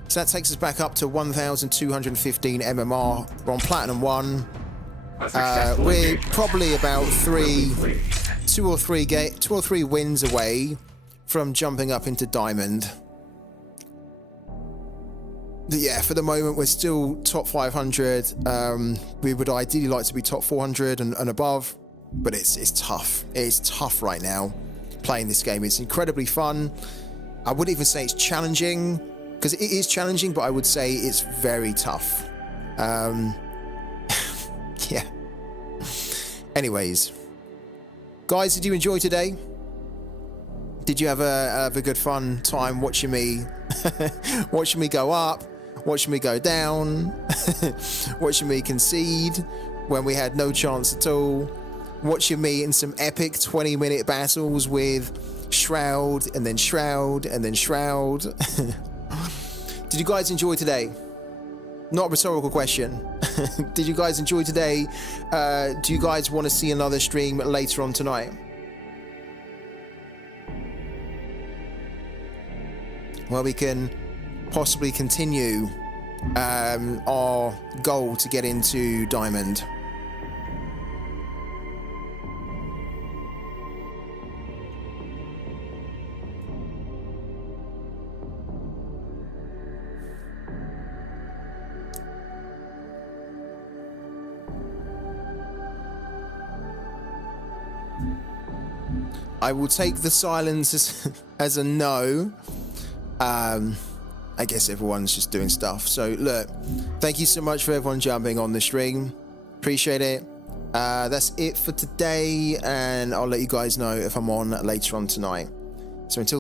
So that takes us back up to 1,215 MMR. We're on Platinum 1. We're probably about 2 or 3 wins away from jumping up into Diamond. Yeah, for the moment we're still top 500. We would ideally like to be top 400 and above, but it's tough. It's tough right now playing this game. It's incredibly fun. I wouldn't even say it's challenging, because it is challenging, but I would say it's very tough. Yeah. Anyways, guys, did you enjoy today? Did you have a good fun time watching me watching me go up, watching me go down, watching me concede when we had no chance at all, watching me in some epic 20-minute battles with Shroud and then Shroud and then Shroud? Did you guys enjoy today? Not a rhetorical question. Did you guys enjoy today? Do you guys want to see another stream later on tonight? where we can possibly continue our goal to get into Diamond. I will take the silence as a no. I guess everyone's just doing stuff. So look, thank you so much for everyone jumping on the stream. Appreciate it. That's it for today, and I'll let you guys know if I'm on later on tonight. So until